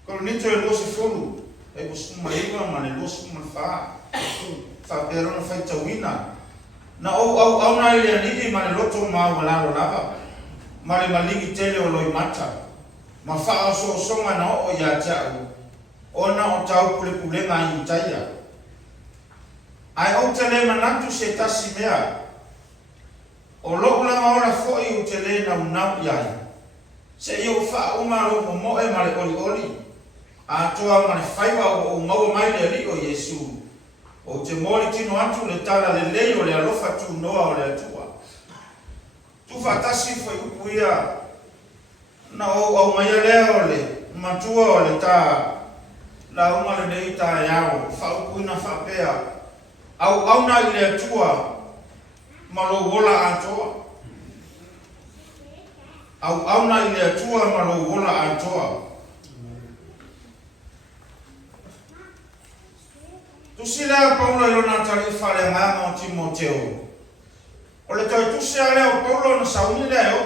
Korinito e lo se folu. E was maiwa ma le los ma fa pero no fai tawina na au na ile ni ma le loto ma wala lo lava ma le malingi tele o loi mata ma fa so ma na o ya ta ona o tau kule nga i taia ai o tele manatu se tasi mea o lo la ma ora foi o tele na una ya se yo fa uma lo mo e ma le oli a toa mane whaiwa o maua mai le li o Yesu. O te mori tino atu le tala le lei o le alofa tu noa o le atua. Tu whatasi whai upu ia na o mai leo le matua o le tā la uma le nei tā iao whaupu ina whapea au na i le atua malo wola atoa. Au na i le atua malo wola atoa. Tu sila Paulo ilo na tali fale ngama o Timoteo. O le toi tu sila leo Paulo na sauni leo.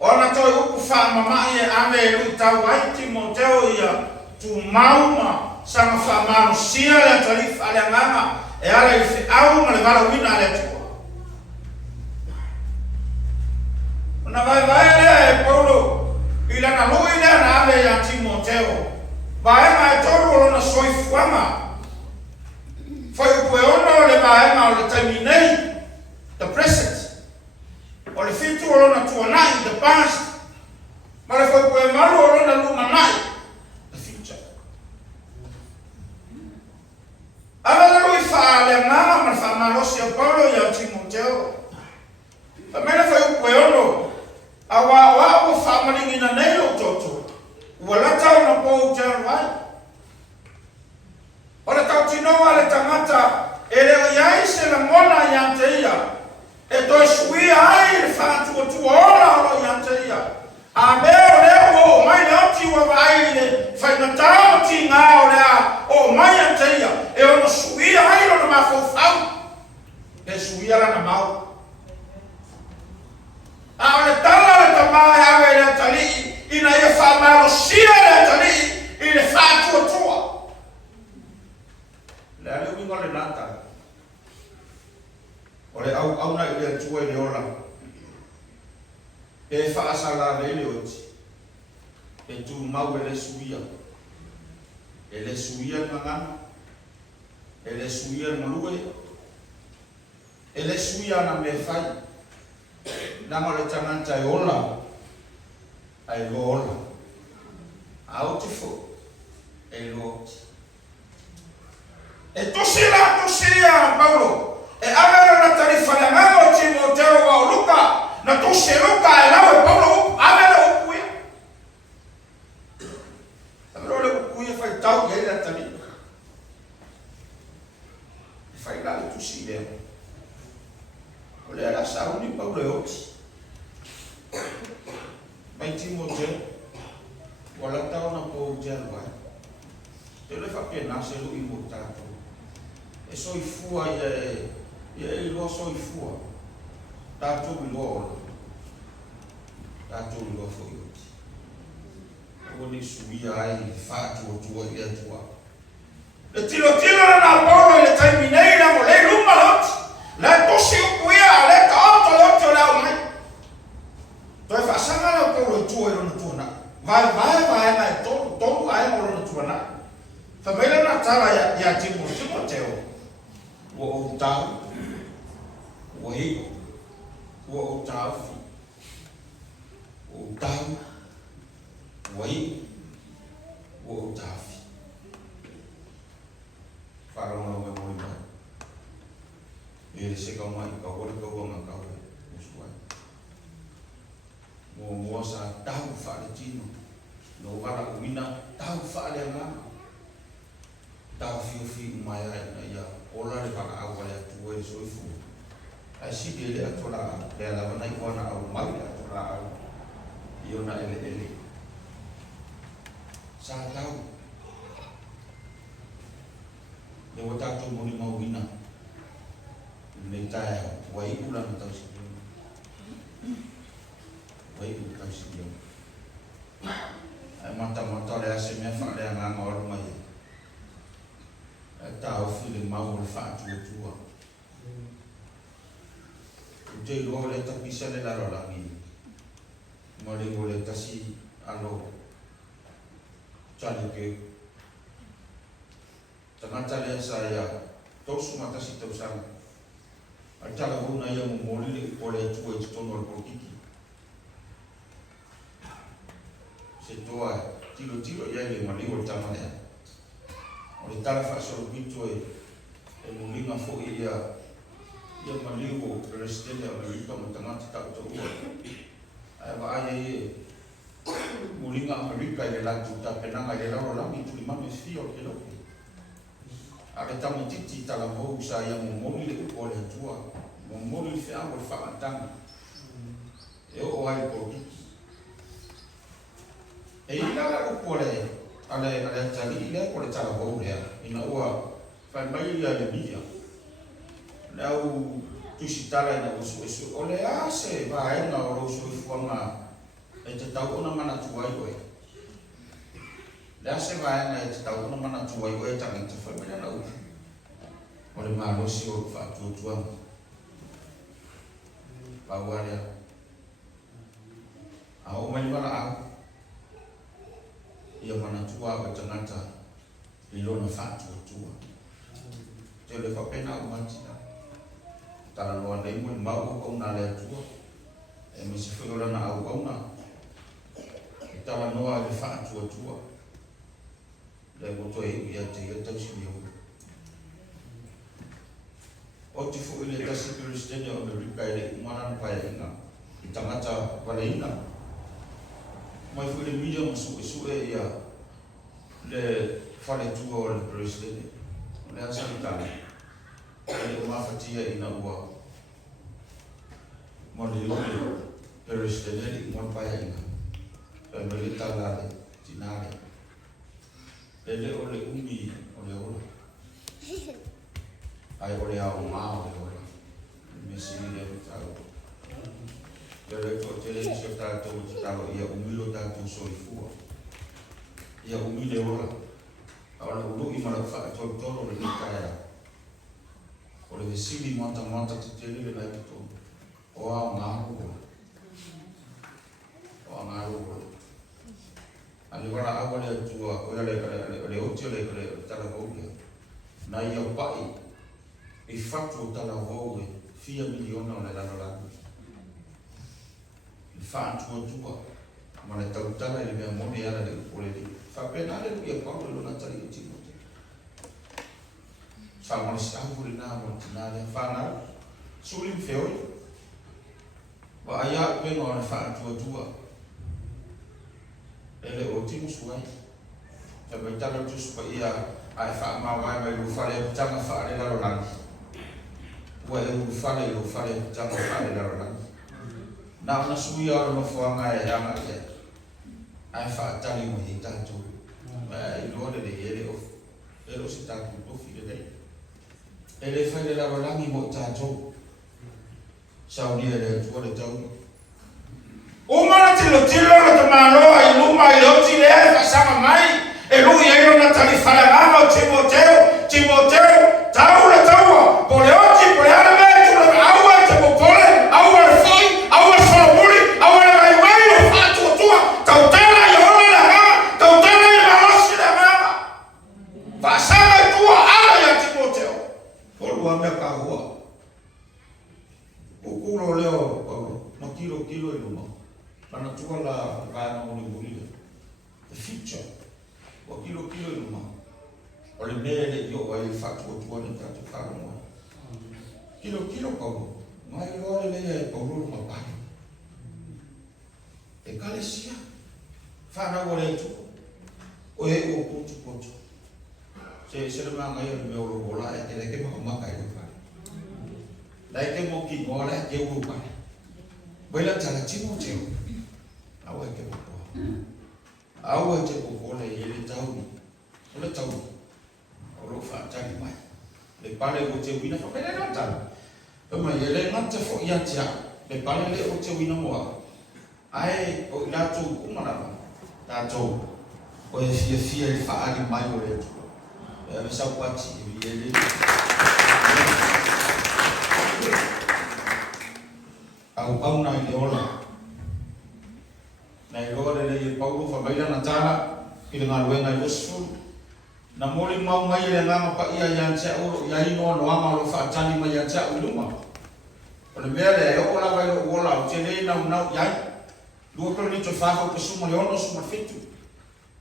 O na toi upu wha mamai e ame e lui tau ai Timoteo ia tu mauma sama wha mano sia leo tali fale ngama e ala i fi au ma le vala wina le tua. O na vai lea e Paulo ila na lui lea na ame ia Timoteo. Vai mai toro na soifuama vaenga o le taimi nei, the present. O le fitu o lona tuanai, the past. Ma le whaipue malu o lona luma nai, the future. Ala le rui wha le nganga ma wha marosi a Paulo i au Timoteo. Pa mena whaipue ono, a wa o wha maringina nei o toto. Ua lata o na pou Jeremiah. O le tau tinoa le tangata e leo iai se la mona i ante ia. E toi sui ai le whātua tua ora o i ante ia. A meo leo o mai le oti wa vai le whaimatao ti ngā o lea o mai ante ia. E ono sui ai o na mawhau. E sui ala na mau. A o le tala le tamai awe le atali ina ia whamaro sia le atali i le whātua tua. Le ale winga le nata. O le au na i le tua i le ola. E whaasala le le oti. E tu mau e le suia. E le suia ngangana. E le suia ngalue. E le suia na me whai. Nanga le tanganta e ola. Ai lo ola. Au te fo. E lo oti. E tosila, Paulo. E amera na tarifa na ngao Timoteo wa Luka. Na tose Luka e lawe Paulo amera upuia. Amera le upuia fai tau ke la tari. E fai la le tusi leo. O le ala sauni Paulo e oti. Mai Timoteo. Wala tau na pou Jeremiah. Te le fa pena se lu i mo tato. E soifua ia e loa soifua. Tātou i loa ola. Tātou i loa foi oti. O ni suia ai whātua tua i atua. Le tilo na Paulo i le taiminei na mo le luma loti. Le tosi upuia, le kaoto loti o leo mai. Toi whaasanga na Paulo i tua i rona tua na. Vai na e tonu ai mo rona tua na. Whamaila na tara ia Timoteo. Ua o tau, ua hiko, ua o tau fi, o tau, ua hiko, ua o tau fi. Wharamona mai mori mai. E le seka mai ka hore ka wanga ka hore, usuai. Mua sa tau whaare tino, no wara uina tau whaare ngana. Tau fi mai ai na ia. Ola le paka au wale atu e soifu. Ai si le atola le ala wana i wana au mai le atola au. Iona ele. Sa tau. Le watatu moni mawina. Le tae wai ula na tau si dion. Wai ula tau si dion. Ai mata le ase mea wha le anganga oru mai. Tau fili mau le whātua tua. O te roa le tapisa le larolangi. Ma le o le tasi alo. Tani ke. Tangata le asa ia. Tosu matasi tausanga. A tala huna ia mo mori le o le tua i tono al polkiki. Se toa tiro ia le maliwa le tamanea. O le tala whaasoro pito e mulinga fo ia maliwo presidente Amerika mo tangata tau ua. Ai wa aia mulinga Amerika i le latu ta penanga i le raro lami tuli mame fio ke loki. A le tamatiti tala mou sa ia mo moni le upo le tua. Mo moni le whiango le whakatanga. E o ai poliki. E ila upo le ale tali le ko le tala ho le ina ua fa mai ia le mia lau tusi tala ina usu o le ase va ai na o usu fuanga e te tau ona mana tuai oe le ase va ai na e te tau ona mana tuai oe tanga te fa mai na u o le malosi o fa tutua pa wale a o mai mana a ia mana tua o tangata i lona whātua tua. Te le whapena o matina. Tara noa nei mo mau ko na le tua. E me se whewara na au au na. E tara noa le wha tua tua. Le moto e ia te ia tausi ni au. O te fu ile tasi Kristene o me rika ele umana na paya inga. I tangata wale inga. Mai fu ile media masu e ia le whale tua o le Kristene. Le asali tala. Ele mafatia ina ua. Mo le ule Kristene i umana paya inga. E me le tala le tinare. Ele o le umi o le ola. Ai ole au mau le ola. Me sini le tau. Ele to te le se tato te tau ia umilo tato soifua. Ia umile ola. Awana ulu i mara fa to tolo le kaya. Ole le sini monta te tele le nai to. O au mau. O mau. Ali wala awale tua o le otio le tala vogue. Na ia pai. E fatu tala vogue 4 miliona o le lana. E fatu tua. Ma le tautala le mea mone ala le ole li. Fa pena le ia paulo lo na tali timo. Fa mo stavu le na mo tinale fa na. Sulim feoi. Wa aya pena o le fatu tua. Ele o timo suai. E mai tala tu supa ia ai fa ma wai mai lu fale tanga fa le la rolan. Wa e lu fale tanga fa le la rolan. Na sui o no fuanga e anga e. Ai fa tali mo hita tu. Ai lo de ele o. Ele si ta tu fi de. Ele fa le la rolan mo ta tu. Saudi ele tu le tau. Umana tilo na tamanoa i luma i loti le fa sama mai e lu i ero na tali fala ngama Timoteo tau le taua po le oti po le ana me tu le aua te po pole aua le foi aua solo muli aua le mai mai o fatu tua tau tela i ona la ngama tau tela i malosi la ngama fa sama tua ala ya Timoteo po lua me ka hua ukulo leo ma kilo i luma. Pana tua la vana o le burile. The future. O kilo i luma. O le mele yo o le fatu o tua le tatu karo moa. Kilo paulo. Mai loa le lea e paulo lo mapani. E kalesia. Whana o le tu. O e o potu. Se le maa ngai o le mea o lo bola e te leke makamaka e lo pare. Laike mo ki ngoa le ke uru pare. Baila tala Timoteo. Awa ke popo. Awa te popo le ele tau. Ole tau. Olo fa tali mai. Le pale o te wina fa pele na tala. E mai ele ngate fo ia tia. Le pale le o te wina moa. Ai o ila tu umana. Ta tu. O e fia il fa ali mai o le tu. E ave sa pati ele. Au na ile ola. Na iloa le Paulo fa baila na tala i le ngaluenga i Osful. Na moli mau ngai le ngama pa ia yantia uro ia ino no ama lo fa tani ma yantia uluma. O le mea le o la vai o la o te le na una ia. Lu ko ni to fa ko pesuma le ono suma fitu.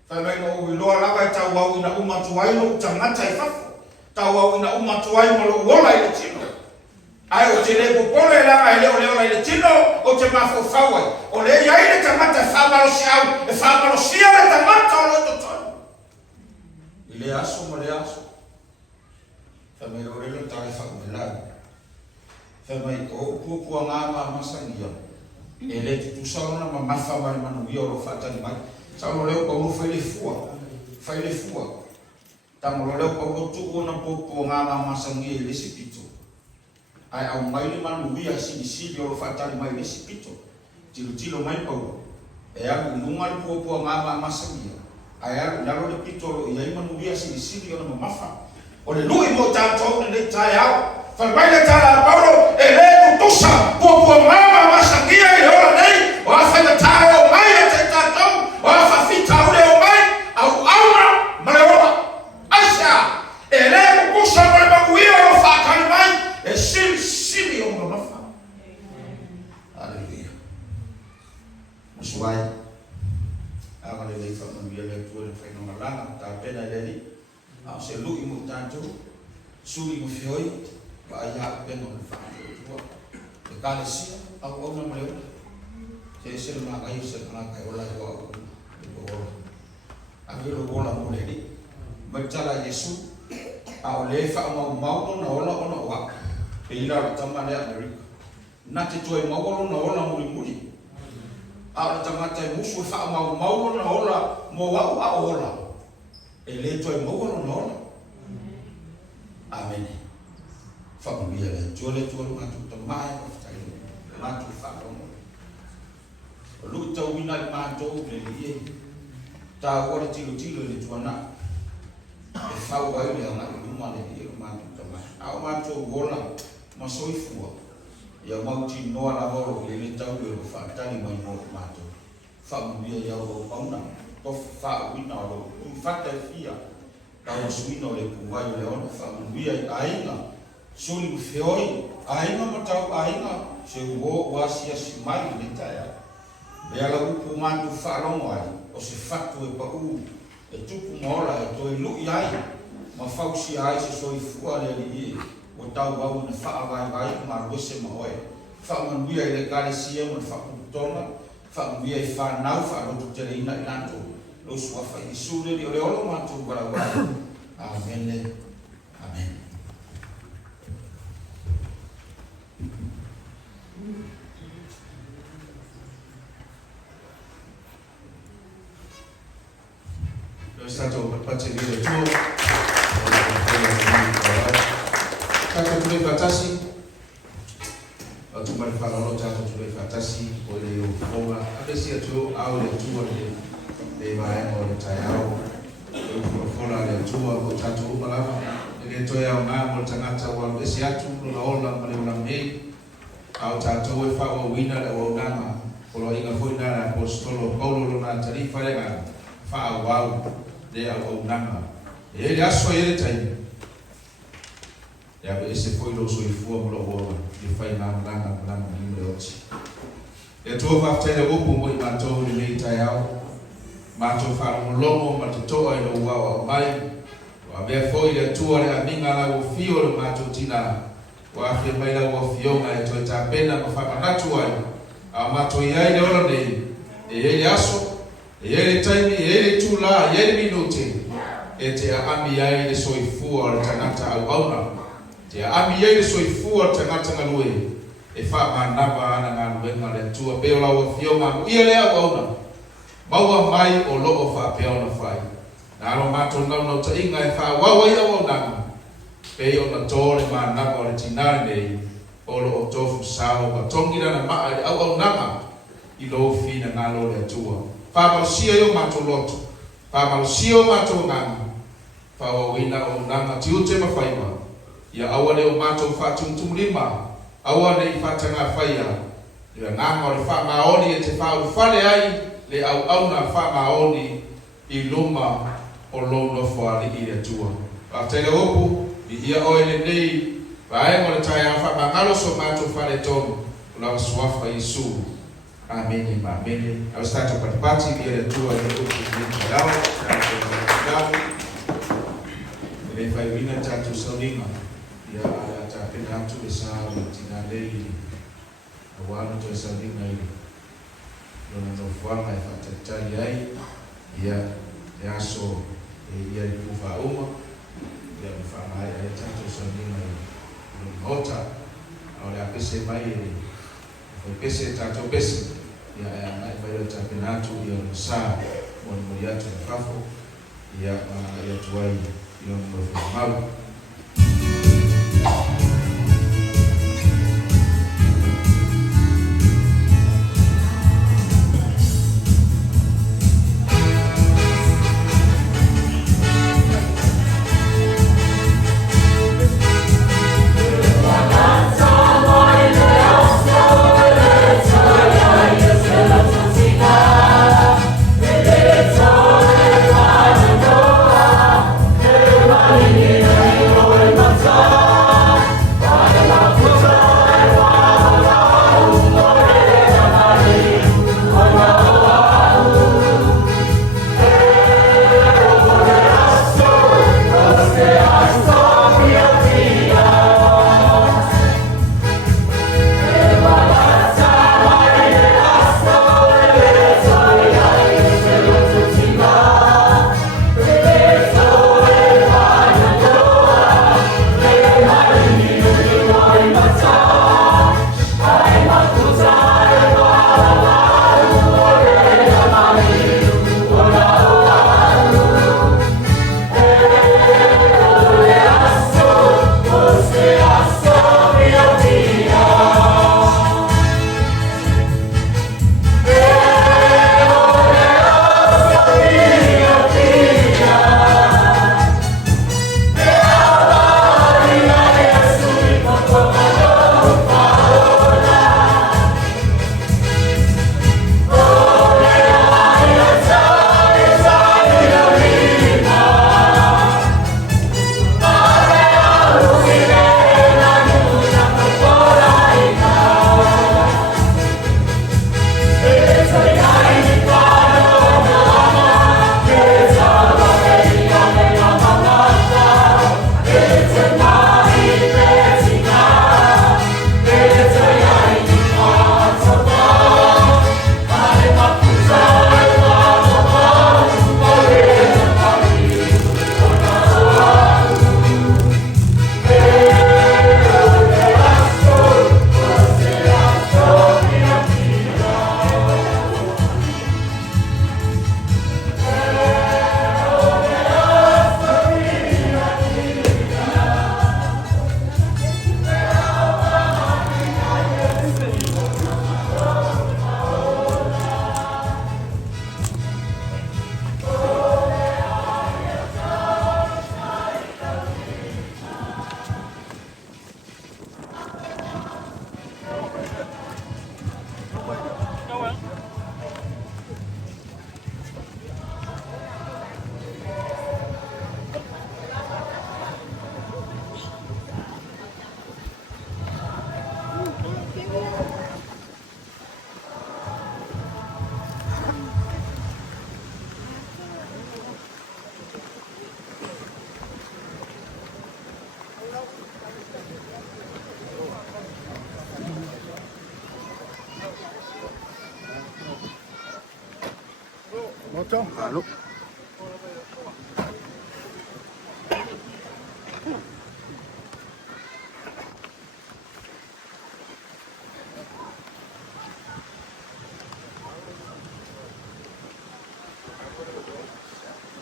Fa mai no iloa la vai ta wa ina uma tuai no tangata i fa. Ta wa ina uma tuai mo lo wola i tino. Ai o te le popole la ai le o le tino o te mafo fawai o le ia ile tamata famalo siau e famalo sia le tamata o lo to ile aso mo le aso fa me o le ta fa me la fa mai o pu ngama masangia e le tu sauna ma mafa mai manu yo lo fa tani mai sa lo le ko fa le fua ta mo le ko tu na pu ngama masangia le sipito. Ai au mai le manu ia sili o fatali mai le sipito tilo mai pau e aku nungal po ngama masangia ai aku nalo le pito lo ia manu ia sili o na mafa o le lui mo tato ne tai au fa mai le tala paulo e le tusa po ngama masangia i ora nei o fa le tai o mai te tato o fa fita o le o mai au aura maleola asha e le kusa mai maguia di se lu imu tanto suri mu fioi ba ya ben on fa tua e kale sia au ona mai se ma kai se kana kai ola ko agero bola mole di bercala Yesu au le fa mau na ola ona wa e ila tama le America na te toi mau na ola muri au tama te musu fa mau na ola mo wa ola e le toi mau na ola amen fa mu ya le jole ma tu tama ma tu fa mo lu tau wina ma to le ye ta ora tilo le tuana e fa wa ile na ma le ye ma tu tama au ma to gola ma soifua ya mau ti no la voro le tau le fa tani mai mo ma to fa mu ya o pauna to fa wina lo tu fa te fia ta o suino le kuwa le ona fa mu ya ainga suli feoi ainga ma tau ainga se wo wasia si mai le taya ya la upu mandu farongo ai o se fatu e pa u e tupu mola e to lu ai ma fausi ai se soi fua le ni o tau ba na fa vai ma wese ma oi fa man bia le kale sia mo fa tona fa bia fa nau fa ro tu tele ina lanto lo sua fa isu le o le o ma tu bara amen amen. Stato baca video tu, kata tu batasi, tu mari fala lo tato tu batasi, oleh orang ada siapa tu awal tu oleh bahaya oleh tayau, fola le tu awal tato malam, ele tu yang ngam tengah cawal siapa tu orang mari orang ni, awal tato fa wina le orang kalau ingat foi na apostolo Paulo na tarifa yang fa awal de au nanga ele aso ele tai ya ese foi lo soifua mo lo de fai na ni mo oti e to fa tele go pombo I mato ni meita yao mato fa mo lomo mato to ai lo wa mai wa be foi le tua le aminga la o fio le mato tina wa fe mai la o fio mai to ta pena ma fa na tua a mato ia ile ola nei ele aso ele time ele tula ele minute ete ami ya ile soifua tangata au auna te ami ya ile soifua tangata ngalue e fa manaba na ngaluenga le tua beola o fioma ile au auna bawa mai o lo fa peona fai na ro mato no ta inga e fa wawa ya ona pe ona tole manaba o tinane o lo tofu sao ba tongira na ma au auna I lo fina ngalo le tua Papa sia yo matoloto, Papa sia mato nganga, Papa wina o nganga tiute mafaiba, ya awale o mato fatum tumlima, awale ifatanga faya, ya nganga o fa maoni e te fa ufale ai le au na fa maoni iluma o lono fwali ile tua. Patele opu ia oile nei, bae mo le taya fa mangalo so mato fale tomu, ula swafa Yesu. Amen, amen. I will start to party here to now. And if I win a tattoo Salima, ya tapping out to the sound in a lady. I want to Salima. Don't know for my father. Ya so ya kufa uma ya mfama ya tattoo Salima. Hota au ya pese mai pese tato pese ya bayo tapinatu ya saa on muriatu mfafo ya tuwai ya mfamalu Yeah. Halo.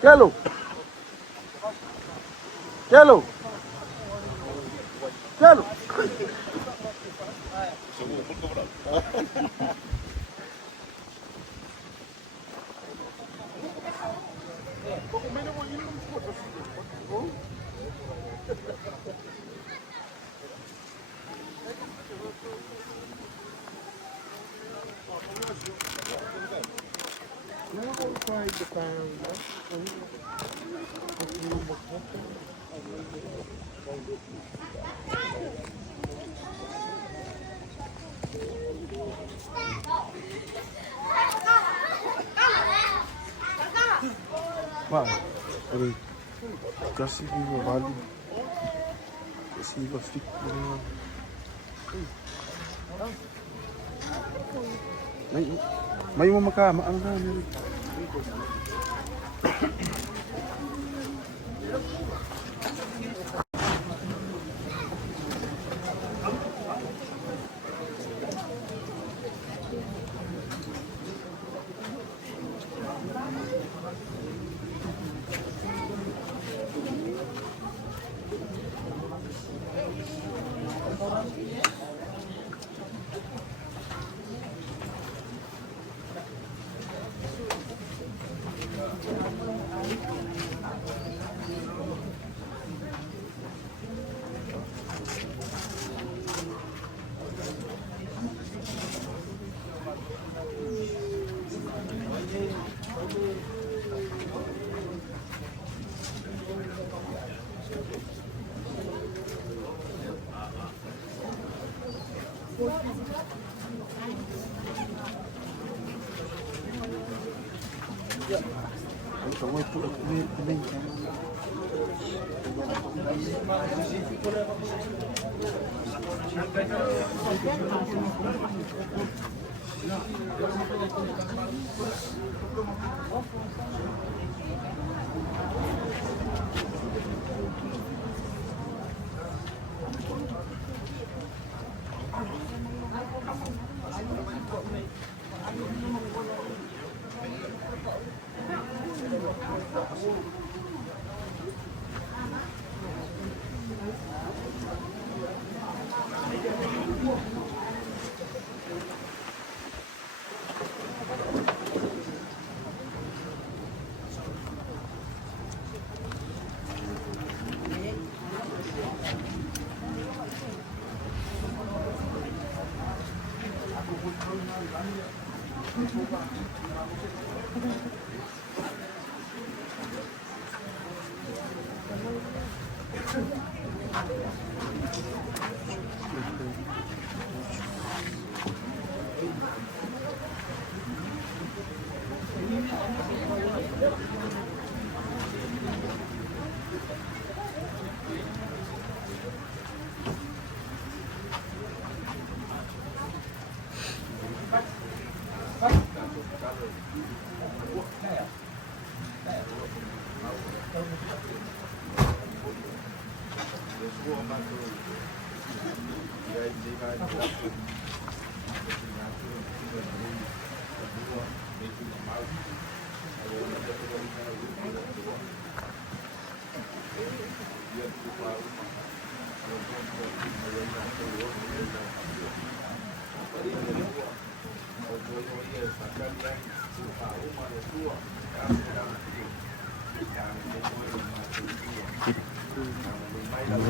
Hello. Hello. Hello. Wow, ele kasih dia balik, kasih dia stick. May mo makama ang gano'n.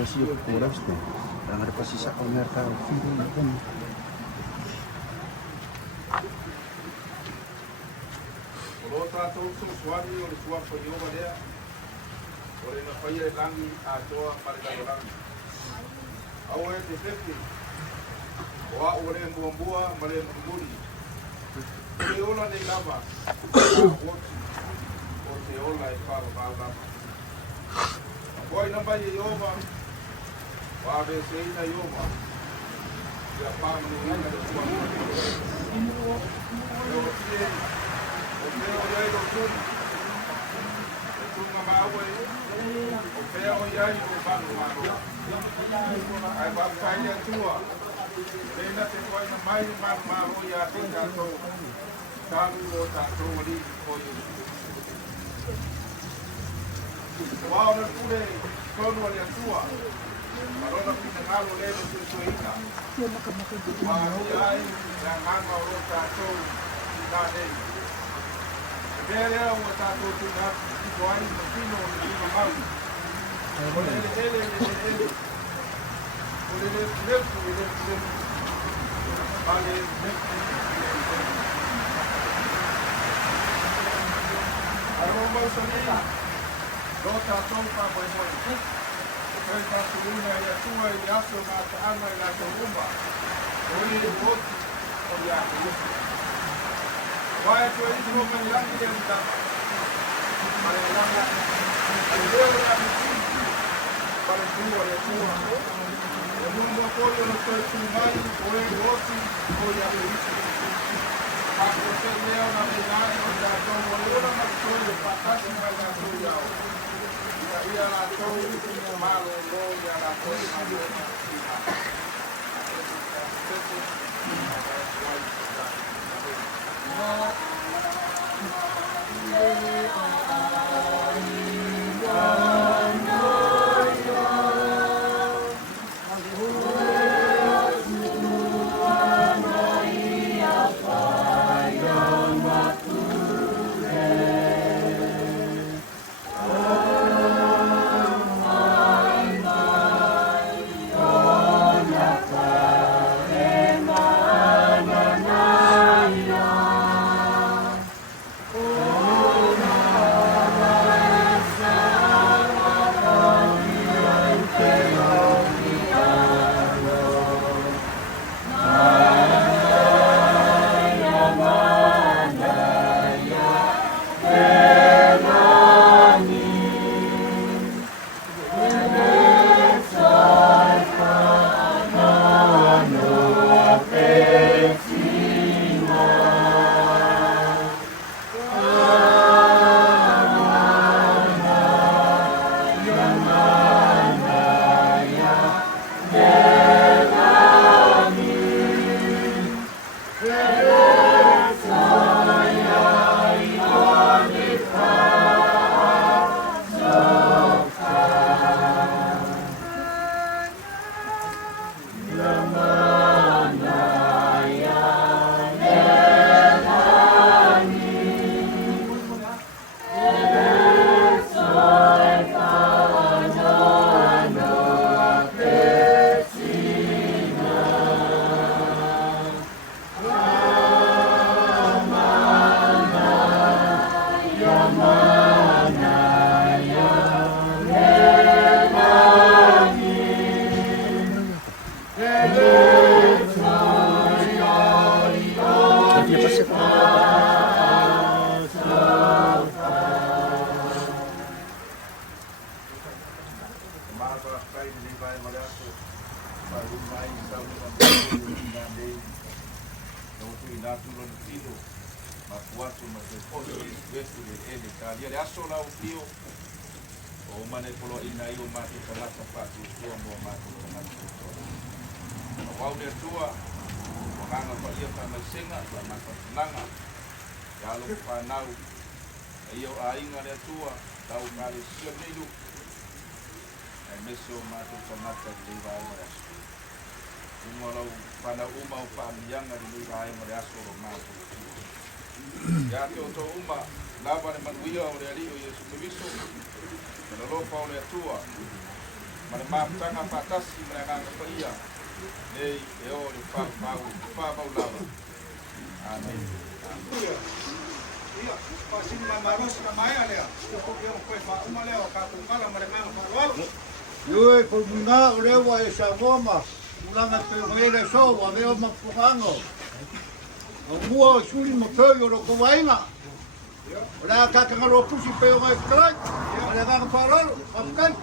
Masih kurang sih, yang ada pasti sakau mereka film kan. Kalau tahu sesuatu yang sesuatu yang ada, orang nak bayar lagi atau mereka orang. Awal tetapi, wah orang buang-buang mereka membuli. Teola de lava, o teola es para lava. Boy nampak je yoba, wah besi ina yoba. Dia pam ni ada semua. peo iai lo tui. E tunga maua e. O peo iai lo manu manu. Ai whakai atua. Rena te koe na mai manu manu ia te tātou. Tālu o tātou ali ko i. Wao na kure tonu ali atua. Marona pina ngalo lelo te tuina. Wao iai na nganga o tātou ka nei. Vere o tātou tu ngā tiko ai na pino o lima mau. Ele. Ole le. Vale, Aroma mau samina. Rota topa mai mai. Kai ta tuluna ia tua i aso na ta ana i la tomba. Oli le boti o ia ku. Vai tu i no mai langi de ta. Mare langa. Ai deo ia mi. Para tua le tua. O mundo apoio no teu tumai, o e oti, o ia ku. Ako se leo na minai o da tomo luna na tui patasi mai na tui au. Ia la tui malo lo ia la tui malo. Yue kulmuna ulewa e savoma ulanga pengele so wa veo mapuhango. Mua suri motoyo ro kowaina. Ora kaka ro pusi peo mai krai. Ora ga paralo afkan.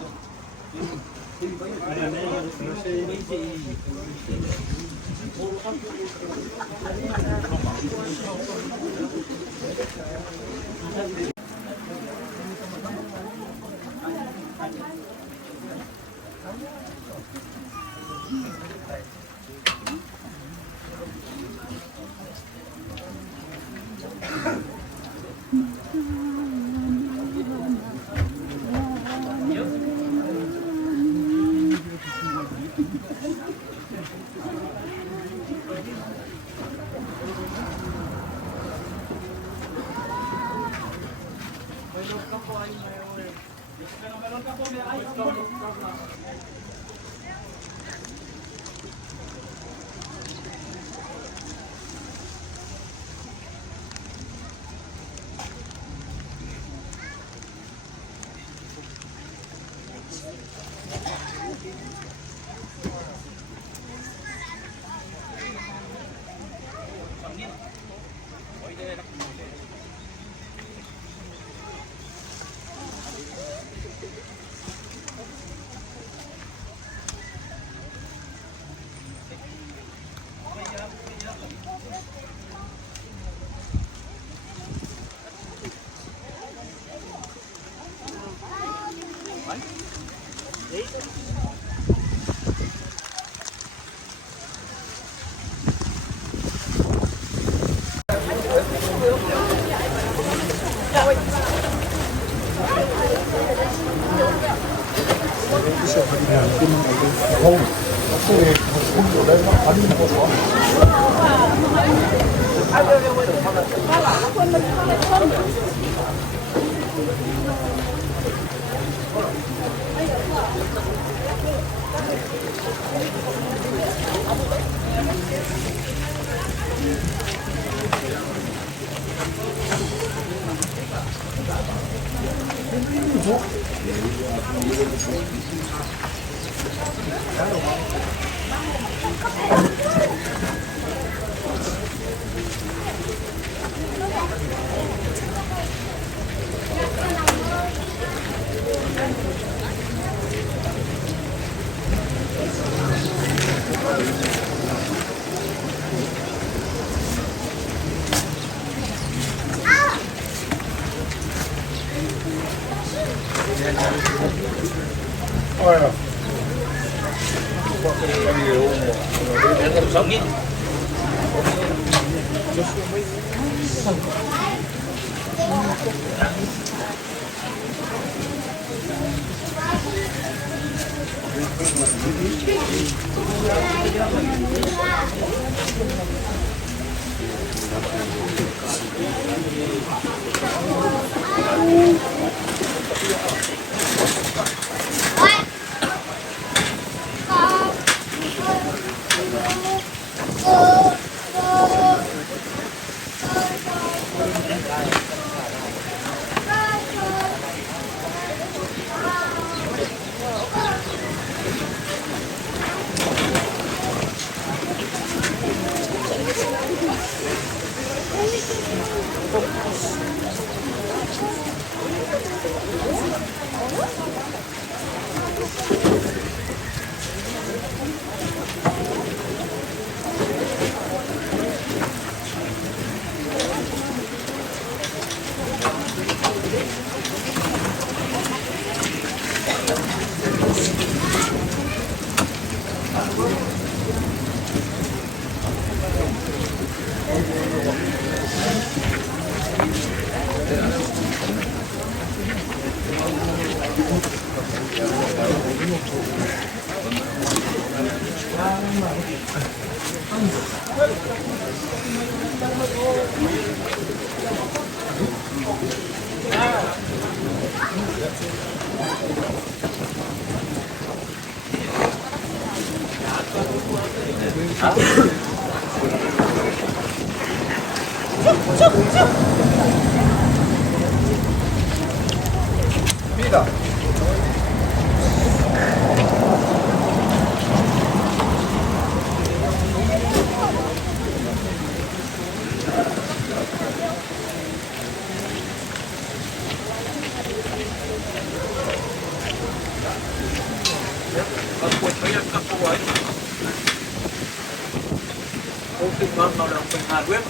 Oke, mama orang pengaruh.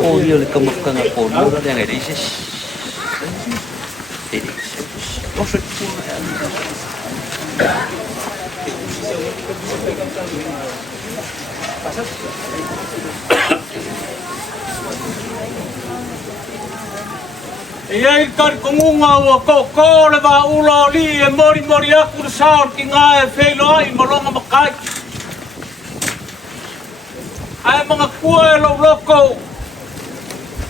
Polio le como con el polio de la iglesia. No sé E ai kar kongunga ua ko le va ula li e mori aku de saur ki ngā e whelo ai maronga makai. Ai mga kua e lau loko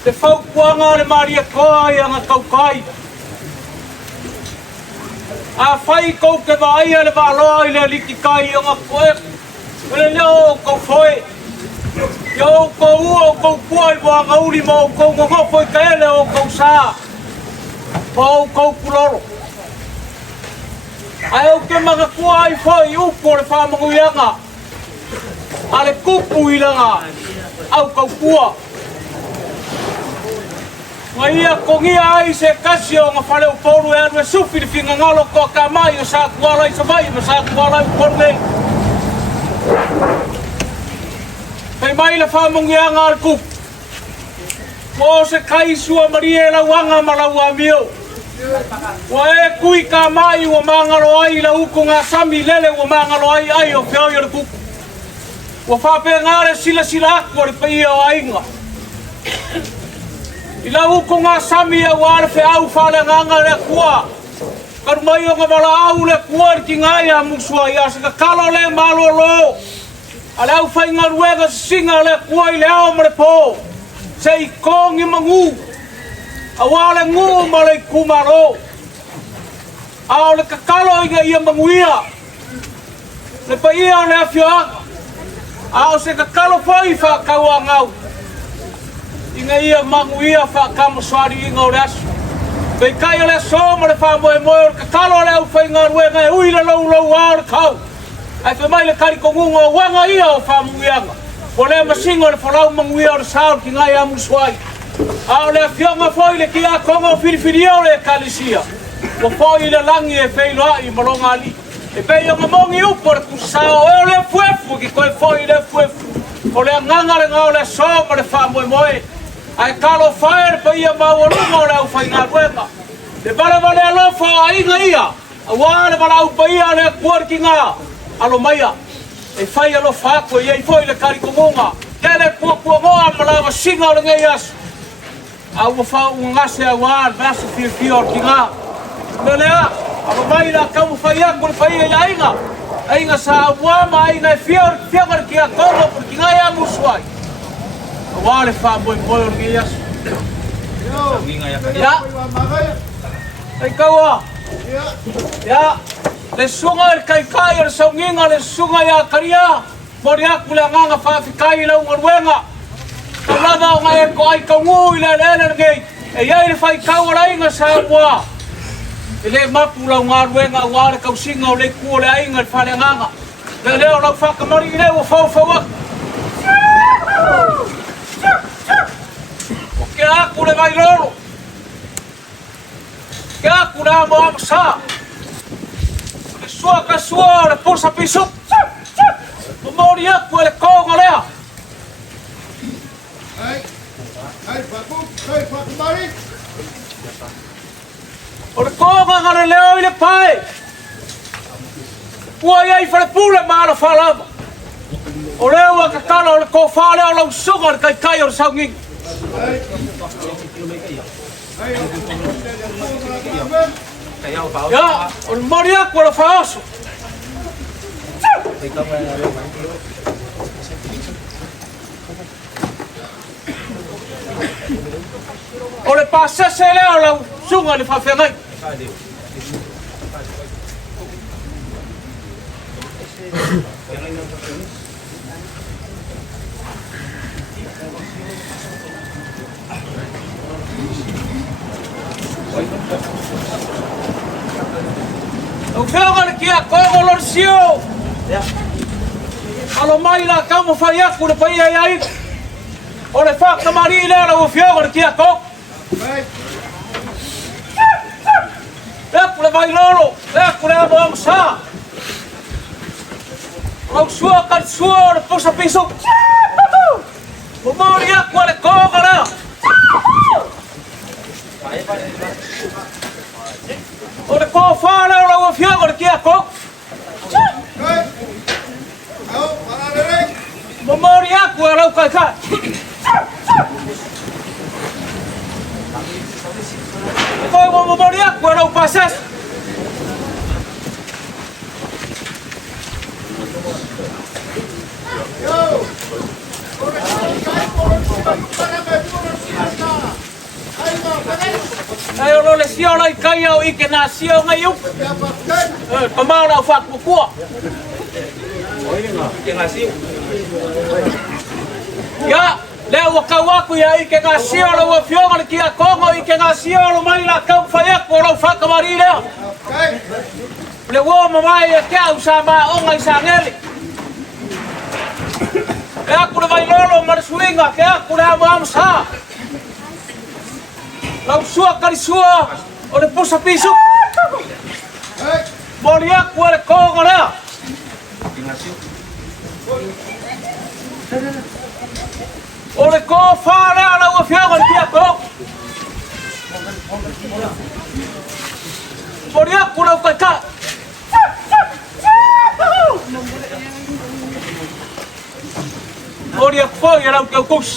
te whaupuanga le maria koa i anga kaukai. A whai kou ke vaia le valoa i le liki kai i anga koe. Ele leo kou whoe. Yo kou ua kou kua i wanga uri mo kou ngofo i ka ele o kou saa. Pau kou puloro. Ai au ke mga kua ai whai upo le whamangu ianga. Ale kupu i langa. Au kou kua. Nga ia kongia ai se kasi o nga whale uporu e anu e sufi le whinga ngalo ko ka mai o sa kuala i savai ma sa kuala i uporu e. Kei mai le whamangu ianga al kupu. Mo se kai sua marie la wanga ma la uamio. Wa e kui ka mai ua mangalo ai la uko ngā sami lele ua mangalo ai o whiau i le kupu. Wa whape ngare sila aku ari pa ia o ainga. I la uko ngā sami e wale whi au whale nganga le kua. Karu mai o ngā wala au le kua ki ngai a musua ia se ka kalo le malo lo. Ale au whai ngā ruega singa le kua i le au mare po. Se i kongi mangu. A wale ngu ma le kumaro. Ao le kakalo inga ia manguia. Le pa ia o le afioanga. Ao se kakalo fai whakaua ngau. Inga ia manguia whakamo swari inga o le asu. Kei kai o le soma le whamoe moe o le kakalo le au whai ngā ruenga e uila lau ao le kau. Ai wha mai le kari kongunga o wanga ia o whamungianga. O le masingo le whalau manguia o le saur ki ngai amu swai. Ao le afionga foi le ki a konga o whiriwhiri o le kalisia. O foi le langi e whailoa i maronga ali. E pei o ngamongi upo le kusao e o le fuefu ki koe foi le fuefu. O le nganga le ngau le soma le whamoe moe. Ai kalo whaer pa ia maurunga o le au whai ngā ruenga. Le vale alofa a inga ia. A wale wala au pa ia le kuar ki ngā alo maia. E whai alofa ako i ei foi le kari kongonga. Kele kua ngoa malawa singa o le ngei asu. Au whau ngase a wār vasu whio ki ngā. Melea, alo mai la kamu whai ako le whai e ainga. Ainga sa wama ainga e whio ki a kongo por ki ngā ia musuai. Wale fa boy o ngei asu. Ya. Ai kaua. Ya. Le sunga el kai le saunginga le sunga ya karia. Mori aku le nganga whawhikai lau ngaruenga. Kaulada o ngai ko ai kaungu i le lele ngei. E iai le whai kaua inga sa ua. E le mapu lau ngaruenga ua le kausinga o le kua le ainga le whale nganga. Le leo lau whakamari i le ua whau. O ke aku le vai lolo. Ke aku le amo amasa. Le sua ka sua le posa pisu. O mori aku le konga lea. Ai, whakamari. O le konga ngare leo i le pae. Ua iai whare pule maa la whalama. O leo a kakala o le kōwhale o lau sunga le kai o le saunginga. Ya, o le mori aku le whaoso. O le pasese leo lau sunga le whawhengai. O whenga ki a kongo lor sio. Alo mai la kamo whai aku le pai ai. O le whakamari lea lau whenga ki a kongo. Leku le vai lolo, leku le amo amsa. Lau sua kan sua le posa pisu. Momori aku le konga lea. O le ko whānau lau a whianga le kia kong. Momori aku e lau kai kai. Koe mo momori aku e lau pases. Ai o le sio lai kai au ike na sio ngai u. Pamau na fak pukua. Ya, le waka waku ya ike na sio lo wa fionga le kia kongo ike na sio lo mai la kau faya ko lo fak mari le. Le wo mamai e kia usama o ngai sangeli. E aku le vai lolo mar suinga ke aku le am sa. Lau sua kari sua o le pusa pisu. Mori aku e le konga lea. O le ko whārea lau a whianga le kia kong. Mori aku lau kai ka. Mori aku whau i lau kia kus.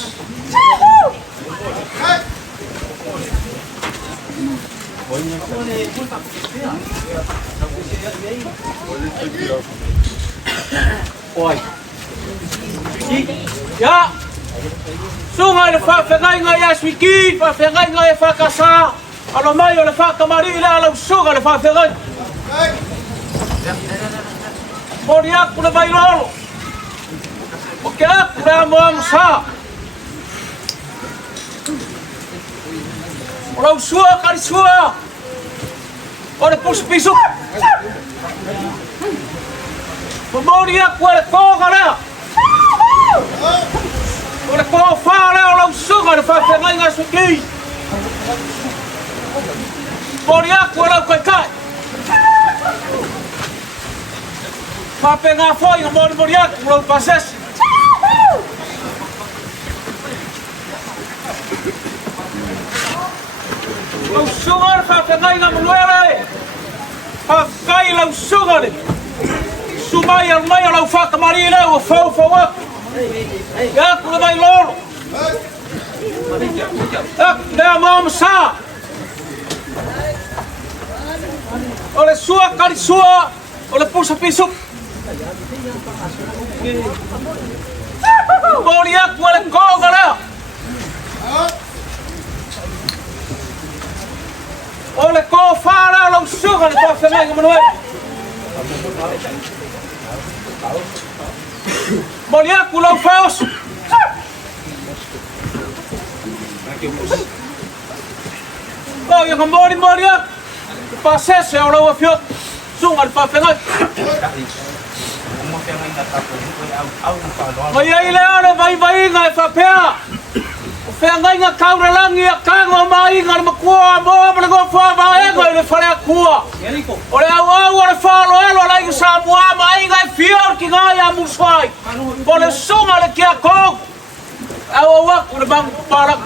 Ya, sungai le whawhengai ngai aswiki, whawhengai ngai whakasa, alo mai o le whakamari le alau sungai le whawhengai. Mori aku le vai lolo, o ke aku le amoamu sa. O lau sua kari sua, o le pusu pisu. Mori aku e le konga lea. O le ko whārea o lau sunga le whawhengai ngā suki. Mori aku e lau kai kai. Whape ngā whoi ngā mori aku lau pases. Lau sunga le whawhengai ngā manuere. Whakai lau sunga le. Sumai al mai lau whakamari leo o whau aku. E aku le mai lolo. Aku le amamu sa. O le sua kari sua, o le pusa pisu. Mori aku e le konga lea. O le ko whārea lau sunga le whawhengai ngā manuere. Mori aku lau whaos. O ia ka mori aku. Pasese o lau a whio. Sunga le whawhengai. Mai ai le ana vai ngai whapea. O whengai ngā kauralangi a kango mai ngā makua moa ma le ngō whawaenga i le whare a kua. O le au o le whalo alo lai ki Samoa mai ngai whio ki ngai a muswai. O le sunga le kia kong. Au waku le bangu parak.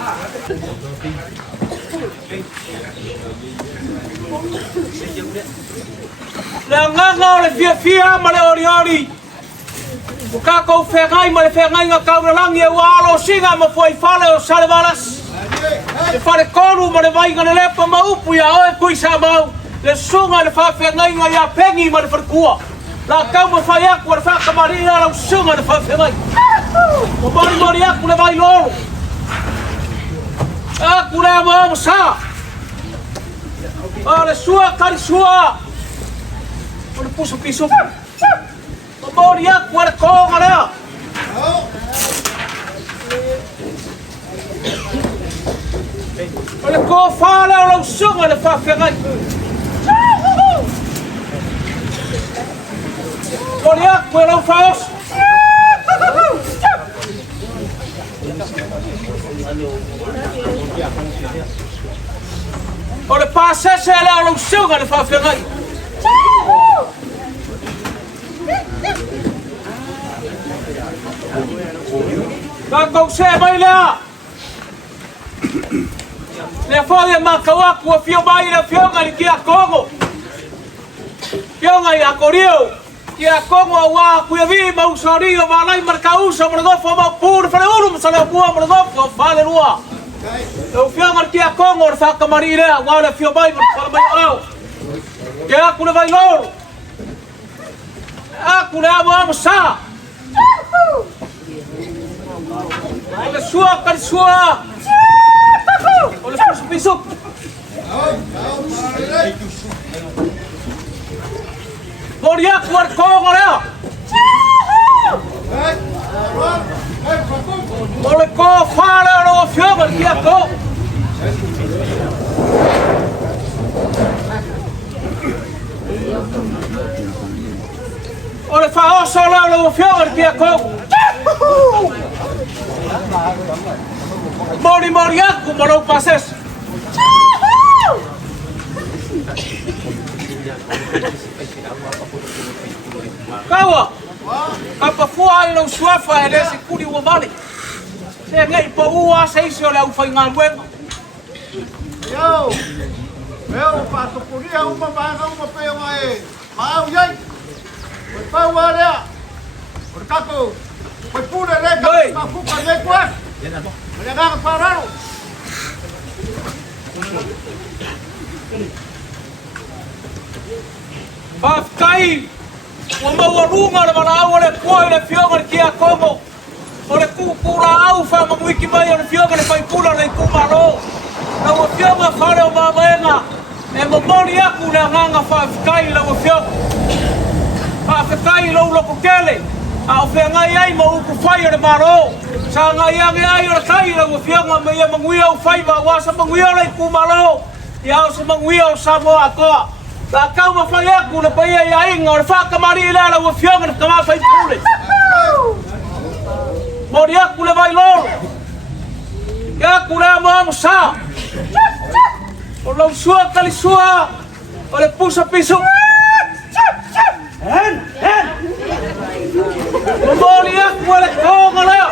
Le nganga o le fia ma le ori. O kako whengai ma le whengai ngā kauralangi e walo singa ma fwai whale o Salevalas. Le whare konu ma le vaiga le lepa ma upu ia oe kui sa mau. Le sunga le whawhengai ngā ia pengi ma le wharkua. La kau ma whai aku le whakamari ia lau sunga le whawhengai. O mori aku le vai lolo. Aku le amamu sa. O le sua kari sua. O le pusu pisu. O mori aku e le konga lea. O le ko whārea o lau sunga le whawhengai. Mori aku e lau whaos. O le pasese e lea o lau sunga le whawhengai. Kau se mai lea. Le foi makawaku a fio mai na fio ngai ki a Kongo. Fio ngai a Korio. Ki a Kongo wa ku vi mau sori o malai markau so mo go ma pur fa ulu sa na bua mo go fa le rua. O fio ngai ki a Kongo fa kamari le wa le fio mai mo mai au. Ke a ku le vai lor. A ku le amo sa. Olha sua, cara sua. Olha piso. Moria kuar kong olha. Olha ko fala no fio que é to. Olha fa osso lá no fio que é to. Mori aku mau pases. Kawa. Apa fua lo suafa ele se kuri o vale. Se ngai po ua se iso le ufa ngalwen. Yo. Eu faço curia uma vaga uma pe mai. Mau yai. Foi pa wa le. Por capo. Foi pura le. Ma fu pa le kwa. Menjaga parano. Pakai, mau runga le mana ole koi le fionga ki a Kongo. Ole kukura au fa mo wiki mai ole fionga le pai pula le kumaro. Na o fionga fale o mamenga. E mo mori aku le nganga fa kai le o fionga. Fa kai lo lo kokele. A o fionga ai mo ku fai le maro. Sa ngai ai ole kai le o fionga me ia mangui au fai ba wa sa mangui le kumaro. Ia o sa mangui o sa mo akoa. La kau ma fai aku na pai ai inga o fa kamari la la o fionga na kama fai pule. Mori aku le vai loro. Ya aku le mo sa. O lo sua kali sua. O le pusa piso. Hen. Mori aku le konga la.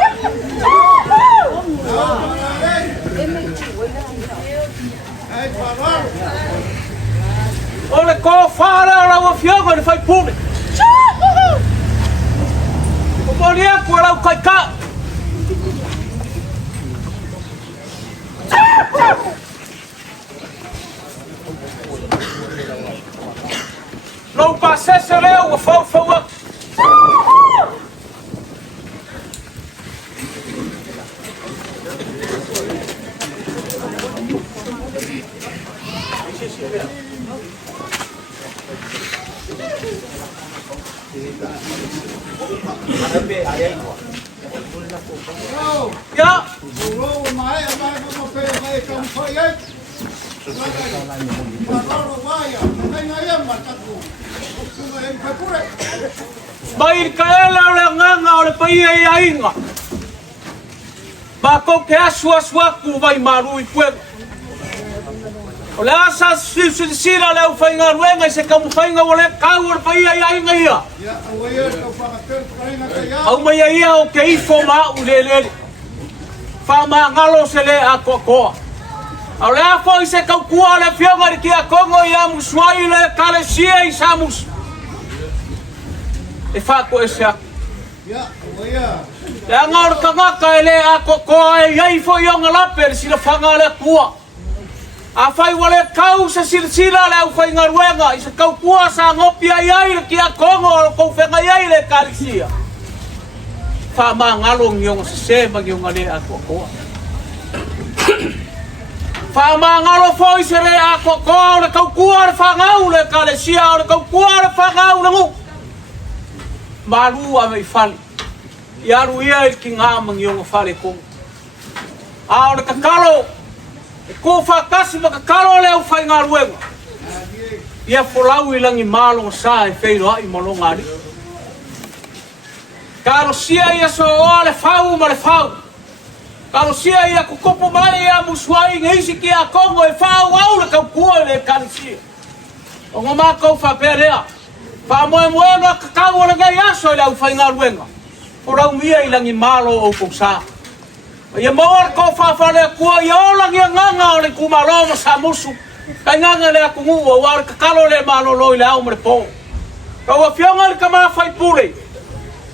Ole ko fala la o fionga le fai pule. O mori aku la kai ka. Não passei se leu o fogo. Ya. Bair kaela ole nganga ole pai ai inga. Ba ko ke asua ku vai maru I pueblo. Ole asa sira le fai ngaruenga se kamu fai ngole kau ole pai ai inga ia. Au mai ia o ke ifo ma ulele. Fa ma ngalo se le akoko. Ole afo se kau kua le fionga ki a Kongo ia muswai le kalesia I samus. E fa ko ese ak. Ya ngor kangaka ele akoko e ia ifo yonga laper si le fanga le kua. A fai wale kau se silsila le au fai ngaruenga I se kau kua sa ngopi ai ki a Kongo ko fenga ai le kalesia. Fa ma ngalo ngiong se magiong ale akoko. Fa mangalo foi se le akoko le kau kua le fangau le kalesia le kau kua le fangau le ngu. Malu a mei fali. Iaru ia I ki ngā mangiong fale kong. A le kakalo. E ko whakasi ma kakalo le au whai ngā ruenga. Ia folau I langi mālonga sa e wheiro I malonga ari. Karo sia ia so oa le whau ma le whau. Karo sia ia kukopo mai ia muswai ngisi ki a Kongo e whau au le kau kua le kalisia. O ngā mā kau whaperea. Wha moe moe no kakau o le gai aso I le au whai ngā ruenga. Orang mia ilang imalo o kungsa. Ia mawar ko fafale kua ia olang ia nganga ole kumalo sa musu. Kai nganga le aku ngu war kakalo le malo lo ile au mrepo. Kau afionga le kama fai pule.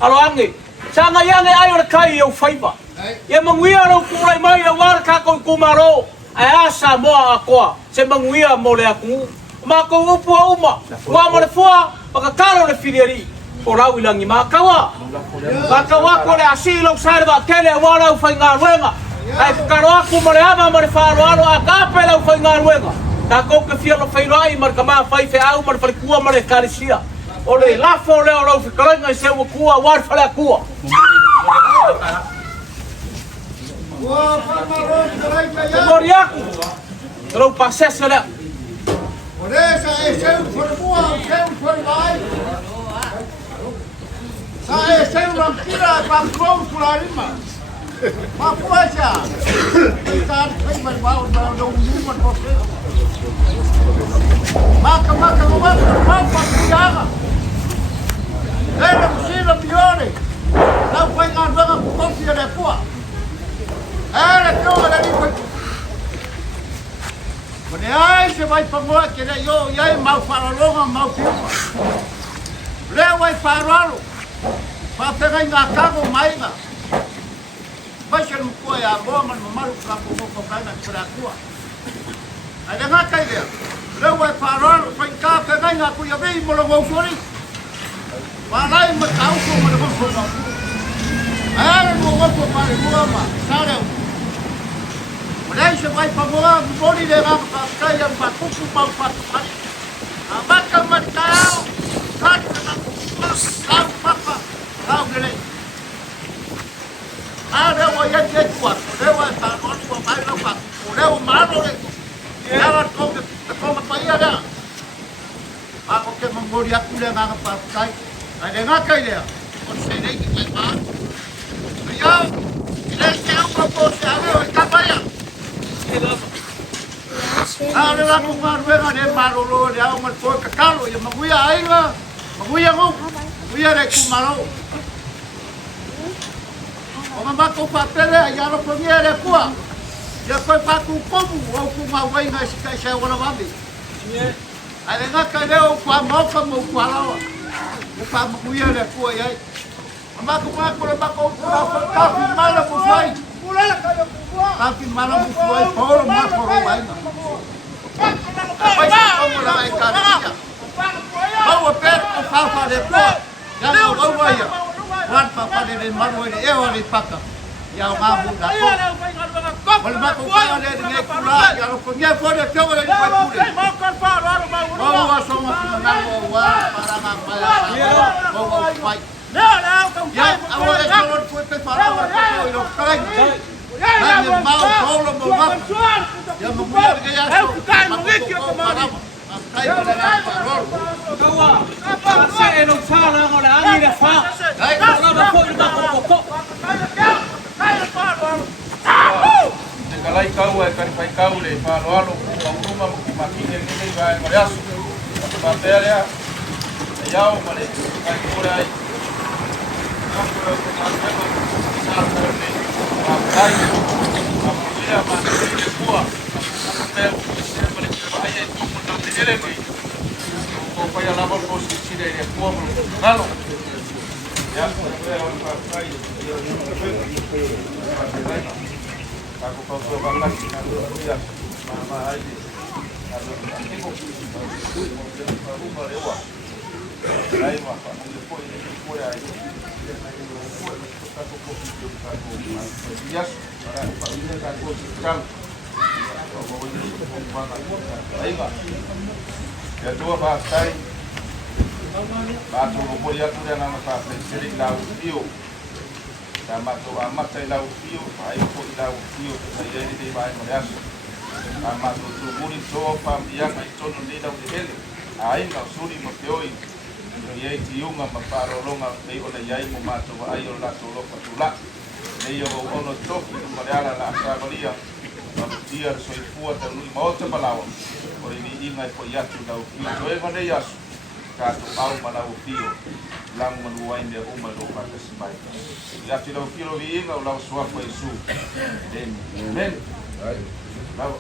Alo ange. Sanga yange ayo le kai o faiba. Ia manguia no kulai mai war ka ko kumalo. Ai asa mo akoa. Se manguia mo le aku ngu. Ma ko upu uma. Wa mo le fua pakakalo le filiari. Orang ilang ima kawa, kawa ko le asilo sarva kele wala ufai ngaruenga. Ai karo aku moreama more faro alo agape la ufai ngaruenga. Ta ko ke fielo fai rai mar kama fai fe au mar fai kua mar karisia. Ole la fo le olo fi kalanga se wo kua war fala kua. Wa famaro trai kaya. Moriaku. Tro pasese le. Ore sa eseu formua, eseu formai. Saya sembang kira pangkau sularima. Apa aja? Kita berbau dong human proses. Maka apa siapa? Ada mesin biore. Lau pengen banget kopi ada kuah. Ada kau ada di pagi. Menai sebaik penguat kita yo, yai mau farolongan mau pipa. Lewai farolo. Papegai ngakago mainga. Baixa no kua ya boma no maru kapo ko kana krakua. Ada ngakai dia. Lewai farol pai ka pegai ngaku ya bei molongo sori. Malai matau ko molongo sori. Ara no gopo pare muama. Sare. Mulai sebai pamua boli de ngaka kai yang pakuku pau patu. Abaka matau. Kat papa. Kau gele. Ada wayang dia kuat. Dewa tangan dua mai lepas. Dewa malu le. Jangan kau apa ada. Aku ke menggori aku dia ngapa pakai. Ada ngakai dia. Kau sedai kita mah. Ayo. Kita siapa propose ada apa ya? Ada aku ngaruh ada malu lo dia mau ke kalau yang menguya air lah. Menguya kau. Menguya reku malu. Oma mako papere ya lo poniere kwa. Ya ko paku komu o ku mawai na sika sha wala babi. Ale nga ka leo kwa moko mo kwa lawa. Ku pa mo yele kwa ya. Ama ku ma ko ba ko ka fi mala ku fai. Ka fi mala ku fai poro ma poro wai na. Pai ko la ai ka ya. Bawa per ko fa de kwa. Ya no bawa ya. Wan papa de marwai de ewa de paka. Ya ngabu da ko. Wal ba ko fa de ngai kula ya ro ko ngai fo de ko de ko kule. Ma kan fa ro ba ro. Wa so ma na wa para ma pa ya. Wa pai. Na ko ya awa de ko ro ko pe para wa ko ro kai. Na mau ko lo mo ma. Ya mo ya ke ya. Kai mo ngi ko ma. Kai ko na pa ro. Kawa. Sa eno sala ngora ani de fa. Kalai kau ai kari pai kau le pa loalo kau tuma mo ki makine ni vai mariasu pa pelea yao male kai kura ai kau kura ko mata ko sar ko ne pa kai pa dia ma ni kuah pel se male ai ai tu mo te ele ni ko pa ya lavo ko si de kuah mo ngalo ya pa kai aku kau tu banglas nak dia mama aje kalau aku aku barewa lain apa ni pun ini pun ai aku aku dia para ini kan aku sekarang aku ini banglas lain ya dua pasai batu boleh aku dia nama pasai sering lau bio sama tu amat saya lau pio, ayo ko lau pio, saya ini di bahan merias. Sama tu muri sopa biang ay tono ni lau dihel. Ay ngau suri mapioi. Yai tiunga maparolonga ayo na yai mo mato ayo la tolo patula. Ayo ono toki mariala la asabalia. Dia soi fuat dan lui mau tabalawa. Ori ni ingai ko yatu lau pio. Soe ngone yasu. Kato au malau fio. Lang manuai ne uma lo patas mai. Ya tilo filo viinga ulau suafa Yesu. Amen. Lawa.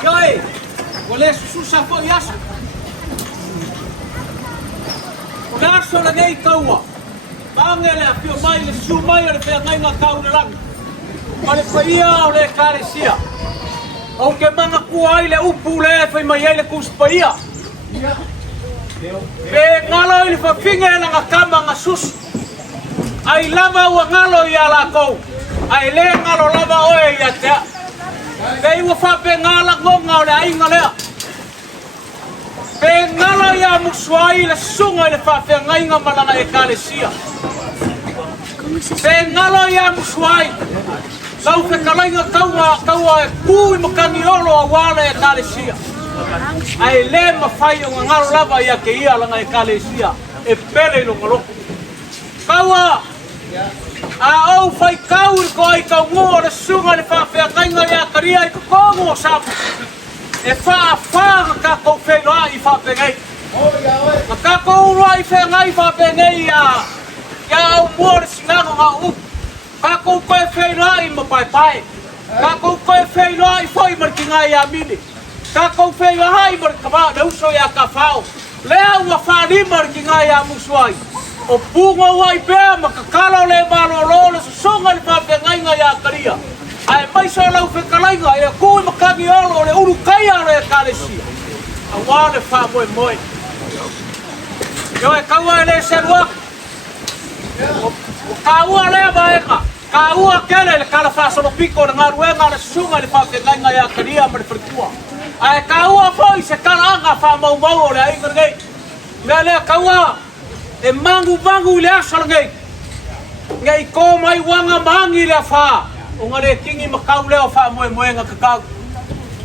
Yoi, boleh susah kok ya. Laso na ngay kawa. Bangele a pio mai le su mai le pe ngai nga kau le lang. Pale paia o le karesia. O ke manga kuai le upu le fai mai le kus paia. Pe ngalo ile fa finga na nga kama nga sus. Ai lava wa ngalo ya la ko. Ai le ngalo lava o ya te. Pe wa fa pe ngala ngonga le ai ngale. Pe ngala ya muswai le sunga le fa pe ngai nga malanga e kalesia. Pe ngala ya muswai. Lau fe kalainga kaua e kui makani olo a wale e kalesia. Ai le mawhai o ngaro lava ia ke ia langa e kalesia. E pere lo ngaloko. Kaua a au fai kauri ko ai kau ngō le sunga le fa pe kainga ia karia i kukongo sapu. E wha ka kou whenua i whapengei. Ka kou roa i whengai whapengei ia au mua singango ngā u. Ka kou koe whenua i mapaipai. Ka kou koe whenua i whoi marikinga i a mini. Ka kou whenua i marikama na uso i a ka whao. Lea ua whani marikinga i a musuai. O punga ua i bea makakalo le malolo le susonga le whapengei i a karia. Ai mai so lau whekalainga e kui makani olo le uru kai alo e kalesia. A wale wha moe moe. Yo e kaua e le serua. O kaua lea maenga. Kaua kele le kala whasono piko na ngā ruenga le sunga le whawhengainga e a karia ma le whrikua. Ai kaua foi se kala anga wha mau mau o le ainga ngei. Mea lea kaua e mangu le asala ngei. Ngei ko mai wanga mangi le wha. O ngare kingi makau leo wha moe moenga kakau.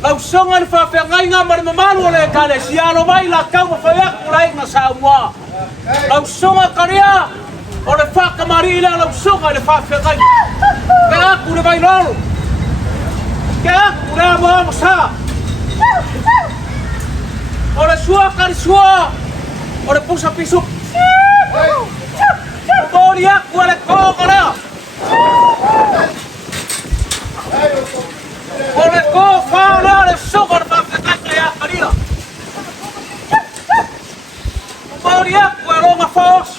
Lau songa le whawhengai ngā mare mamalu o le kale si alo mai la kau ma whaiaku lai ngā sa mua. Lau songa karea o le whakamari ila lau songa le whawhengai. Ke aku le vai lolo. Ke aku le ama ama sa. O le sua kari sua. O le pusa pisu. O mori aku le konga leo. Ole ko whānau le soka le whawhekai le akaria. Maori aku e ronga whaos.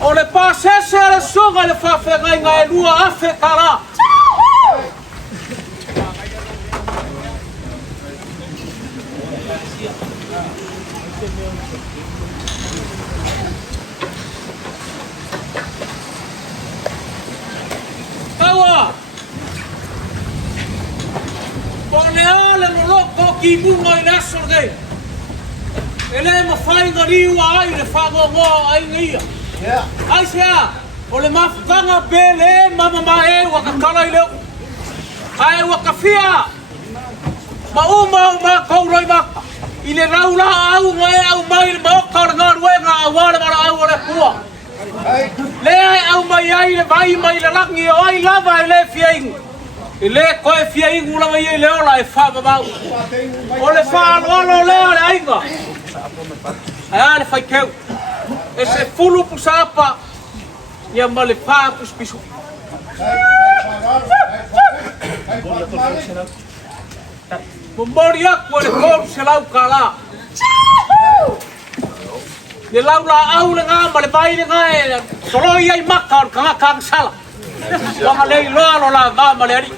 O le pasese le soka le whawhekai ngai lua awhe kara. Kawa! Ponea le loloko ki bunga i naso gei. Ele mawhai ngariwa ai le whangongoa ai ngia. Ai sea, o le mawhanga pele mama mae waka kala i leo. Ai waka fia. Mauma o ma kauroi maka. I le raula au ngai au mai le maoka o ngā ruenga a wale mara au o le kua. Le ai au mai ai le vai mai le langi o ai lava e le fiaingu. I le koe fiaingu lava i le ola e whababau. O le whaaloalo lea le ainga. Ai a le whaikeu. E se fulu pusapa ia ma le whapus pisu. Mori aku le koru se lau ka la. Le lau la au le ngā ma le bai le ngā e soloi ai maka o kanga kanga sala. Wanga lei loa lo la ngā ma le ari.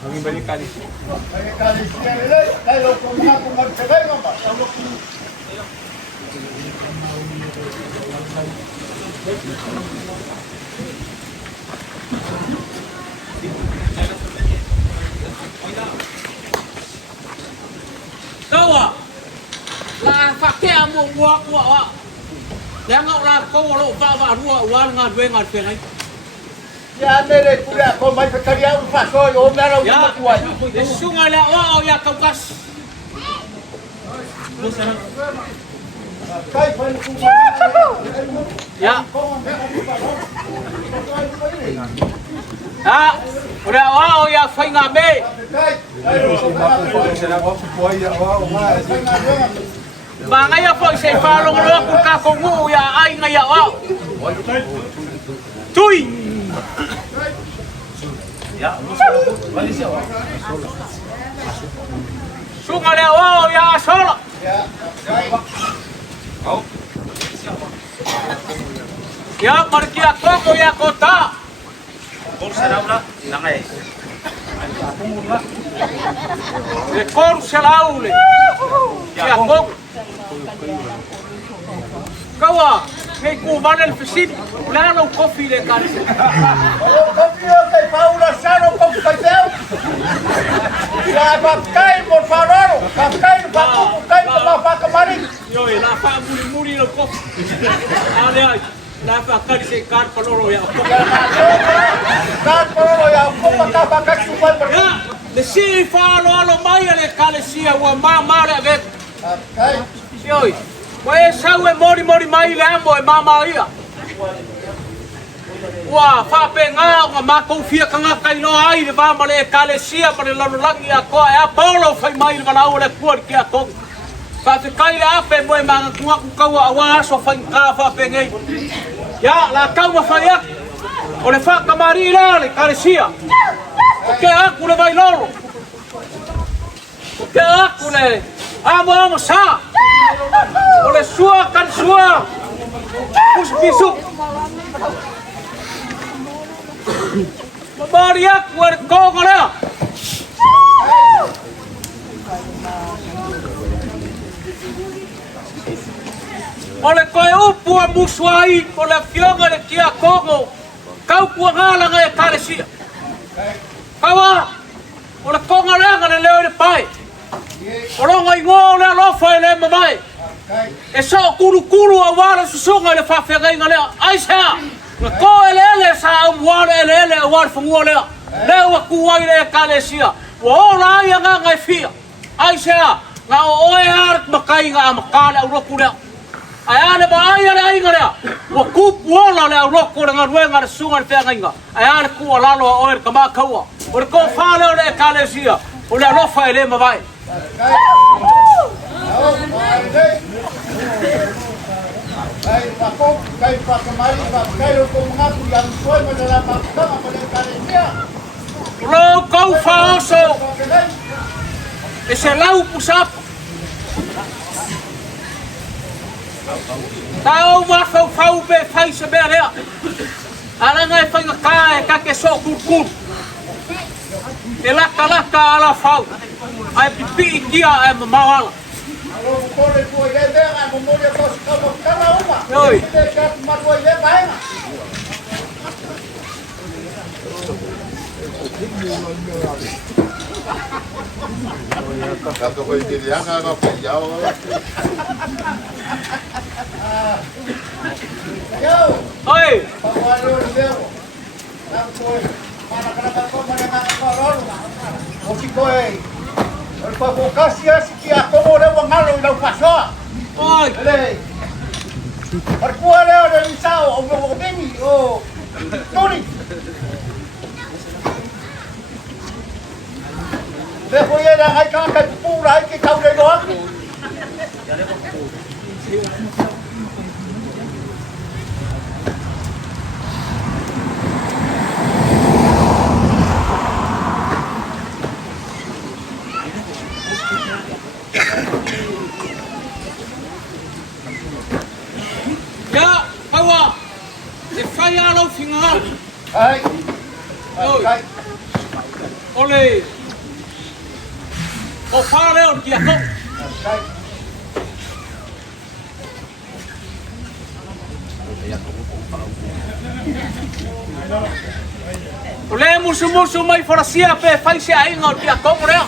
Kami balik kali. Kawa, la pakai amu wa. Jangan lah kau lo bawa dua uang ngad dua ngad penai. Ya mere kuda ko mai pekaria u paso yo mera u tua. Ya, sungai la wa ya kau kas. Ya. Ah, udah wow ya fai ngabe. Banga ya fai se falong lo ku ka kongu ya ai nga ya wow. Tui. Ya, Malaysia. Sungai la wow ya solo. Kau. Ya, marki ako ya kota. Kor selaula nangai. Le kor selaule. Ya kok. Kawa, me ku banel fisit. La no kofi le kar. Kofi o que Paula Sano con café. Ya pakai por favor, pakai pakai pa pakamari. Yo, la fa muri lo kofi. Ale ai. La fa kar se kar koloro ya. Kar koloro ya ko pa pakai super. Ya, de si fa lo mai le kale sia wa mama le vet. Kai. Yo. Wai sau e mori mai le ambo e mama ia. Wa fa pe nga nga ma ko fia kanga kai no ai le va male kale sia pa le langi a ko e apolo fai mai le vala ole kuor ki a ko. Fa te kai le ape mo e manga ku ka wa so fai ka fa pe ngai. Ya la ka ma fa ya. O le fa kamari le kale sia. Ke aku le vai loro. Ke aku le amo sa. Oleh sua kan sua, pus bisuk. Maria kuar kau kena. Oleh kau upu amusuai, oleh fionga le kia kongo, kau kuangala ngai karesia. Kawa, oleh konga le ngai leo le pai. Oleh ngai ngole lo fai le mamai. E so kuru a wala susunga le whawhengai ngā lea. Aisha, ngā ko ele sa umwara ele a wala whangua lea. Leo a kuwai le kale sia. Wa o la ia ngā ngai fia. Aisha, ngā o oe harat makai ngā makale au roku lea. Ai ane ba aia le ainga lea. Wa kupu ola le au roku le ngā ruenga le sunga le whengai ngā. Ai ane kua lalo a oe ka mā kaua. O le ko whāleo le kale sia. O le alofa e le mawai. Kai pakok, kai pakamari, kai lo mengaku yang suai dalam mahkamah pada kali dia. Lo kau faoso. E se lau pusap. Tau fau be fai se be rea. Ala ngai fai ka ka ke so kur. E laka ala fau. Ai pipi kia e mawala. Kalau boleh buat dia kan boleh bos kalau kalau apa. Oi. Kita mat buat dia baik. Kata kau ini dia kan apa jauh. Yo. Oi. Bawa lu dia. Nak kau mana kena kau mana nak kau lalu. Oke kau. Provocasi que a como le van a lo pasó. Oi. Por cuál era el sao o Benny o Tony. Después era hay que pura hay que caure lo aquí. Ya, awa. E fai alo fingal. Ai. Ai. Ole. O fare o dia ko. Ai. Ole musu mai forasia pe fai se ainga o dia ko rea.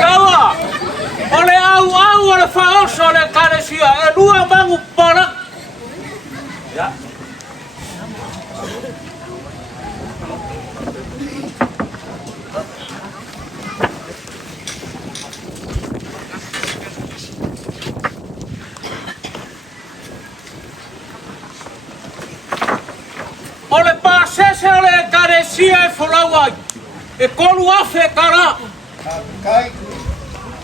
Kawa. Ole au ole faoso le caresia. E lua mangu para. Ya. Ole pasese ole caresia e folawai. E kolu afe kara. Kai.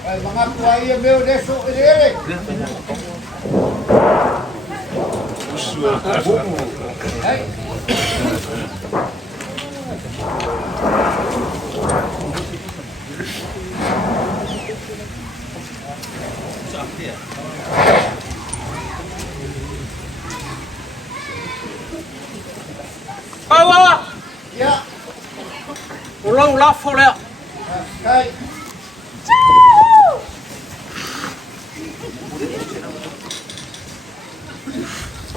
Ai mengaku ai meu deso ele. Hai. Awa. Ya. Ulau lafo lea. Kai.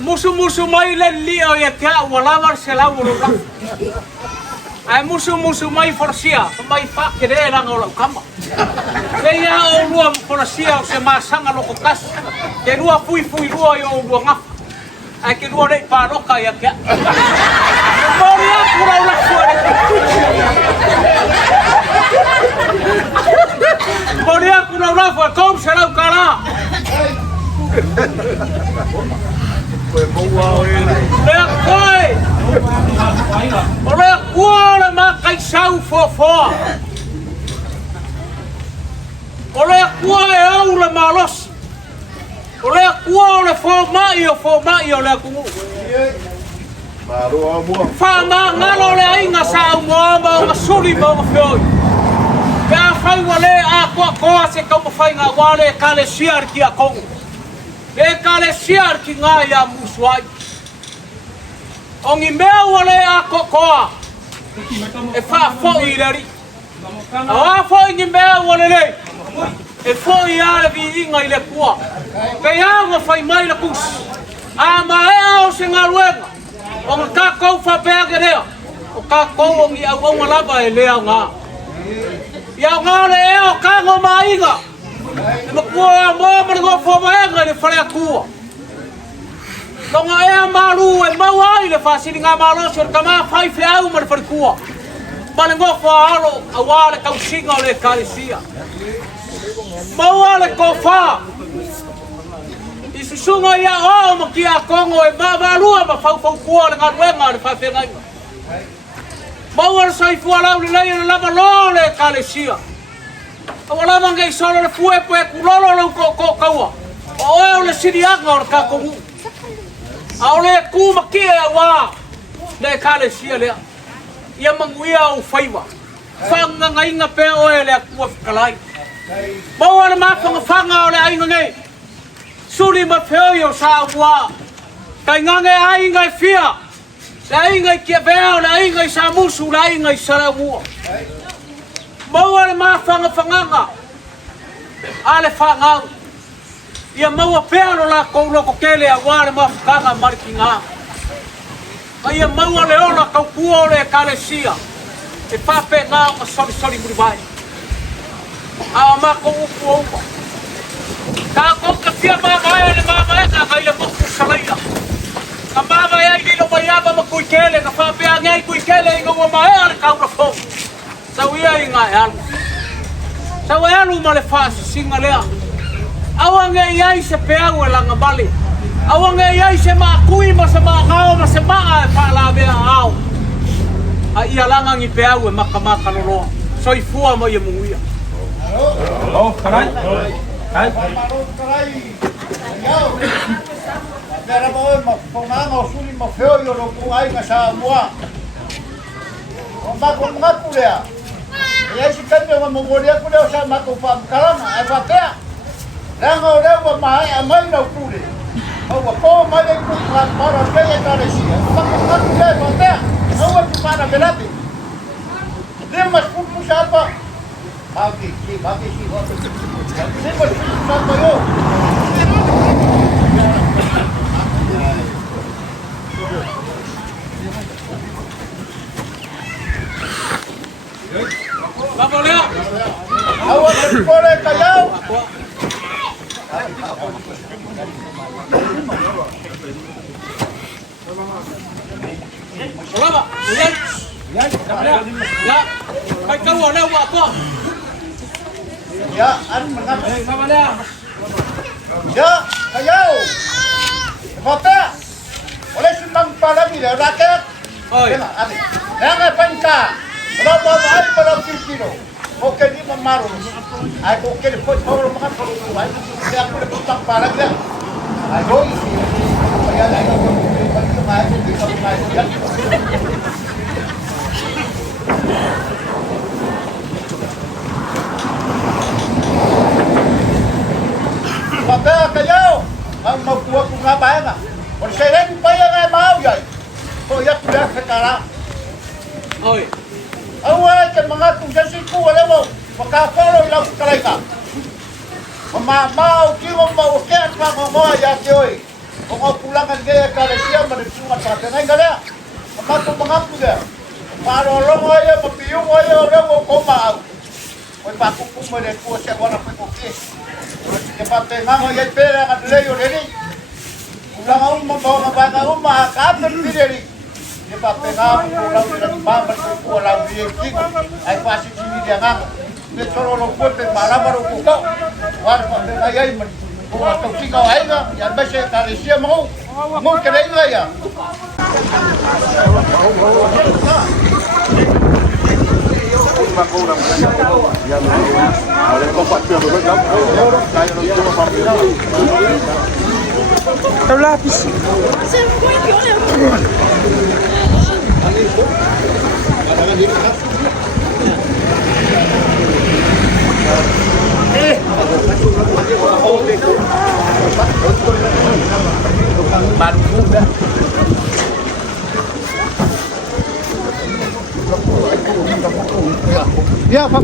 Musu mai le lio ya ka wala war se la wala. Ai musu mai forsia, mai fa kere la ngola kama. Ke ya o lua forsia o se masanga lo kokas. Ke lua fui lua yo lua ngaf. Ai ke lua dei pa roka ya ka. Moria pura la fuera. Moria pura la fuera, kom se la kala. Lea koe! O lea kua le makai sau fofoa. O lea kua e au le malos. O lea kua o le fomai o lea kungu. Wha ngalo le ainga sa umoa o nga suri ma o nga whioi. Pea whai wa le a koa se kau mawhai ngā wale ka le siar ki a kongu. Le kale siar ki ngā ia musuai. O ngi mea wale a kokoa. E wha fōi rari. A wā fōi ngi mea wale le. E fōi a le vi inga i le kua. Kei aunga whai mai le kus. A ma ea o se ngā ruenga. O ngā kākou whapea rea. O kākou o ngi au au lava e lea ngā. Ia ngā le ea o kāngo maiga. E makua moa mara ngā whamaenga le whare a kua. Tonga ea maru e mau ai le whasiri ngā marosi o ka mā whai whiau mara whare kua. Mane ngā whaalo a wāle kausinga o le karisia. Mau ale ko wha. susunga ia o makia kongo e mavalua ma fau kua le ngaruenga le whawhengai. Maua le sai fualau le lei le lava lo le kalesia. Awa lama ngai solo le fue poe kulolo le ko kaua. O oe o le sirianga o le kakongu. A o le ku makia wa le kalesia lea. Ia manguia o whaiwa. Whanga ngainga pe oe le akua whikalai. Maua le mawhanga o le ainga ngai. Suri ma feo yo sa wa. Kai ngange ainga fia. Le ainga kia veo, le ainga sa musu, le ainga sa mua. Maua le mawhanga. Ale whangau. Ia maua pea no la kou loko kele a wale mawhanga marikinga. Ia maua le ona kau kua o le kalesia. E whape ngā o sori muri mai. Awa mako upu upa. Ka koka fia mamaya le mamaya ka kai le moku salaia. Ka mamaya i lilo mai aba ma kui kele, ka whapea ngai kui kele i ngā maea le kaura fo. Sau ia i ngā alu. Sau e alu ma le whasi singa lea. Awa ngai iai se peau e langa mali. Awa ngai iai se maa kui ma se maa ngao ma se maa e whalawea au. A ia langa ngi peau e maka loloa. Soi fua mo ia munguia. Oh, karai. Karai. Pera mo mo ponganga suli mo feo yo lo ku ai nga sa mua. O ma ko ngapu lea. Ia si kame mo moria ku leo sa ma ko fam kalana ai fa pea. Ranga o leo ma ai mai no ku le. O ko mai le ku ka para ke e ka le si. Ma ko ngapu le fa pea. No wa tu para belate. Demas ku sa pa. Bagi si. Demas ku sa pa yo. Vamos Leo. Awas boleh kayau. Olava, ya. Ya. Kai kau Leo buat apa? Ya, an mengapa? Sama Leo. Ya, kayau. Apa? Oleh simbang pala ni rakyat. Oi. Ada. Jangan pangka. Kalau bawa air pada kilo. Oke ni memaru. Ai oke ni pun bawa makan kalau tuai. Saya boleh potong pala dia. Ai doi. Saya dah ikut pergi mai di sana mai. Apa kayau? Mau buat bunga bayar. Orang saya ni bayar ngai mau ya. Oh ya sudah sekarang. Oi. Awal ke mengaku jasiku lewo. Makapolo lau kalaika. Mau kimo mau ket pa mo ya kioi. Kung pulangan gaya kalesia menunjukkan patengan gala. Mengaku mengaku dia. Parolong aja mapiung aja lewo koma. Oi paku kuma de ko se bona pe ko ke. Ke patengan aja pera kan leyo dedi. Ulang mau bawa baka rumah kapan bideri. Dia pakai ngam pulang dari mama pulang dia king. Ai pasti sini dia ngam. Dia colo pun pe malam baru kau. War pakai ayai men. Buat kau tinggal ai ga. Yang biasa kali sia mau. Mau kena ini ya. Tao lápis. Ya, Pak.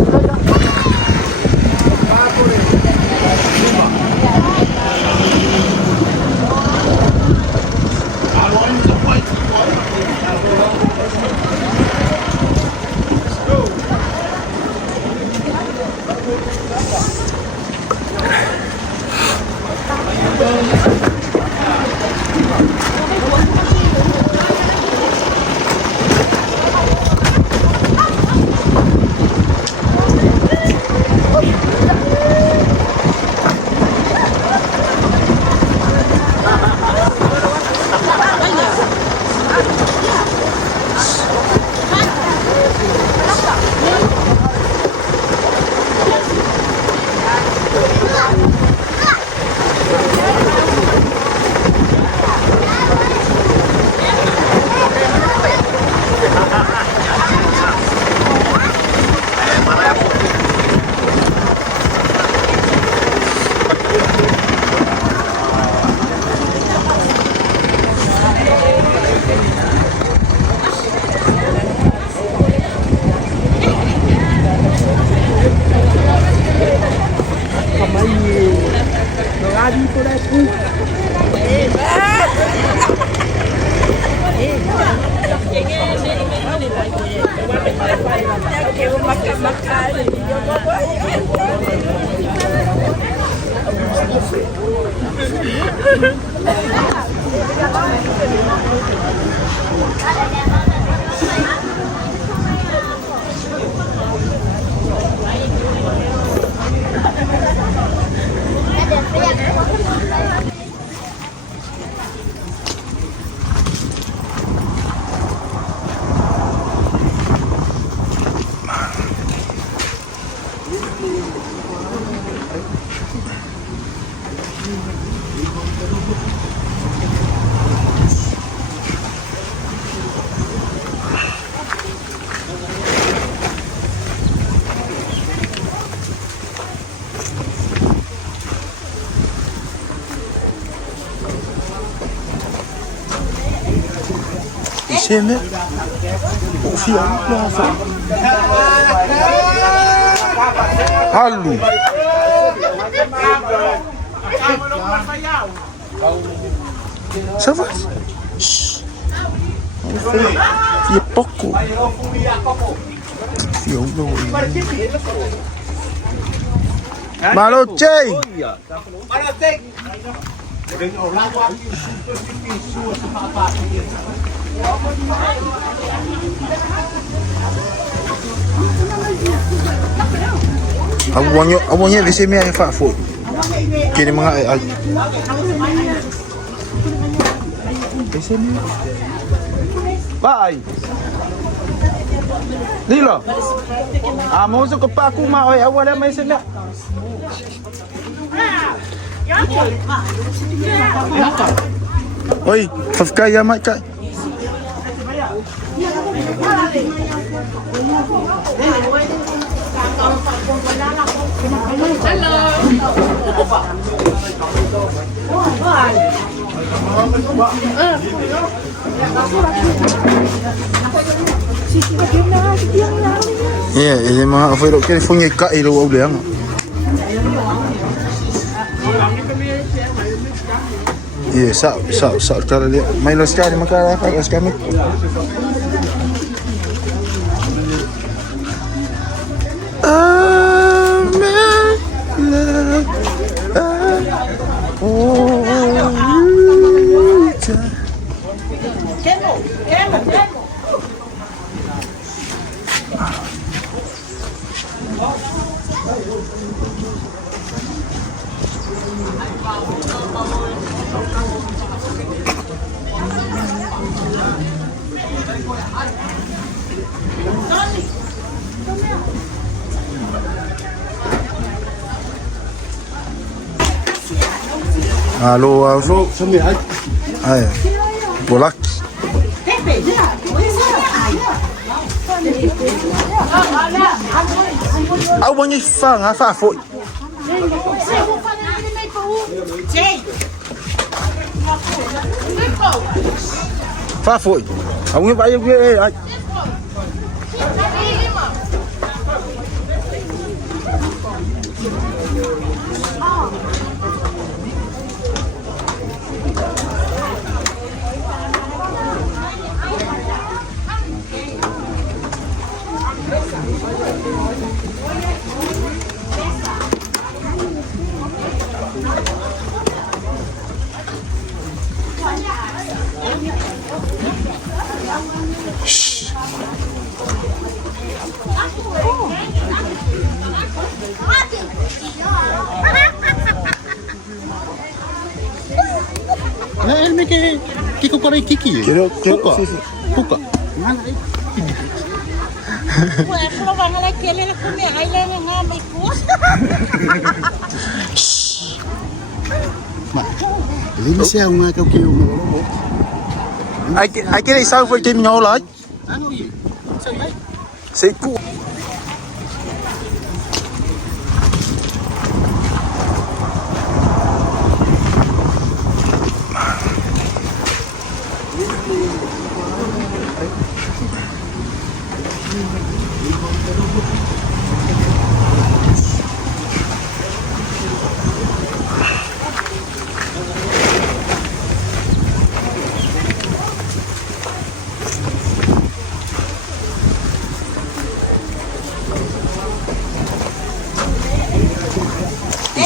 Seme. Ufia plaza. Halu. Ça va? Fia pouco. Fia Malo Jay. Awalnya di sini ada Fat Food. Kini mga di sini. Bye. Dilo. Mau masuk ke Pak aku mau awal dah mai sini. Oi, Fafka ya mak kai. Yeah, ini mah apa itu? Kini punya kak itu udah yang. Iya, sak cara dia. Main sekali makan apa kami. Halo, Ay, bolak. Aku banyak fang, apa fo? Fa fo. Aku ni bayar gue. Elmi ke kukurai kiki. Puka. Mana Kalau bangun lagi kalian kami ailan ngam ikut. Lima siya nga kau kêu mo. Ai cái này sao phải tìm nhau lại? Ano yun? Saan ba? Say po.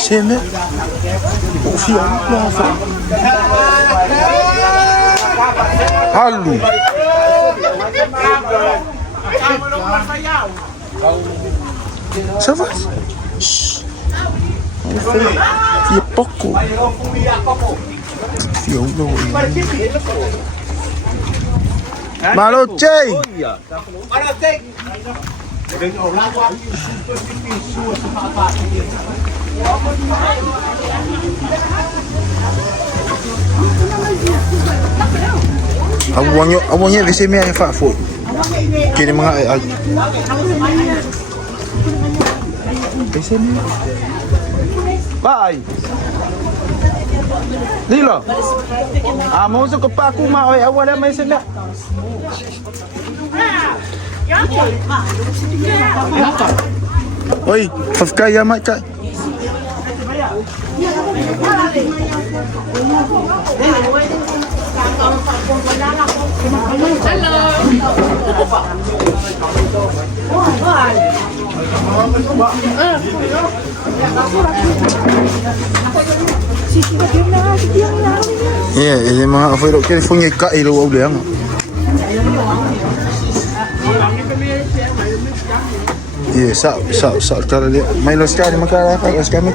Seme. Ufia plaza. Halu. Ça va? Fia pouco. Fia Malo Jay. Awalnya di sini ada Fat Food. Kini mga di sini. Bye. Dilo. Mau masuk ke paku mah oi awal dah mai sini. Oi, fafkai ya mak cak. Ya, ini mah apa itu kira punya kak itu aku bilang. Ya, sak cara dia. Main los sekali makan apa los kami.